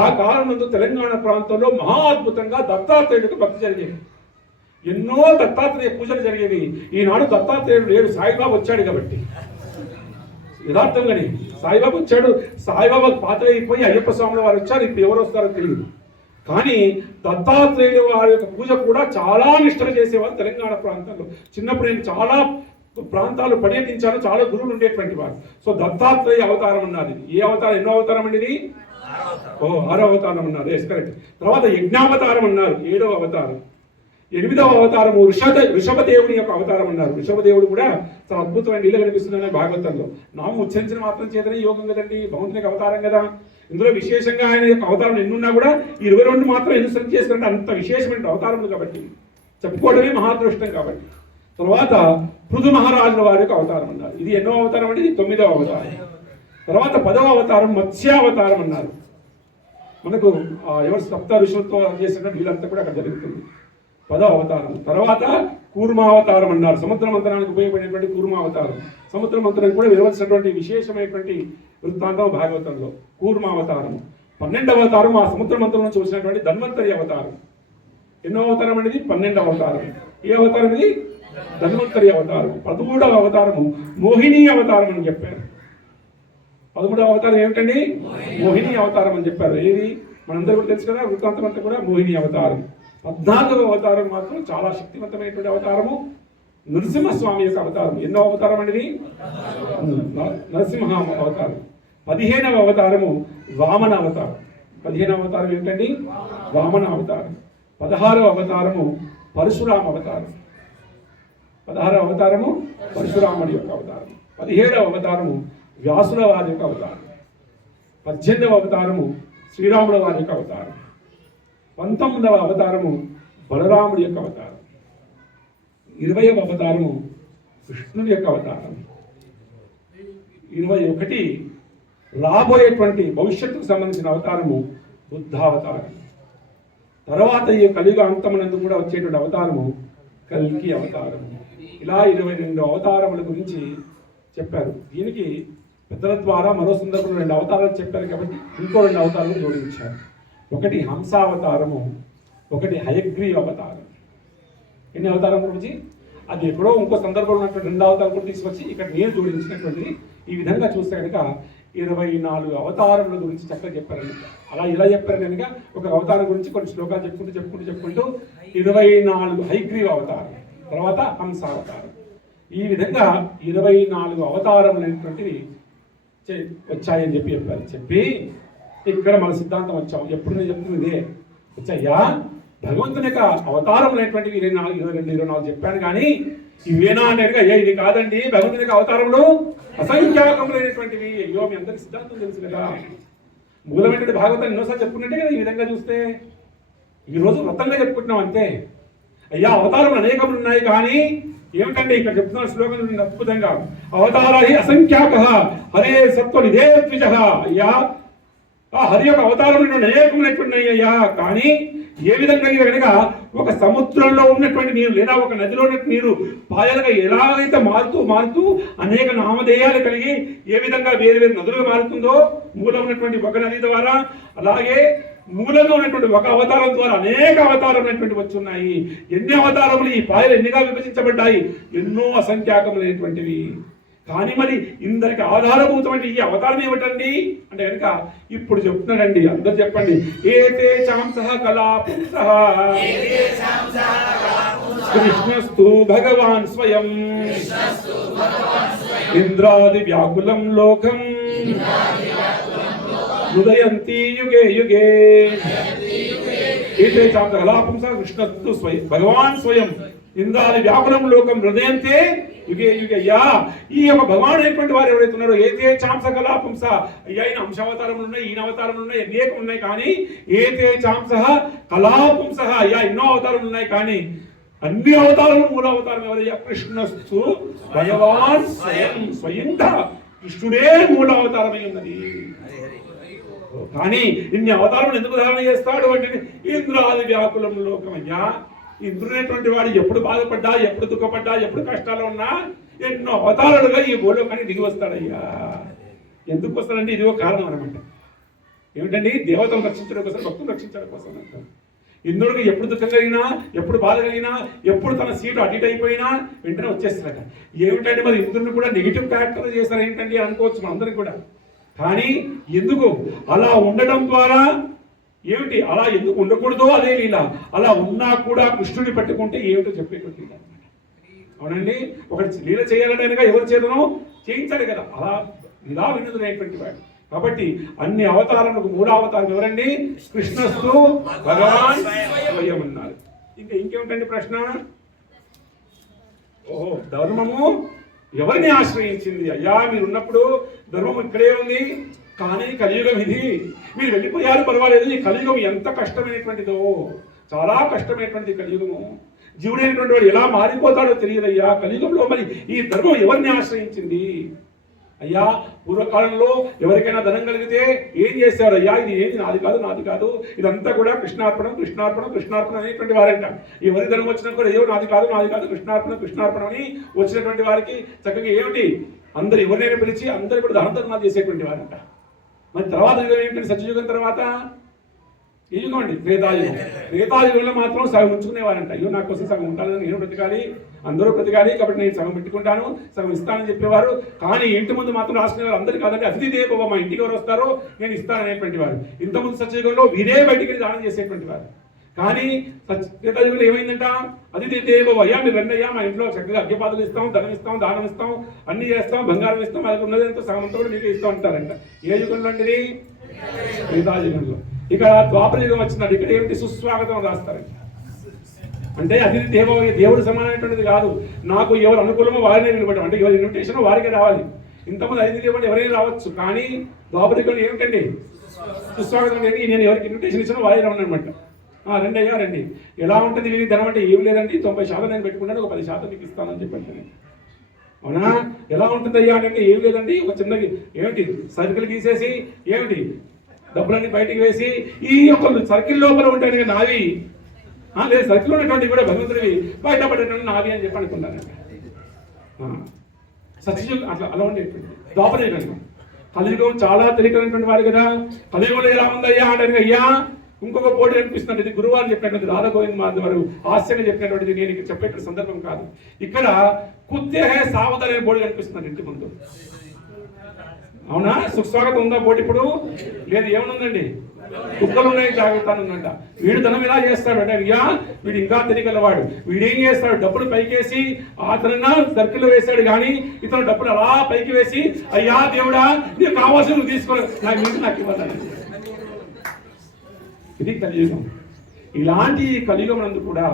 ఆ కాలం నందు తెలంగాణ ప్రాంతంలో మహా అద్భుతంగా దత్తాత్రేయుడికి భక్తి జరిగేది. ఎన్నో దత్తాత్రేయ పూజలు జరిగేవి. ఈనాడు దత్తాత్రేయుడు లేడు, సాయిబాబా వచ్చాడు కాబట్టి. యథార్థంగానే సాయిబాబా వచ్చాడు, సాయిబాబా పాత్ర అయిపోయి అయ్యప్ప స్వాముల వారు వచ్చారు, ఇప్పుడు ఎవరు వస్తారో తెలియదు. కానీ దత్తాత్రేయుడు వారి యొక్క పూజ కూడా చాలా నిష్ఠ చేసేవారు తెలంగాణ ప్రాంతంలో. చిన్నప్పుడు నేను చాలా ప్రాంతాలు పర్యటించాను, చాలా గురువులు ఉండేటువంటి వారు. సో దత్తాత్రేయ అవతారం అన్నది. ఏ అవతారం, ఎన్నో అవతారం అండి ఇది? 6వ అవతారం అన్నారు. Yes correct. తర్వాత యజ్ఞావతారం అన్నారు, 7వ అవతారం. 8వ అవతారము ఋషభదేవుని యొక్క అవతారం అన్నారు. ఋషభదేవుడు కూడా చాలా అద్భుతమైన ఇల్లు కనిపిస్తుందని భాగవతంలో. నామం ఉచ్చరించిన మాత్రం చేతనే యోగం కదండి, భగవంతునికి అవతారం కదా. ఇందులో విశేషంగా ఆయన యొక్క అవతారం ఎన్నున్నా కూడా 22 మాత్రం అనుసరణ చేసుకుంటే అంత విశేషమైన అవతారములు కాబట్టి చెప్పుకోవడమే మహాదృష్టం కాబట్టి. తర్వాత పృథు మహారాజుల వారి యొక్క అవతారం అన్నారు. ఇది ఎన్నో అవతారం అంటే ఇది 9వ అవతారం. తర్వాత 10వ అవతారం మత్స్యావతారం అన్నారు. మనకు ఎవరు సప్త ఋషులతో చేసిన వీళ్ళంతా కూడా అక్కడ జరుగుతుంది. 10వ అవతారం. తర్వాత కూర్మావతారం అన్నారు. సముద్ర మంతనానికి ఉపయోగపడేటువంటి కూర్మావతారం. సముద్ర మంతనానికి కూడా వివరించినటువంటి విశేషమైనటువంటి వృత్తాంతం భాగవతంలో కూర్మావతారం. 12వ అవతారం ఆ సముద్ర మంతనం చూసినటువంటి ధన్వంతరి అవతారం. ఎన్నో అవతారం అనేది 12వ అవతారం. ఏ అవతారం ఇది? ధన్వంతరి అవతారం. 13వ అవతారము మోహిని అవతారం అని చెప్పారు. 13వ అవతారం ఏమిటండి? మోహిని అవతారం అని చెప్పారు. ఏది మనందరూ కూడా తెలుసు కదా, వృత్తాంతం అంతా కూడా మోహిని అవతారం. 14వ అవతారం మాత్రం చాలా శక్తివంతమైనటువంటి అవతారము నరసింహస్వామి యొక్క అవతారం. ఎన్నో అవతారం అనేది? నరసింహ అవతారం. 15వ అవతారము వామన అవతారం. 15వ అవతారం ఏమిటండి? వామన అవతారం. 16వ అవతారము పరశురామ అవతారం. 16వ అవతారము పరశురాముడి యొక్క అవతారం. 17వ అవతారము వ్యాసుల వారి యొక్క అవతారం. 18వ అవతారము శ్రీరాముల వారి యొక్క అవతారం. 19వ అవతారము బలరాముడి యొక్క అవతారం. 20వ అవతారము కృష్ణుడి యొక్క అవతారం. 21 రాబోయేటువంటి భవిష్యత్తుకు సంబంధించిన అవతారము బుద్ధావతారం. తర్వాత ఈ కలియుగ అంతమునందు కూడా వచ్చేటువంటి అవతారము కల్కి అవతారము. ఇలా 22 అవతారముల గురించి చెప్పారు. దీనికి పెద్దల ద్వారా మరో సందర్భంలో 2 అవతారాలు చెప్పారు కాబట్టి ఇంకో 2 అవతారాలు జోడించారు. ఒకటి హంసావతారము, ఒకటి హయగ్రీవ అవతారం. ఎన్ని అవతారం గురించి అది ఎక్కడో ఇంకో సందర్భంలో ఉన్నటువంటి 2 అవతారాలు కూడా తీసుకొచ్చి ఇక్కడ నేను జోడించినటువంటిది. ఈ విధంగా చూస్తే కనుక 24 అవతారముల గురించి చక్కగా చెప్పారనమాట. అలా ఇలా చెప్పారు కనుక ఒక అవతారం గురించి కొన్ని శ్లోకాలు చెప్పుకుంటూ 24 హయగ్రీవ అవతారం, తర్వాత హంసావతారం. ఈ విధంగా 24 అవతారములు అనేటువంటివి వచ్చాయని చెప్పి ఇక్కడ మన సిద్ధాంతం వచ్చాం. ఎప్పుడు నేను చెప్తుంది ఇదే, వచ్చాయ్యా భగవంతుని యొక్క అవతారం అనేటువంటివి 24 చెప్పాను, కానీ ఇవేనా అనేది అయ్యా ఇది కాదండి, భగవంతుని యొక్క అవతారములు అసంఖ్యాకములైనటువంటివి. అయ్యో మీ అందరికి సిద్ధాంతం తెలుసు కదా, మూలమైనటువంటి భాగవతం ఎన్నోసార్లు చెప్పుకున్నట్టే కదా. ఈ విధంగా చూస్తే ఈరోజు వ్రతంగా చెప్పుకుంటున్నాం అంతే. అయ్యా అవతారములు అనేకములు ఉన్నాయి, కానీ ఏమిటంటే ఇక్కడ చెప్తున్న శ్లోకం అద్భుతంగా అవతార అసంఖ్యాక హరే సత్వ నిధే ద్విజ. అయ్యా ఆ హరి యొక్క అవతారములు అనేకములైనటువంటి అయ్యా, కానీ ఏ విధంగా కనుక ఒక సముద్రంలో ఉన్నటువంటి నీరు లేదా ఒక నదిలో ఉన్నటువంటి నీరు పాయలుగా ఎలాగైతే మారుతూ అనేక నామధేయాలు కలిగి ఏ విధంగా వేరు నదులుగా మారుతుందో మూలం ఉన్నటువంటి ఒక నది ద్వారా, అలాగే మూలంగా ఉన్నటువంటి ఒక అవతారం ద్వారా అనేక అవతారములు అనేటువంటి వచ్చి ఉన్నాయి. ఎన్ని అవతారములు, ఈ పాయలు ఎన్నిగా విభజించబడ్డాయి, ఎన్నో అసంఖ్యాకములైనటువంటివి. కానీ మరి ఇందరికి ఆధారభూతమైన ఈ అవతారం ఏమిటండి అంటే కనుక ఇప్పుడు చెప్తున్నాడండి. అందరు చెప్పండి. ఏతే చాంసః కళాపుంసః కృష్ణస్తు భగవాన్ స్వయం ఇంద్రాది వ్యాకులం లోకం హృదయంతి యుగే యుగే. ఏతే చాంసః కళాపుంసః కృష్ణస్తు స్వయం భగవాన్ స్వయం ఇంద్రాది వ్యాకులం లోకం హృదయంతే యుగే యుగే. అయ్యా ఈ యొక్క భగవాన్ అయినటువంటి వారు ఎవరైతే ఉన్నారో ఏతే చాంస కళాపుంస, అయ్యా ఈయన అంశావతారములు ఉన్నాయి, ఈయన అవతారములు ఉన్నాయి, అనేకం ఉన్నాయి, కానీ ఏతే చాంస కళాపుంస, అయ్యా ఎన్నో అవతారములు ఉన్నాయి, కానీ అన్ని అవతారాలు మూల అవతారం ఎవరయ్యా? కృష్ణస్తు భగవాన్ స్వయంగా కృష్ణుడే మూల అవతారమై ఉన్నది. కానీ ఇన్ని అవతారాలను ఎందుకు ధారణ చేస్తాడు అంటే ఇంద్రాది వ్యాకులం లోకమయ్యా. ఇంద్రుడైనటువంటి వాడు ఎప్పుడు బాధపడ్డా, ఎప్పుడు దుఃఖపడ్డా, ఎప్పుడు కష్టాలు ఉన్నా ఎన్నో అవతారాలుగా ఈ భూలోకాన్ని దిగి వస్తాడయ్యా. ఎందుకు వస్తాడంటే ఇది ఒక కారణం అనమాట. ఏమిటండి? దేవతను రక్షించడం కోసం, భక్తులు రక్షించడం కోసం అంటారు. ఇంద్రుడికి ఎప్పుడు దుఃఖం కలిగినా, ఎప్పుడు బాధ కలిగినా, ఎప్పుడు తన సీటు అటు అయిపోయినా వెంటనే వచ్చేస్తారట. ఏమిటంటే మరి ఇంద్రుడిని కూడా నెగిటివ్ క్యారెక్టర్ చేస్తారు ఏంటండి అనుకోవచ్చు మనందరికీ కూడా. కానీ ఎందుకు అలా ఉండడం ద్వారా ఏమిటి, అలా ఎందుకు ఉండకూడదో అదే లీల. అలా ఉన్నా కూడా కృష్ణుని పట్టుకుంటే ఏమిటో చెప్పేటువంటి లీల అనమాట. అవునండి, ఒకటి లీల చేయాలంటే ఎవరి చేతనో చేయించాలి కదా. అలా ఇలా వినుదైనటువంటి వాడు. కాబట్టి అన్ని అవతారాలకు మూల అవతారం ఎవరండి? కృష్ణస్తు భగవాన్ స్వయం అన్నారు. ఇంకేమిటండి ప్రశ్న? ఓహో, ధర్మము ఎవరిని ఆశ్రయించింది? అయ్యా మీరు ఉన్నప్పుడు ధర్మం ఇక్కడే ఉంది, కానీ కలియుగం ఇది. మీరు వెళ్ళిపోయారు పర్వాలేదు. ఈ కలియుగం ఎంత కష్టమైనటువంటిదో, చాలా కష్టమైనటువంటిది కలియుగము. జీవుడైనటువంటి వాడు ఎలా మారిపోతాడో తెలియదయ్యా. కలియుగంలో మరి ఈ ధర్మం ఎవరిని ఆశ్రయించింది? అయ్యా పూర్వకాలంలో ఎవరికైనా ధనం కలిగితే ఏం చేశారు? అయ్యా ఇది ఏది నాది కాదు, నాది కాదు, ఇదంతా కూడా కృష్ణార్పణం, కృష్ణార్పణం, కృష్ణార్పణం అనేటువంటి వారంట. ఎవరి ధనం వచ్చినా కూడా ఏవో నాది కాదు, నాది కాదు, కృష్ణార్పణం, కృష్ణార్పణం అని వచ్చినటువంటి వారికి చక్కగా ఏమిటి అందరు ఎవరినైనా పిలిచి అందరు కూడా ధర్మాలు చేసేటువంటి వారంట. మరి తర్వాత యుగం ఏంటంటే సత్యయుగం తర్వాత ఏ యుగం అండి? త్రేతాయుగం. త్రేతాయుగంలో మాత్రం సగం ఉంచుకునేవారంట. అయ్యో నా కోసం సగం ఉంటానని నేను బ్రతకాలి, అందరూ బ్రతకాలి, కాబట్టి నేను సగం పెట్టుకుంటాను, సగం ఇస్తానని చెప్పేవారు. కానీ ఇంటి ముందు మాత్రం రాసుకునేవారు అందరు కాదంటే అతిథి దేవో, మా ఇంటికి ఎవరు వస్తారో నేను ఇస్తాననేటువంటి వారు. ఇంతకుముందు సత్యయుగంలో వీరే బయటికి దానం చేసేటువంటి వారు. కానీ త్రేతాయుగంలో ఏమైందంట? అతిథి దేవో, అయ్యా మీరు రండయ్యా, మా ఇంట్లో చక్కగా అగ్గిపాదులు ఇస్తాం, ధనం ఇస్తాం, దానం ఇస్తాం, అన్ని చేస్తాం, బంగారం ఇస్తాం, అది ఉన్నది ఎంతో సగం అంతా కూడా మీకు ఇస్తాం అంటారంట. ఏ యుగంలో అండి? త్రేతాయుగంలో. ఇక్కడ ద్వాపర యుగం వచ్చిందండి. ఇక్కడ ఏమిటి? సుస్వాగతం రాస్తారంట. అంటే అతిథి దేవో, దేవుడు సమానమైనటువంటిది కాదు. నాకు ఎవరు అనుకూలమో వారినే వినపడడం, అంటే ఎవరి ఇన్విటేషన్ వారికే రావాలి. ఇంతమంది అతిథి దేవుడు ఎవరైనా రావచ్చు, కానీ ద్వాపర యుగంలో ఏమిటండి? సుస్వాగతం. నేను ఎవరికి ఇన్విటేషన్ ఇచ్చినా వారినే ఉన్నమాట. రండి అయ్యా రండి. ఎలా ఉంటుంది వీరి ధనం అంటే ఏం లేదండి, 90% నేను పెట్టుకున్నాను, ఒక 10% మీకు ఇస్తానని చెప్పండి. అవునా? ఎలా ఉంటుంది అయ్యా అంటే ఏం లేదండి, ఒక చిన్నది ఏమిటి సర్కిల్ గీసేసి ఏమిటి డబ్బులన్నీ బయటికి వేసి ఈ యొక్క సర్కిల్ లోపల ఉంటాయి నావి, లేదు సర్కిల్ ఉన్నటువంటి కూడా భగవంతుడివి బయటపడేటువంటి నావి అని చెప్పి అనుకున్నానండి. సత్యయుగం అట్లా అలా ఉండేటువంటి ద్వాపర యుగం. కలియుగం చాలా తెలియకైనటువంటి వారు కదా. కలియుగంలో ఎలా ఉందయ్యా అంటే అయ్యా ఇంకొక పోటీ అనిపిస్తుంది. ఇది గురువారు చెప్పినటువంటి రాధాగోవింద్ మాధవ్ వారు హాస్యంగా చెప్పినటువంటిది. నేను ఇక్కడ చెప్పే సందర్భం కాదు. ఇక్కడ కుత్తే హే సావధ్ అనే బోర్డు కనిపిస్తుంది ఇంటి ముందు. అవునా? సుస్వాగతం ఉందా బోర్డు? ఇప్పుడు లేదు. ఏమనుందండి? కుక్కలు ఉన్నాయి, జాగ్రత్త ఉందంట. వీడు ధనం ఇలా చేస్తాడు అంటే అయ్యా వీడు ఇంకా తెలియగలవాడు. వీడేం చేస్తాడు? డబ్బులు పైకేసి అతను సర్కిల్లో వేశాడు, కానీ ఇతను డబ్బులు అలా పైకి వేసి అయ్యా దేవుడా నీకు కావాల్సిన నువ్వు తీసుకో, నాకు ఇవ్వాలి. ఇది కలియుగం. ఇలాంటి కలియుగం నందు కూడా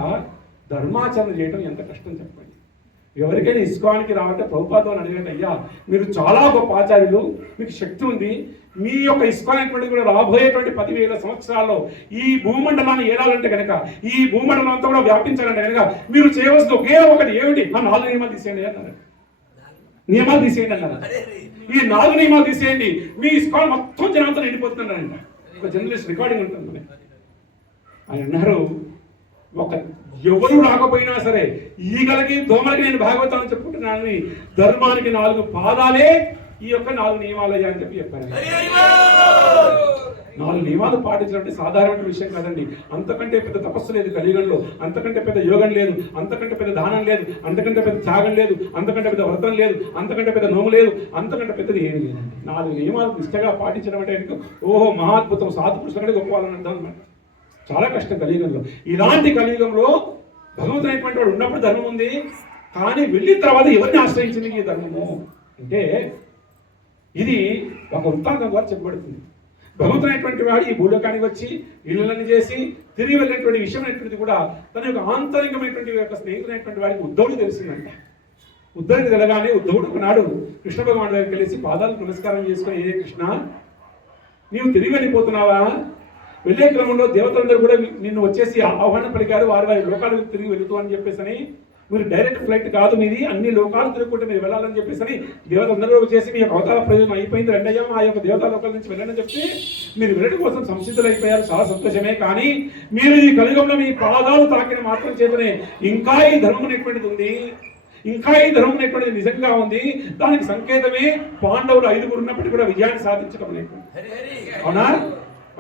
ధర్మాచరణ చేయడం ఎంత కష్టం చెప్పండి. ఎవరికైనా ఇస్కాన్కి రావంటే ప్రభుపాదం అడిగండి, అయ్యా మీరు చాలా గొప్ప ఆచార్యులు, మీకు శక్తి ఉంది, మీ యొక్క ఇస్కాన్ అనేటువంటిది కూడా రాబోయేటువంటి 10,000 సంవత్సరాల్లో ఈ భూమండలాన్ని ఏడాలంటే కనుక, ఈ భూమండలం అంతా కూడా వ్యాపించాలంటే కనుక మీరు చేయవలసిన ఒకే ఒకటి ఏమిటి? 4 నియమాలు తీసేయండి అన్నారు. నియమాలు తీసేయండి అన్నారు. ఈ 4 నియమాలు తీసేయండి, మీ ఇస్కాన్ మొత్తం జనాలతో నిండిపోతున్నారంట. ఒక జర్నలిస్ట్ రికార్డింగ్ ఉంటుంది. ఆయన అన్నారు, ఒక ఎవరు రాకపోయినా సరే ఈగలకి దోమలకి నేను భాగవతం అని చెప్పుకుంటున్నాను, ధర్మానికి 4 పాదాలే ఈ యొక్క 4 నియమాలయ్యా అని చెప్పారు. 4 నియమాలు పాటించడం సాధారణ విషయం కాదండి. అంతకంటే పెద్ద తపస్సు లేదు కలియుగంలో, అంతకంటే పెద్ద యోగం లేదు, అంతకంటే పెద్ద దానం లేదు, అంతకంటే పెద్ద త్యాగం లేదు, అంతకంటే పెద్ద వ్రతం లేదు, అంతకంటే పెద్ద నోము లేదు, అంతకంటే పెద్దది ఏమి లేదండి. 4 నియమాలు నిష్టగా పాటించడం అంటే ఓహో మహాద్భుతం, సాధుపురుషులకంటే గొప్ప వాళ్ళని అర్థం అనమాట. చాలా కష్టం కలియుగంలో. ఇలాంటి కలియుగంలో భగవంతుడు అనేటువంటి వాడు ఉన్నప్పుడు ధర్మం ఉంది, కానీ వెళ్ళిన తర్వాత ఎవరిని ఆశ్రయించింది ఈ ధర్మము అంటే ఇది ఒక వృత్తాంతం ద్వారా చెప్పబడుతుంది. భగవంతుడు అనేటువంటి వాడు ఈ భూలోకానికి వచ్చి ఇళ్ళని చేసి తిరిగి వెళ్ళినటువంటి విషయం అనేటువంటిది కూడా తన యొక్క ఆంతరికమైనటువంటి యొక్క స్నేహితుడైనటువంటి వాడికి ఉద్ధవుడు తెలిసిందంట. ఉద్ధవుడికి తెలగానే ఉద్ధవుడు ఒకనాడు కృష్ణ భగవాన్ దగ్గరికి కలిసి పాదాలకు నమస్కారం చేసుకుని, ఏ కృష్ణ నీవు తిరిగి వెళ్ళిపోతున్నావా? వెళ్ళే క్రమంలో దేవతలందరూ కూడా నిన్ను వచ్చేసి ఆహ్వానం పలికారు, వారి వారి లోకాలకు తిరిగి వెళుతూ అని చెప్పేసి, మీరు డైరెక్ట్ ఫ్లైట్ కాదు మీది, అన్ని లోకాలు తిరుగుకుంటే మీరు వెళ్ళాలని చెప్పేసి దేవతలందరూ వచ్చేసి మీ యొక్క అవతార ప్రయోజనం అయిపోయింది, రెండయ్యా ఆ యొక్క దేవతా లోకాల నుంచి వెళ్ళని చెప్పి మీరు వెళ్ళడం కోసం సంసిద్ధులు అయిపోయారు. చాలా సంతోషమే. కానీ మీరు ఈ కలియుగంలో మీ పాదాలు తాకిన మాత్రం చేతనే ఇంకా ఈ ధర్మం అనేటువంటిది ఉంది, ఇంకా ఈ ధర్మం అనేటువంటిది నిజంగా ఉంది. దానికి సంకేతమే పాండవులు 5గురు ఉన్నప్పటికీ కూడా విజయాన్ని సాధించడం అనేటువంటి. అవునా?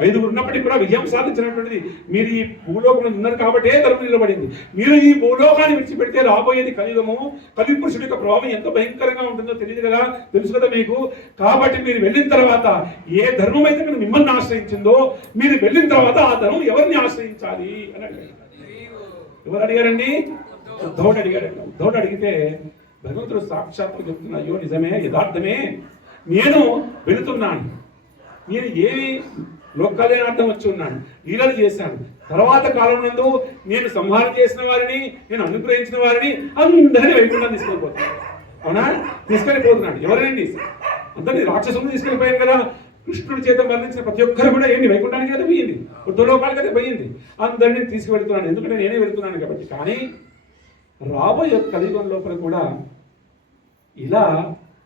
5గురు ఉన్నప్పటికీ కూడా విజయం సాధించినటువంటిది మీరు ఈ భూలోకంలో ఉన్నారు కాబట్టే ధర్మం నిలబడింది. మీరు ఈ భూలోకాన్ని విడిచిపెడితే రాబోయేది కలియుగము. కలి పురుషుడి యొక్క ప్రభావం ఎంత భయంకరంగా ఉంటుందో తెలియదు కదా, తెలుసు కదా మీకు. కాబట్టి మీరు వెళ్ళిన తర్వాత ఏ ధర్మం అయితే మిమ్మల్ని ఆశ్రయించిందో, మీరు వెళ్ళిన తర్వాత ఆ ధర్మం ఎవరిని ఆశ్రయించాలి అని అడిగారు. ఎవరు అడిగారండి? ఉద్ధవుడు అడిగాడు. ఉద్ధవుడు అడిగితే భగవంతుడు సాక్షాత్తు చెప్తున్నా, అయ్యో నిజమే, యథార్థమే, నేను వెళుతున్నాను, నేను ఏమి లోకల్యాణార్థం వచ్చి ఉన్నాను, లీలలు చేశాను. తర్వాత కాలం నందు నేను సంహారం చేసిన వారిని, నేను అనుగ్రహించిన వారిని అందరినీ వైకుంఠాన్ని తీసుకెళ్ళిపోతున్నాను. అవునా? తీసుకెళ్ళిపోతున్నాడు. ఎవరండి? అందరినీ రాక్షసులను తీసుకెళ్ళిపోయాను కదా. కృష్ణుడి చేత మరణించిన ప్రతి ఒక్కరు కూడా ఏంటి వైకుంఠానికి కదా పోయింది, వృద్ధలోకానికి కదా పోయింది. అందరినీ తీసుకువెళ్తున్నాను, ఎందుకంటే నేనే వెళ్తున్నాను కాబట్టి. కానీ రాబోయే కలియుగం లోపల కూడా ఇలా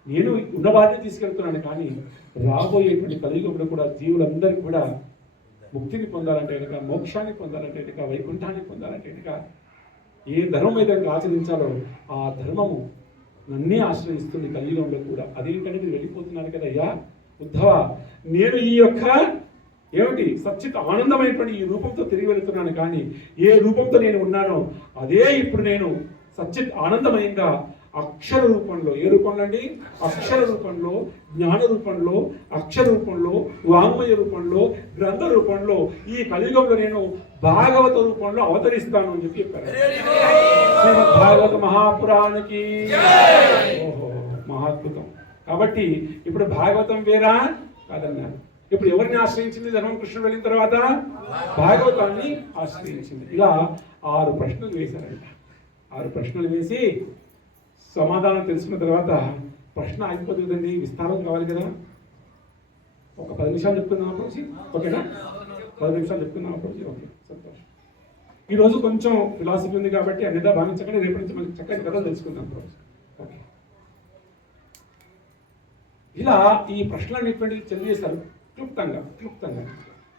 నేను ఉన్నవారిని తీసుకెళ్తున్నాను. కానీ రాబోయేటువంటి కలియుగంలో కూడా జీవులందరికీ కూడా ముక్తిని పొందాలంటే కనుక, మోక్షాన్ని పొందాలంటే కనుక, వైకుంఠాన్ని పొందాలంటే కనుక ఏ ధర్మం అయితే ఆచరించాలో ఆ ధర్మము నన్నే ఆశ్రయిస్తుంది కలియుగంలో కూడా. అదేంటంటే మీరు వెళ్ళిపోతున్నారు కదా అయ్యా ఉద్ధవ, నేను ఈ యొక్క ఏమిటి సచ్చిత్ ఆనందమైనటువంటి ఈ రూపంతో తిరిగి వెళుతున్నాను. కానీ ఏ రూపంతో నేను ఉన్నానో అదే ఇప్పుడు నేను సచ్చిత్ ఆనందమయంగా అక్షర రూపంలో, ఏ రూపంలో అండి? అక్షర రూపంలో, జ్ఞాన రూపంలో, అక్షర రూపంలో, వాంగ్మయ రూపంలో, గ్రంథ రూపంలో ఈ కలియుగంలో నేను భాగవత రూపంలో అవతరిస్తాను అని చెప్పి చెప్పారు. శ్రీమద్ భాగవత మహాపురాణకి. ఓహో, మహాద్భుతం. కాబట్టి ఇప్పుడు భాగవతం వేరా కాదన్నారు. ఇప్పుడు ఎవరిని ఆశ్రయించింది ధర్మం? కృష్ణుడు వెళ్ళిన తర్వాత భాగవతాన్ని ఆశ్రయించింది. ఇలా 6 ప్రశ్నలు వేశారంట. 6 ప్రశ్నలు వేసి సమాధానం తెలుసుకున్న తర్వాత ప్రశ్న అయిపోతుంది కదండి, విస్తారం కావాలి కదా. ఒక 10 నిమిషాలు చెప్తున్నాం అప్రోచి, ఓకేనా? 10 నిమిషాలు చెప్తున్నాం అప్రోచి, ఓకే, సంతోషం. ఈరోజు కొంచెం ఫిలాసఫీ ఉంది కాబట్టి అన్నిదా భావించకండి, రేపటి నుంచి మనకి చక్కని కథలు తెలుసుకుందాం అప్రోచి. ఓకే, ఇలా ఈ ప్రశ్నలు అనేటువంటివి తెలియజేశారు క్లుప్తంగా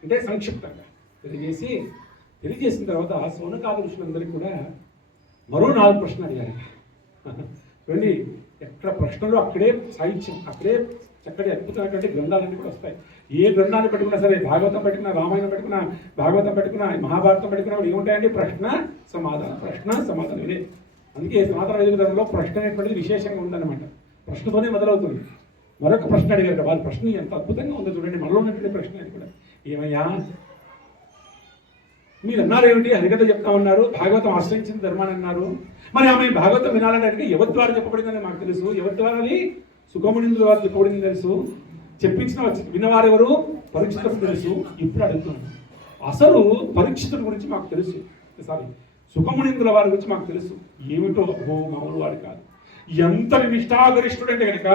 అంటే సంక్షిప్తంగా తెలియజేసిన తర్వాత సౌనకాది ఋషులందరికీ కూడా మరో 4 ప్రశ్నలు అడిగారు. వెళ్ళి ఎక్కడ ప్రశ్నలు అక్కడే సాహిత్యం, అక్కడే చక్కటి అద్భుతమైనటువంటి గ్రంథాలన్నీ కూడా వస్తాయి. ఏ గ్రంథాన్ని పెట్టుకున్నా సరే, భాగవతం పెట్టుకున్నా, రామాయణం పెట్టుకున్నా, భాగవతం పెట్టుకున్నా, మహాభారతం పెట్టుకున్నా ఏముంటాయండి? ప్రశ్న సమాధానం ఇదే. అందుకే సనాతన వైదిక ధర్మంలో ప్రశ్న అనేటువంటిది విశేషంగా ఉందన్నమాట. ప్రశ్నతోనే మొదలవుతుంది. మరొక ప్రశ్న అడిగారు. వారి ప్రశ్న ఎంత అద్భుతంగా ఉందో చూడండి. మనలో ఉన్నటువంటి ప్రశ్న అది కూడా. ఏమయ్యా మీరు అన్నారు ఏమిటి? హరికథ చెప్తా ఉన్నారు, భాగవతం ఆశ్రయించిన ధర్మాన్ని అన్నారు. మరి ఆమె భాగవతం వినాలని అడిగి ఎవరి ద్వారా చెప్పబడిందని మాకు తెలుసు. ఎవరి ద్వారా? అది సుఖమునిందుల వారు చెప్పబడింది తెలుసు. చెప్పించిన విన్నవారు ఎవరు? పరీక్షితుడు తెలుసు. ఇప్పుడు అడుగుతున్నాను, అసలు పరీక్షితుడి గురించి మాకు తెలుసు, సారీ సుఖమునిందుల వారి గురించి మాకు తెలుసు. ఏమిటో మామూలు వాడు కాదు. ఎంత నిష్ఠాగరిష్ఠుడు అంటే కనుక,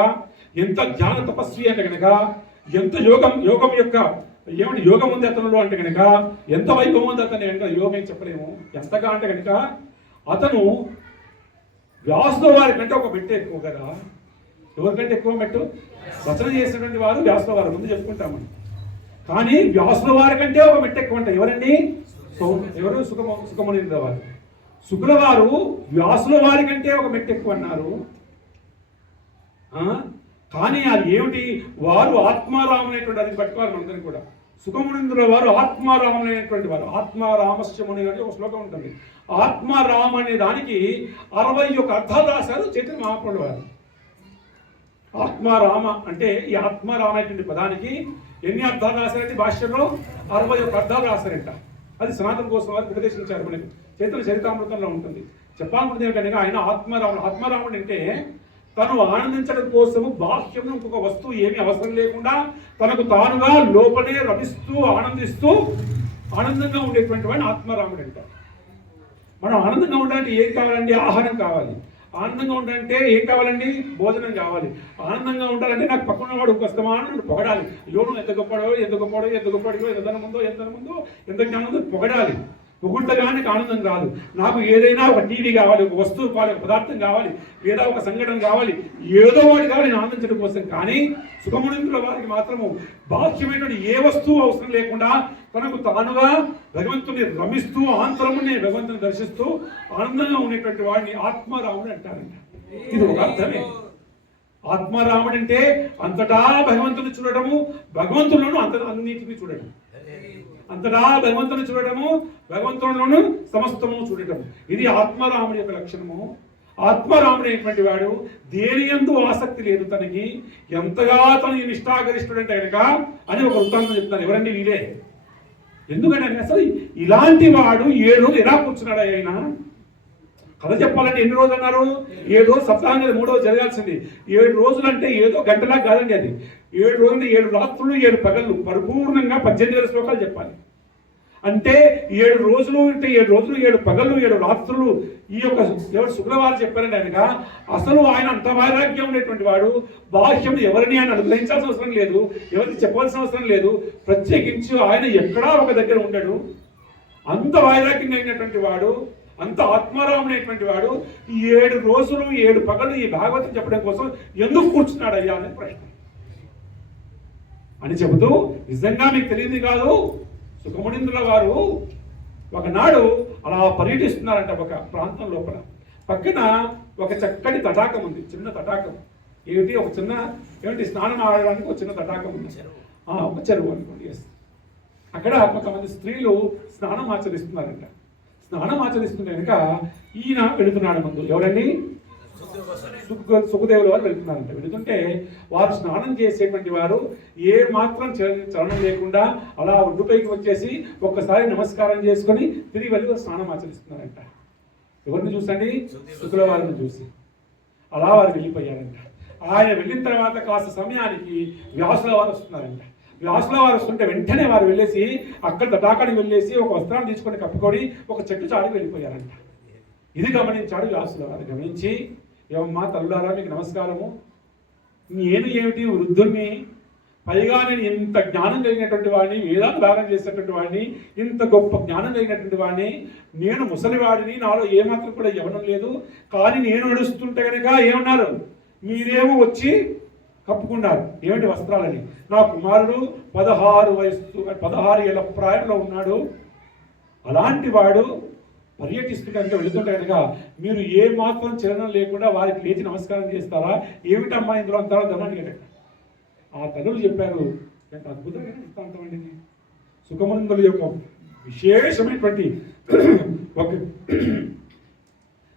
ఎంత జ్ఞాన తపస్వి అంటే కనుక, ఎంత యోగం యొక్క ఏమంటే యోగం ఉంది అతనిలో అంటే కనుక, ఎంత వైభవం ఉంది అతని కనుక యోగం చెప్పలేము. ఎంతగా అంటే కనుక అతను వ్యాసుల వారి కంటే ఒక మెట్టు ఎక్కువ కదా. ఎవరికంటే ఎక్కువ మెట్టు? రచన చేసినటువంటి వారు వ్యాసుల వారు, ముందు చెప్పుకుంటామని. కానీ వ్యాసుల వారి కంటే ఒక మెట్టు ఎక్కువ అంటే ఎవరండి? ఎవరు? సుఖమునింద్ర వారు. శుకుల వారు వ్యాసుల వారి కంటే ఒక మెట్టు ఎక్కువ అన్నారు. కానీ అది ఏమిటి? వారు ఆత్మారామునేటువంటి, అది పట్టుకోవాలి మనందరికీ కూడా. సుఖమునిందుల వారు ఆత్మారాములైనటువంటి వారు. ఆత్మారామస్యముని అని ఒక శ్లోకం ఉంటుంది. ఆత్మారామ అనే దానికి 61 అర్థాలు రాశారు చైతన్య మహాప్రభుడు వారు. ఆత్మారామ అంటే ఈ ఆత్మారామ అనేటువంటి పదానికి ఎన్ని అర్థాలు రాశారంటే భాష్యంలో 61 అర్థాలు రాశారంట. అది సనాతన కోసం వారు ఉపదేశించారు. మనకి చైతన్య చరితామృతంలో ఉంటుంది. చెప్పాలనుకుంటుంది ఏమిటనగా ఆయన ఆత్మారాముడు అంటే తను ఆనందించడం కోసము బాహ్యంలో ఇంకొక వస్తువు ఏమీ అవసరం లేకుండా తనకు తానుగా లోపలే రమిస్తూ ఆనందంగా ఉండేటువంటి వాడిని ఆత్మారాముడు అంటారు. మనం ఆనందంగా ఉండాలంటే ఏం కావాలండి? ఆహారం కావాలి. ఆనందంగా ఉండాలంటే ఏం కావాలండి? భోజనం కావాలి. ఆనందంగా ఉండాలంటే నాకు పక్కన వాడు వస్తామా అని పొగడాలి. యోను ఎంత గొప్పడో ఎంత గొప్పడో ఎంత గొప్పడిగో ఎంత ధనముందో ఎంత ధనముందో ఎంత జ్ఞానం పొగడాలి. పొగుడ్తగానే ఆనందం రాదు. నాకు ఏదైనా ఒక టీవీ కావాలి, ఒక వస్తువు కావాలి, ఒక పదార్థం కావాలి, లేదా ఒక సంఘటన కావాలి, ఏదో వాటి కావాలి నేను ఆనందించడం కోసం. కానీ సుఖమునిందుల వారికి మాత్రము బాహ్యమైనటువంటి ఏ వస్తువు అవసరం లేకుండా తనకు తానుగా భగవంతుని రమిస్తూ ఆంతరమునే భగవంతుని దర్శిస్తూ ఆనందంగా ఉండేటువంటి వాడిని ఆత్మారాముడు అంటారంట. ఇది ఒక అర్థమే. ఆత్మారాముడు అంటే అంతటా భగవంతుని చూడటము, భగవంతులను అన్నిటిని చూడటం. అంతటా భగవంతుని చూడటము, భగవంతునిలోను సమస్తము చూడటము. ఇది ఆత్మారాముడి యొక్క లక్షణము. ఆత్మారాముడు అయినటువంటి వాడు దేని యందు ఆసక్తి లేదు తనకి, ఎంతగా తను నిష్ఠాగరిష్ఠుడంటే కనుక అని ఒక వృత్తాంతం చెప్తాను. ఎవరండి? వీరే. ఎందుకంటే అసలు ఇలాంటి వాడు 7 రోజులు ఎలా కూర్చున్నాడు ఆయన? కథ చెప్పాలంటే ఎన్ని రోజులు అన్నారు? 7 రోజులు. సప్తాహం 3వ రోజు జరగాల్సింది. 7 రోజులు అంటే ఏదో గంటలా కాదండి అది. 7 రోజులు 7 రాత్రులు 7 పగళ్ళు పరిపూర్ణంగా 18,000 శ్లోకాలు చెప్పాలి. అంటే 7 రోజులు అంటే 7 రోజులు 7 పగళ్ళు 7 రాత్రులు ఈ యొక్క ఎవరు శుక్రవారం చెప్పారండి ఆయనక. అసలు ఆయన అంత వైరాగ్యం ఉండేటువంటి వాడు. బాహ్యం ఎవరిని ఆయన అనుగ్రహించాల్సిన అవసరం లేదు, ఎవరికి చెప్పాల్సిన అవసరం లేదు. ప్రత్యేకించి ఆయన ఎక్కడా ఒక దగ్గర ఉండడు. అంత వైరాగ్యం అయినటువంటి వాడు, అంత ఆత్మారాముడైనటువంటి వాడు 7 రోజులు 7 పగలు ఈ భాగవతం చెప్పడం కోసం ఎందుకు కూర్చున్నాడయ్యా అనే ప్రశ్న అని చెబుతూ, నిజంగా మీకు తెలియదు కాదు, సుఖమునిందుల వారు ఒకనాడు అలా పర్యటిస్తున్నారంట ఒక ప్రాంతం లోపల. పక్కన ఒక చక్కటి తటాకం ఉంది, చిన్న తటాకం. ఏమిటి? ఒక చిన్న స్నానం ఆడడానికి ఒక చిన్న తటాకం ఉంది, ఒక చెరువు అనుకోండి. అక్కడ కొంతమంది స్త్రీలు స్నానం ఆచరిస్తున్నారంట. స్నానం ఆచరిస్తుంటే కనుక ఈయన వెళుతున్నాడు ముందు. ఎవరండి? సుఖదేవుల వారు వెళ్తున్నారంట. వెళుతుంటే వారు స్నానం చేసేటువంటి వారు ఏ మాత్రం చలనం లేకుండా అలా ఒడ్డుపైకి వచ్చేసి ఒక్కసారి నమస్కారం చేసుకొని తిరిగి వెళ్ళి స్నానం ఆచరిస్తున్నారంట. ఎవరిని చూసండి? శుక్ల వారిని చూసి అలా వారు వెళ్ళిపోయారంట. ఆయన వెళ్ళిన తర్వాత కాస్త సమయానికి వ్యాసుల వారు వస్తున్నారంట. వ్యాసుల వారు వస్తుంటే వెంటనే వారు వెళ్ళేసి అక్కడ తటాకాడికి వెళ్ళేసి ఒక వస్త్రాన్ని తీసుకొని కప్పుకొని ఒక చెట్టు చాడి వెళ్ళిపోయారంట. ఇది గమనించాడు వ్యాసుల వారు. గమనించి, ఏమమ్మా తల్లులారా, మీకు నమస్కారము. నేను ఏమిటి వృద్ధుణ్ణి, పైగా నేను ఇంత జ్ఞానం కలిగినటువంటి వాడిని, వేదాన్ని భాగం చేసేటువంటి వాడిని, ఇంత గొప్ప జ్ఞానం కలిగినటువంటి వాడిని, నేను ముసలివాడిని, నాలో ఏమాత్రం కూడా యవ్వనం లేదు. కానీ నేను నడుస్తుంటే కనుక ఏమన్నారు? మీరేమో వచ్చి కప్పుకున్నారు ఏమిటి వస్త్రాలని. నా కుమారుడు 16 ఏళ్ళ ప్రాయంలో ఉన్నాడు. అలాంటి వాడు పర్యటిస్తూ కనుక వెళుతుంటే కనుక మీరు ఏ మాత్రం చలనం లేకుండా వారికి లేచి నమస్కారం చేస్తారా? ఏమిటమ్మా ఇందులో అంతా ధనాన్ని అడగ. ఆ తల్లులు చెప్పారు, ఎంత అద్భుతంగా వృత్తాంతం అండి. సుఖమునందుల యొక్క విశేషమైనటువంటి ఒక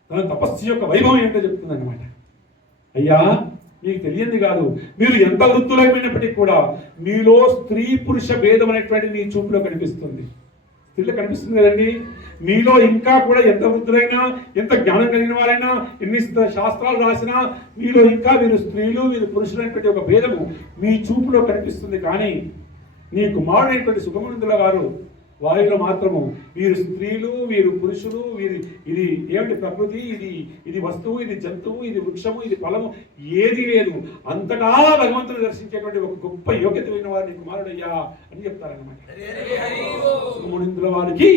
తన తపస్సు యొక్క వైభవం ఏంటో చెప్తుంది అన్నమాట. అయ్యా, మీకు తెలియంది కాదు, మీరు ఎంత వృత్తులైపోయినప్పటికీ కూడా మీలో స్త్రీ పురుష భేదం అనేటువంటి మీ చూపులో కనిపిస్తుంది. స్త్రీలో కనిపిస్తుంది కదండి. మీలో ఇంకా కూడా ఎంత వృద్ధులైనా, ఎంత జ్ఞానం కలిగిన వారైనా, ఎన్ని శాస్త్రాలు రాసినా మీలో ఇంకా మీరు స్త్రీలు మీరు పురుషులు అనేటువంటి ఒక భేదము మీ చూపులో కనిపిస్తుంది. కానీ నీ కుమారుడైనటువంటి సుఖమునందుల వారు వారిలో మాత్రము వీరు స్త్రీలు, వీరు పురుషులు, వీరి ఇది ఏమిటి ప్రకృతి, ఇది వస్తువు, ఇది జంతువు, ఇది వృక్షము, ఇది ఫలము ఏది లేదు. అంతటా భగవంతుని దర్శించేటువంటి ఒక గొప్ప యోగ్యత అయిన వారిని కుమారుడయ్యా అని చెప్తారన్నమాట. సుఖమునిందుల వారికి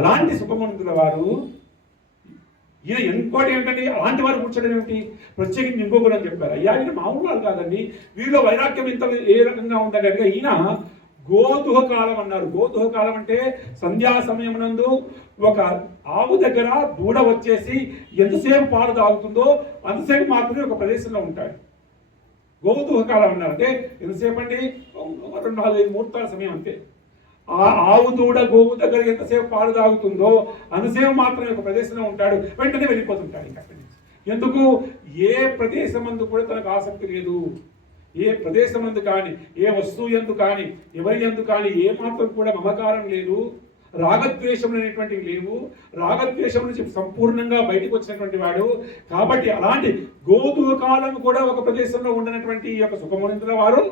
అలాంటి సుఖమునిందుల వారు ఈయన ఇంకోటి ఏమిటండి, అలాంటి వారు కూర్చోడం ఏమిటి? ప్రత్యేకించి ఇంకో కూడా చెప్పారు. అయ్యా, ఈయన మామూలు వాళ్ళు కాదండి, వీరిలో వైరాగ్యం ఇంత ఏ రకంగా ఉందా కనుక ఈయన గోధుహ కాలం అన్నారు. గోధుహ కాలం అంటే సంధ్యా సమయం నందు ఒక ఆవు దగ్గర దూడ వచ్చేసి ఎంతసేపు పాలు తాగుతుందో అంతసేపు మాత్రమే ఒక ప్రదేశంలో ఉంటాడు. గోధుహ కాలం అన్నారు. అంటే ఎంతసేపు అండి? 2-4-5 ముహూర్తాల సమయం అంతే. ఆ ఆవు దూడ గోవు దగ్గర ఎంతసేపు పాలు తాగుతుందో అంతసేపు మాత్రమే ఒక ప్రదేశంలో ఉంటాడు. వెంటనే వెళ్ళిపోతుంటాడు. ఇంకా ఎందుకు? ఏ ప్రదేశం అందు కూడా తనకు ఆసక్తి లేదు. ఏ ప్రదేశం ఎందు కానీ, ఏ వస్తువు ఎందు కానీ, ఎవరి ఎందు కానీ ఏ మాత్రం కూడా మమకారం లేదు. రాగద్వేషములు అనేటువంటివి లేవు. రాగద్వేషం నుంచి సంపూర్ణంగా బయటకు వచ్చినటువంటి వాడు. కాబట్టి అలాంటి గోధుమ కాలం కూడా ఒక ప్రదేశంలో ఉండనటువంటి ఈ యొక్క సుఖమునిందుల వారు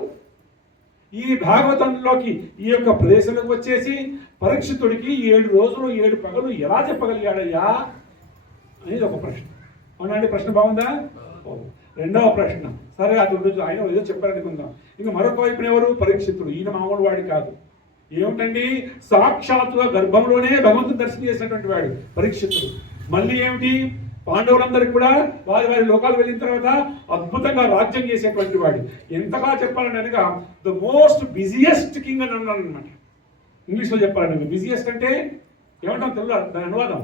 ఈ భాగవతంలోకి ఈ యొక్క ప్రదేశంలోకి వచ్చేసి పరీక్షితుడికి 7 రోజులు 7 పగలు ఎలా చెప్పగలిగాడయ్యా అనేది ఒక ప్రశ్న. అవునా అండి? ప్రశ్న బాగుందా? రెండవ ప్రశ్న, సరే అది ఉండొచ్చు, ఆయన ఏదో చెప్పారనుకుందాం. ఇంకా మరొక వైపున ఎవరు? పరీక్షితుడు. ఈయన మామూలు వాడి కాదు. ఏమిటండి? సాక్షాత్తుగా గర్భంలోనే భగవంతుని దర్శనం చేసినటువంటి వాడు పరీక్షితుడు. మళ్ళీ ఏమిటి? పాండవులందరికీ కూడా వారి వారి లోకాలు వెళ్ళిన తర్వాత అద్భుతంగా రాజ్యం చేసేటువంటి వాడు. ఎంతగా చెప్పాలని అనగా ద మోస్ట్ బిజియెస్ట్ కింగ్ అని అన్నాడు అనమాట. ఇంగ్లీష్లో చెప్పాలండి. బిజియెస్ట్ అంటే ఏమంటాం తెలుగు దాని అనువాదం?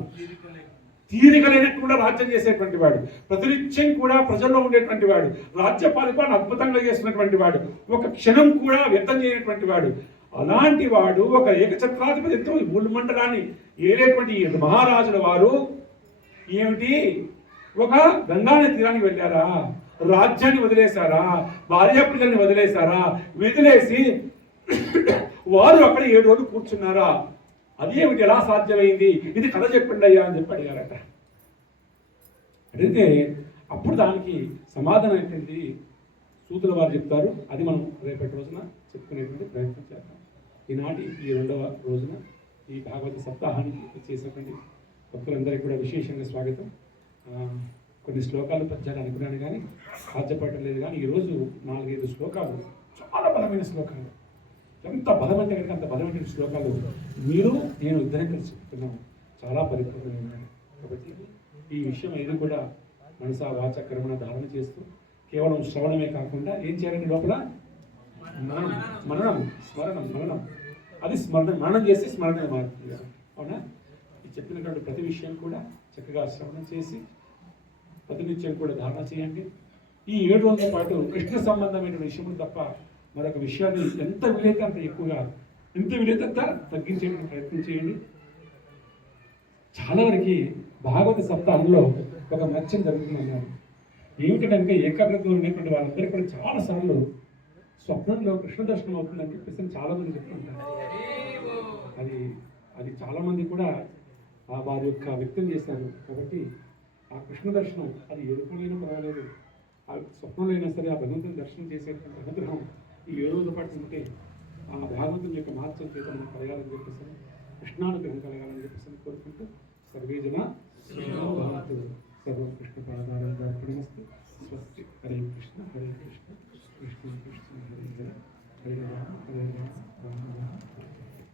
తీరిక లేనట్టు కూడా రాజ్యం చేసేటువంటి వాడు, ప్రతినిత్యం కూడా ప్రజల్లో ఉండేటువంటి వాడు, రాజ్య పరిపాలన అద్భుతంగా చేస్తున్నటువంటి వాడు, ఒక క్షణం కూడా వ్యర్థం చేయనటువంటి వాడు. అలాంటి వాడు ఒక ఏకఛత్రాధిపతితో మూడు మండలాన్ని ఏలేటువంటి మహారాజుల వారు ఏమిటి? ఒక గంగానది తీరానికి వెళ్ళారా? రాజ్యాన్ని వదిలేశారా? భార్య పిల్లల్ని వదిలేశారా? వదిలేసి వారు అక్కడ 7 రోజులు కూర్చున్నారా? అదేమిటి? ఎలా సాధ్యమైంది? ఇది కథ చెప్పండి అయ్యా అని చెప్పి అడిగారట. అడిగితే అప్పుడు దానికి సమాధానం ఏంటంటే సూతుల వారు చెప్తారు. అది మనం రేపటి రోజున చెప్పుకునేటువంటి ప్రయత్నం చేద్దాం. ఈనాటి ఈ 2వ రోజున ఈ భాగవత సప్తాహానికి చేసేటువంటి భక్తులందరికీ కూడా విశేషంగా స్వాగతం. కొన్ని శ్లోకాలు పద్యాలు అనుకున్నాను కానీ సాధ్యపడటం లేదు. కానీ ఈరోజు 4-5 శ్లోకాలు చాలా బలమైన శ్లోకాలు. ఎంత బలమంటే కనుక అంత బలమైన శ్లోకాలు మీరు నేను ఇద్దరం కలిసి చెప్తున్నాము. చాలా పరిపూర్ణమైన. కాబట్టి ఈ విషయం ఏది కూడా మనస వాచ కర్మణ ధారణ చేస్తూ కేవలం శ్రవణమే కాకుండా ఏం చేయాలంటే లోపల మననం స్మరణం అది మననం చేసి స్మరణ మారుతుంది. అవునా? ఈ చెప్పినటువంటి ప్రతి విషయం కూడా చక్కగా శ్రవణం చేసి ప్రతినిత్యం కూడా ధారణ చేయండి. ఈ 7 రోజుల పాటు కృష్ణ సంబంధమైన విషయములు తప్ప మరొక విషయాన్ని ఎంత వీలైతే అంత ఎక్కువగా, ఎంత వీలైతే అంత తగ్గించేటువంటి ప్రయత్నం చేయండి. చాలా వరకు భాగవత సప్తాహంలో ఒక మత్స్యం జరుగుతుందన్నారు. ఏమిటంటే ఏకాగ్రతలో ఉన్నటువంటి వాళ్ళందరికీ కూడా చాలాసార్లు స్వప్నంలో కృష్ణ దర్శనం అవుతుందని చెప్పేసి చాలామంది చెప్తుంటారు. అది చాలామంది కూడా వారి యొక్క వ్యక్తం చేశారు. కాబట్టి ఆ కృష్ణ దర్శనం అది ఎరుకలైనా పర్వాలేదు, ఆ స్వప్నంలో అయినా సరే ఆ భగవంతుని దర్శనం చేసేటువంటి అనుగ్రహం ఈ 7 రోజుల పాటు ఉంటే ఆ భాగవంతుని యొక్క మహత్వం చేత మనకు కలగాలని చెప్పేసి, కృష్ణానుగ్రహం కలగాలని చెప్పేసి కోరుకుంటూ సర్వేజన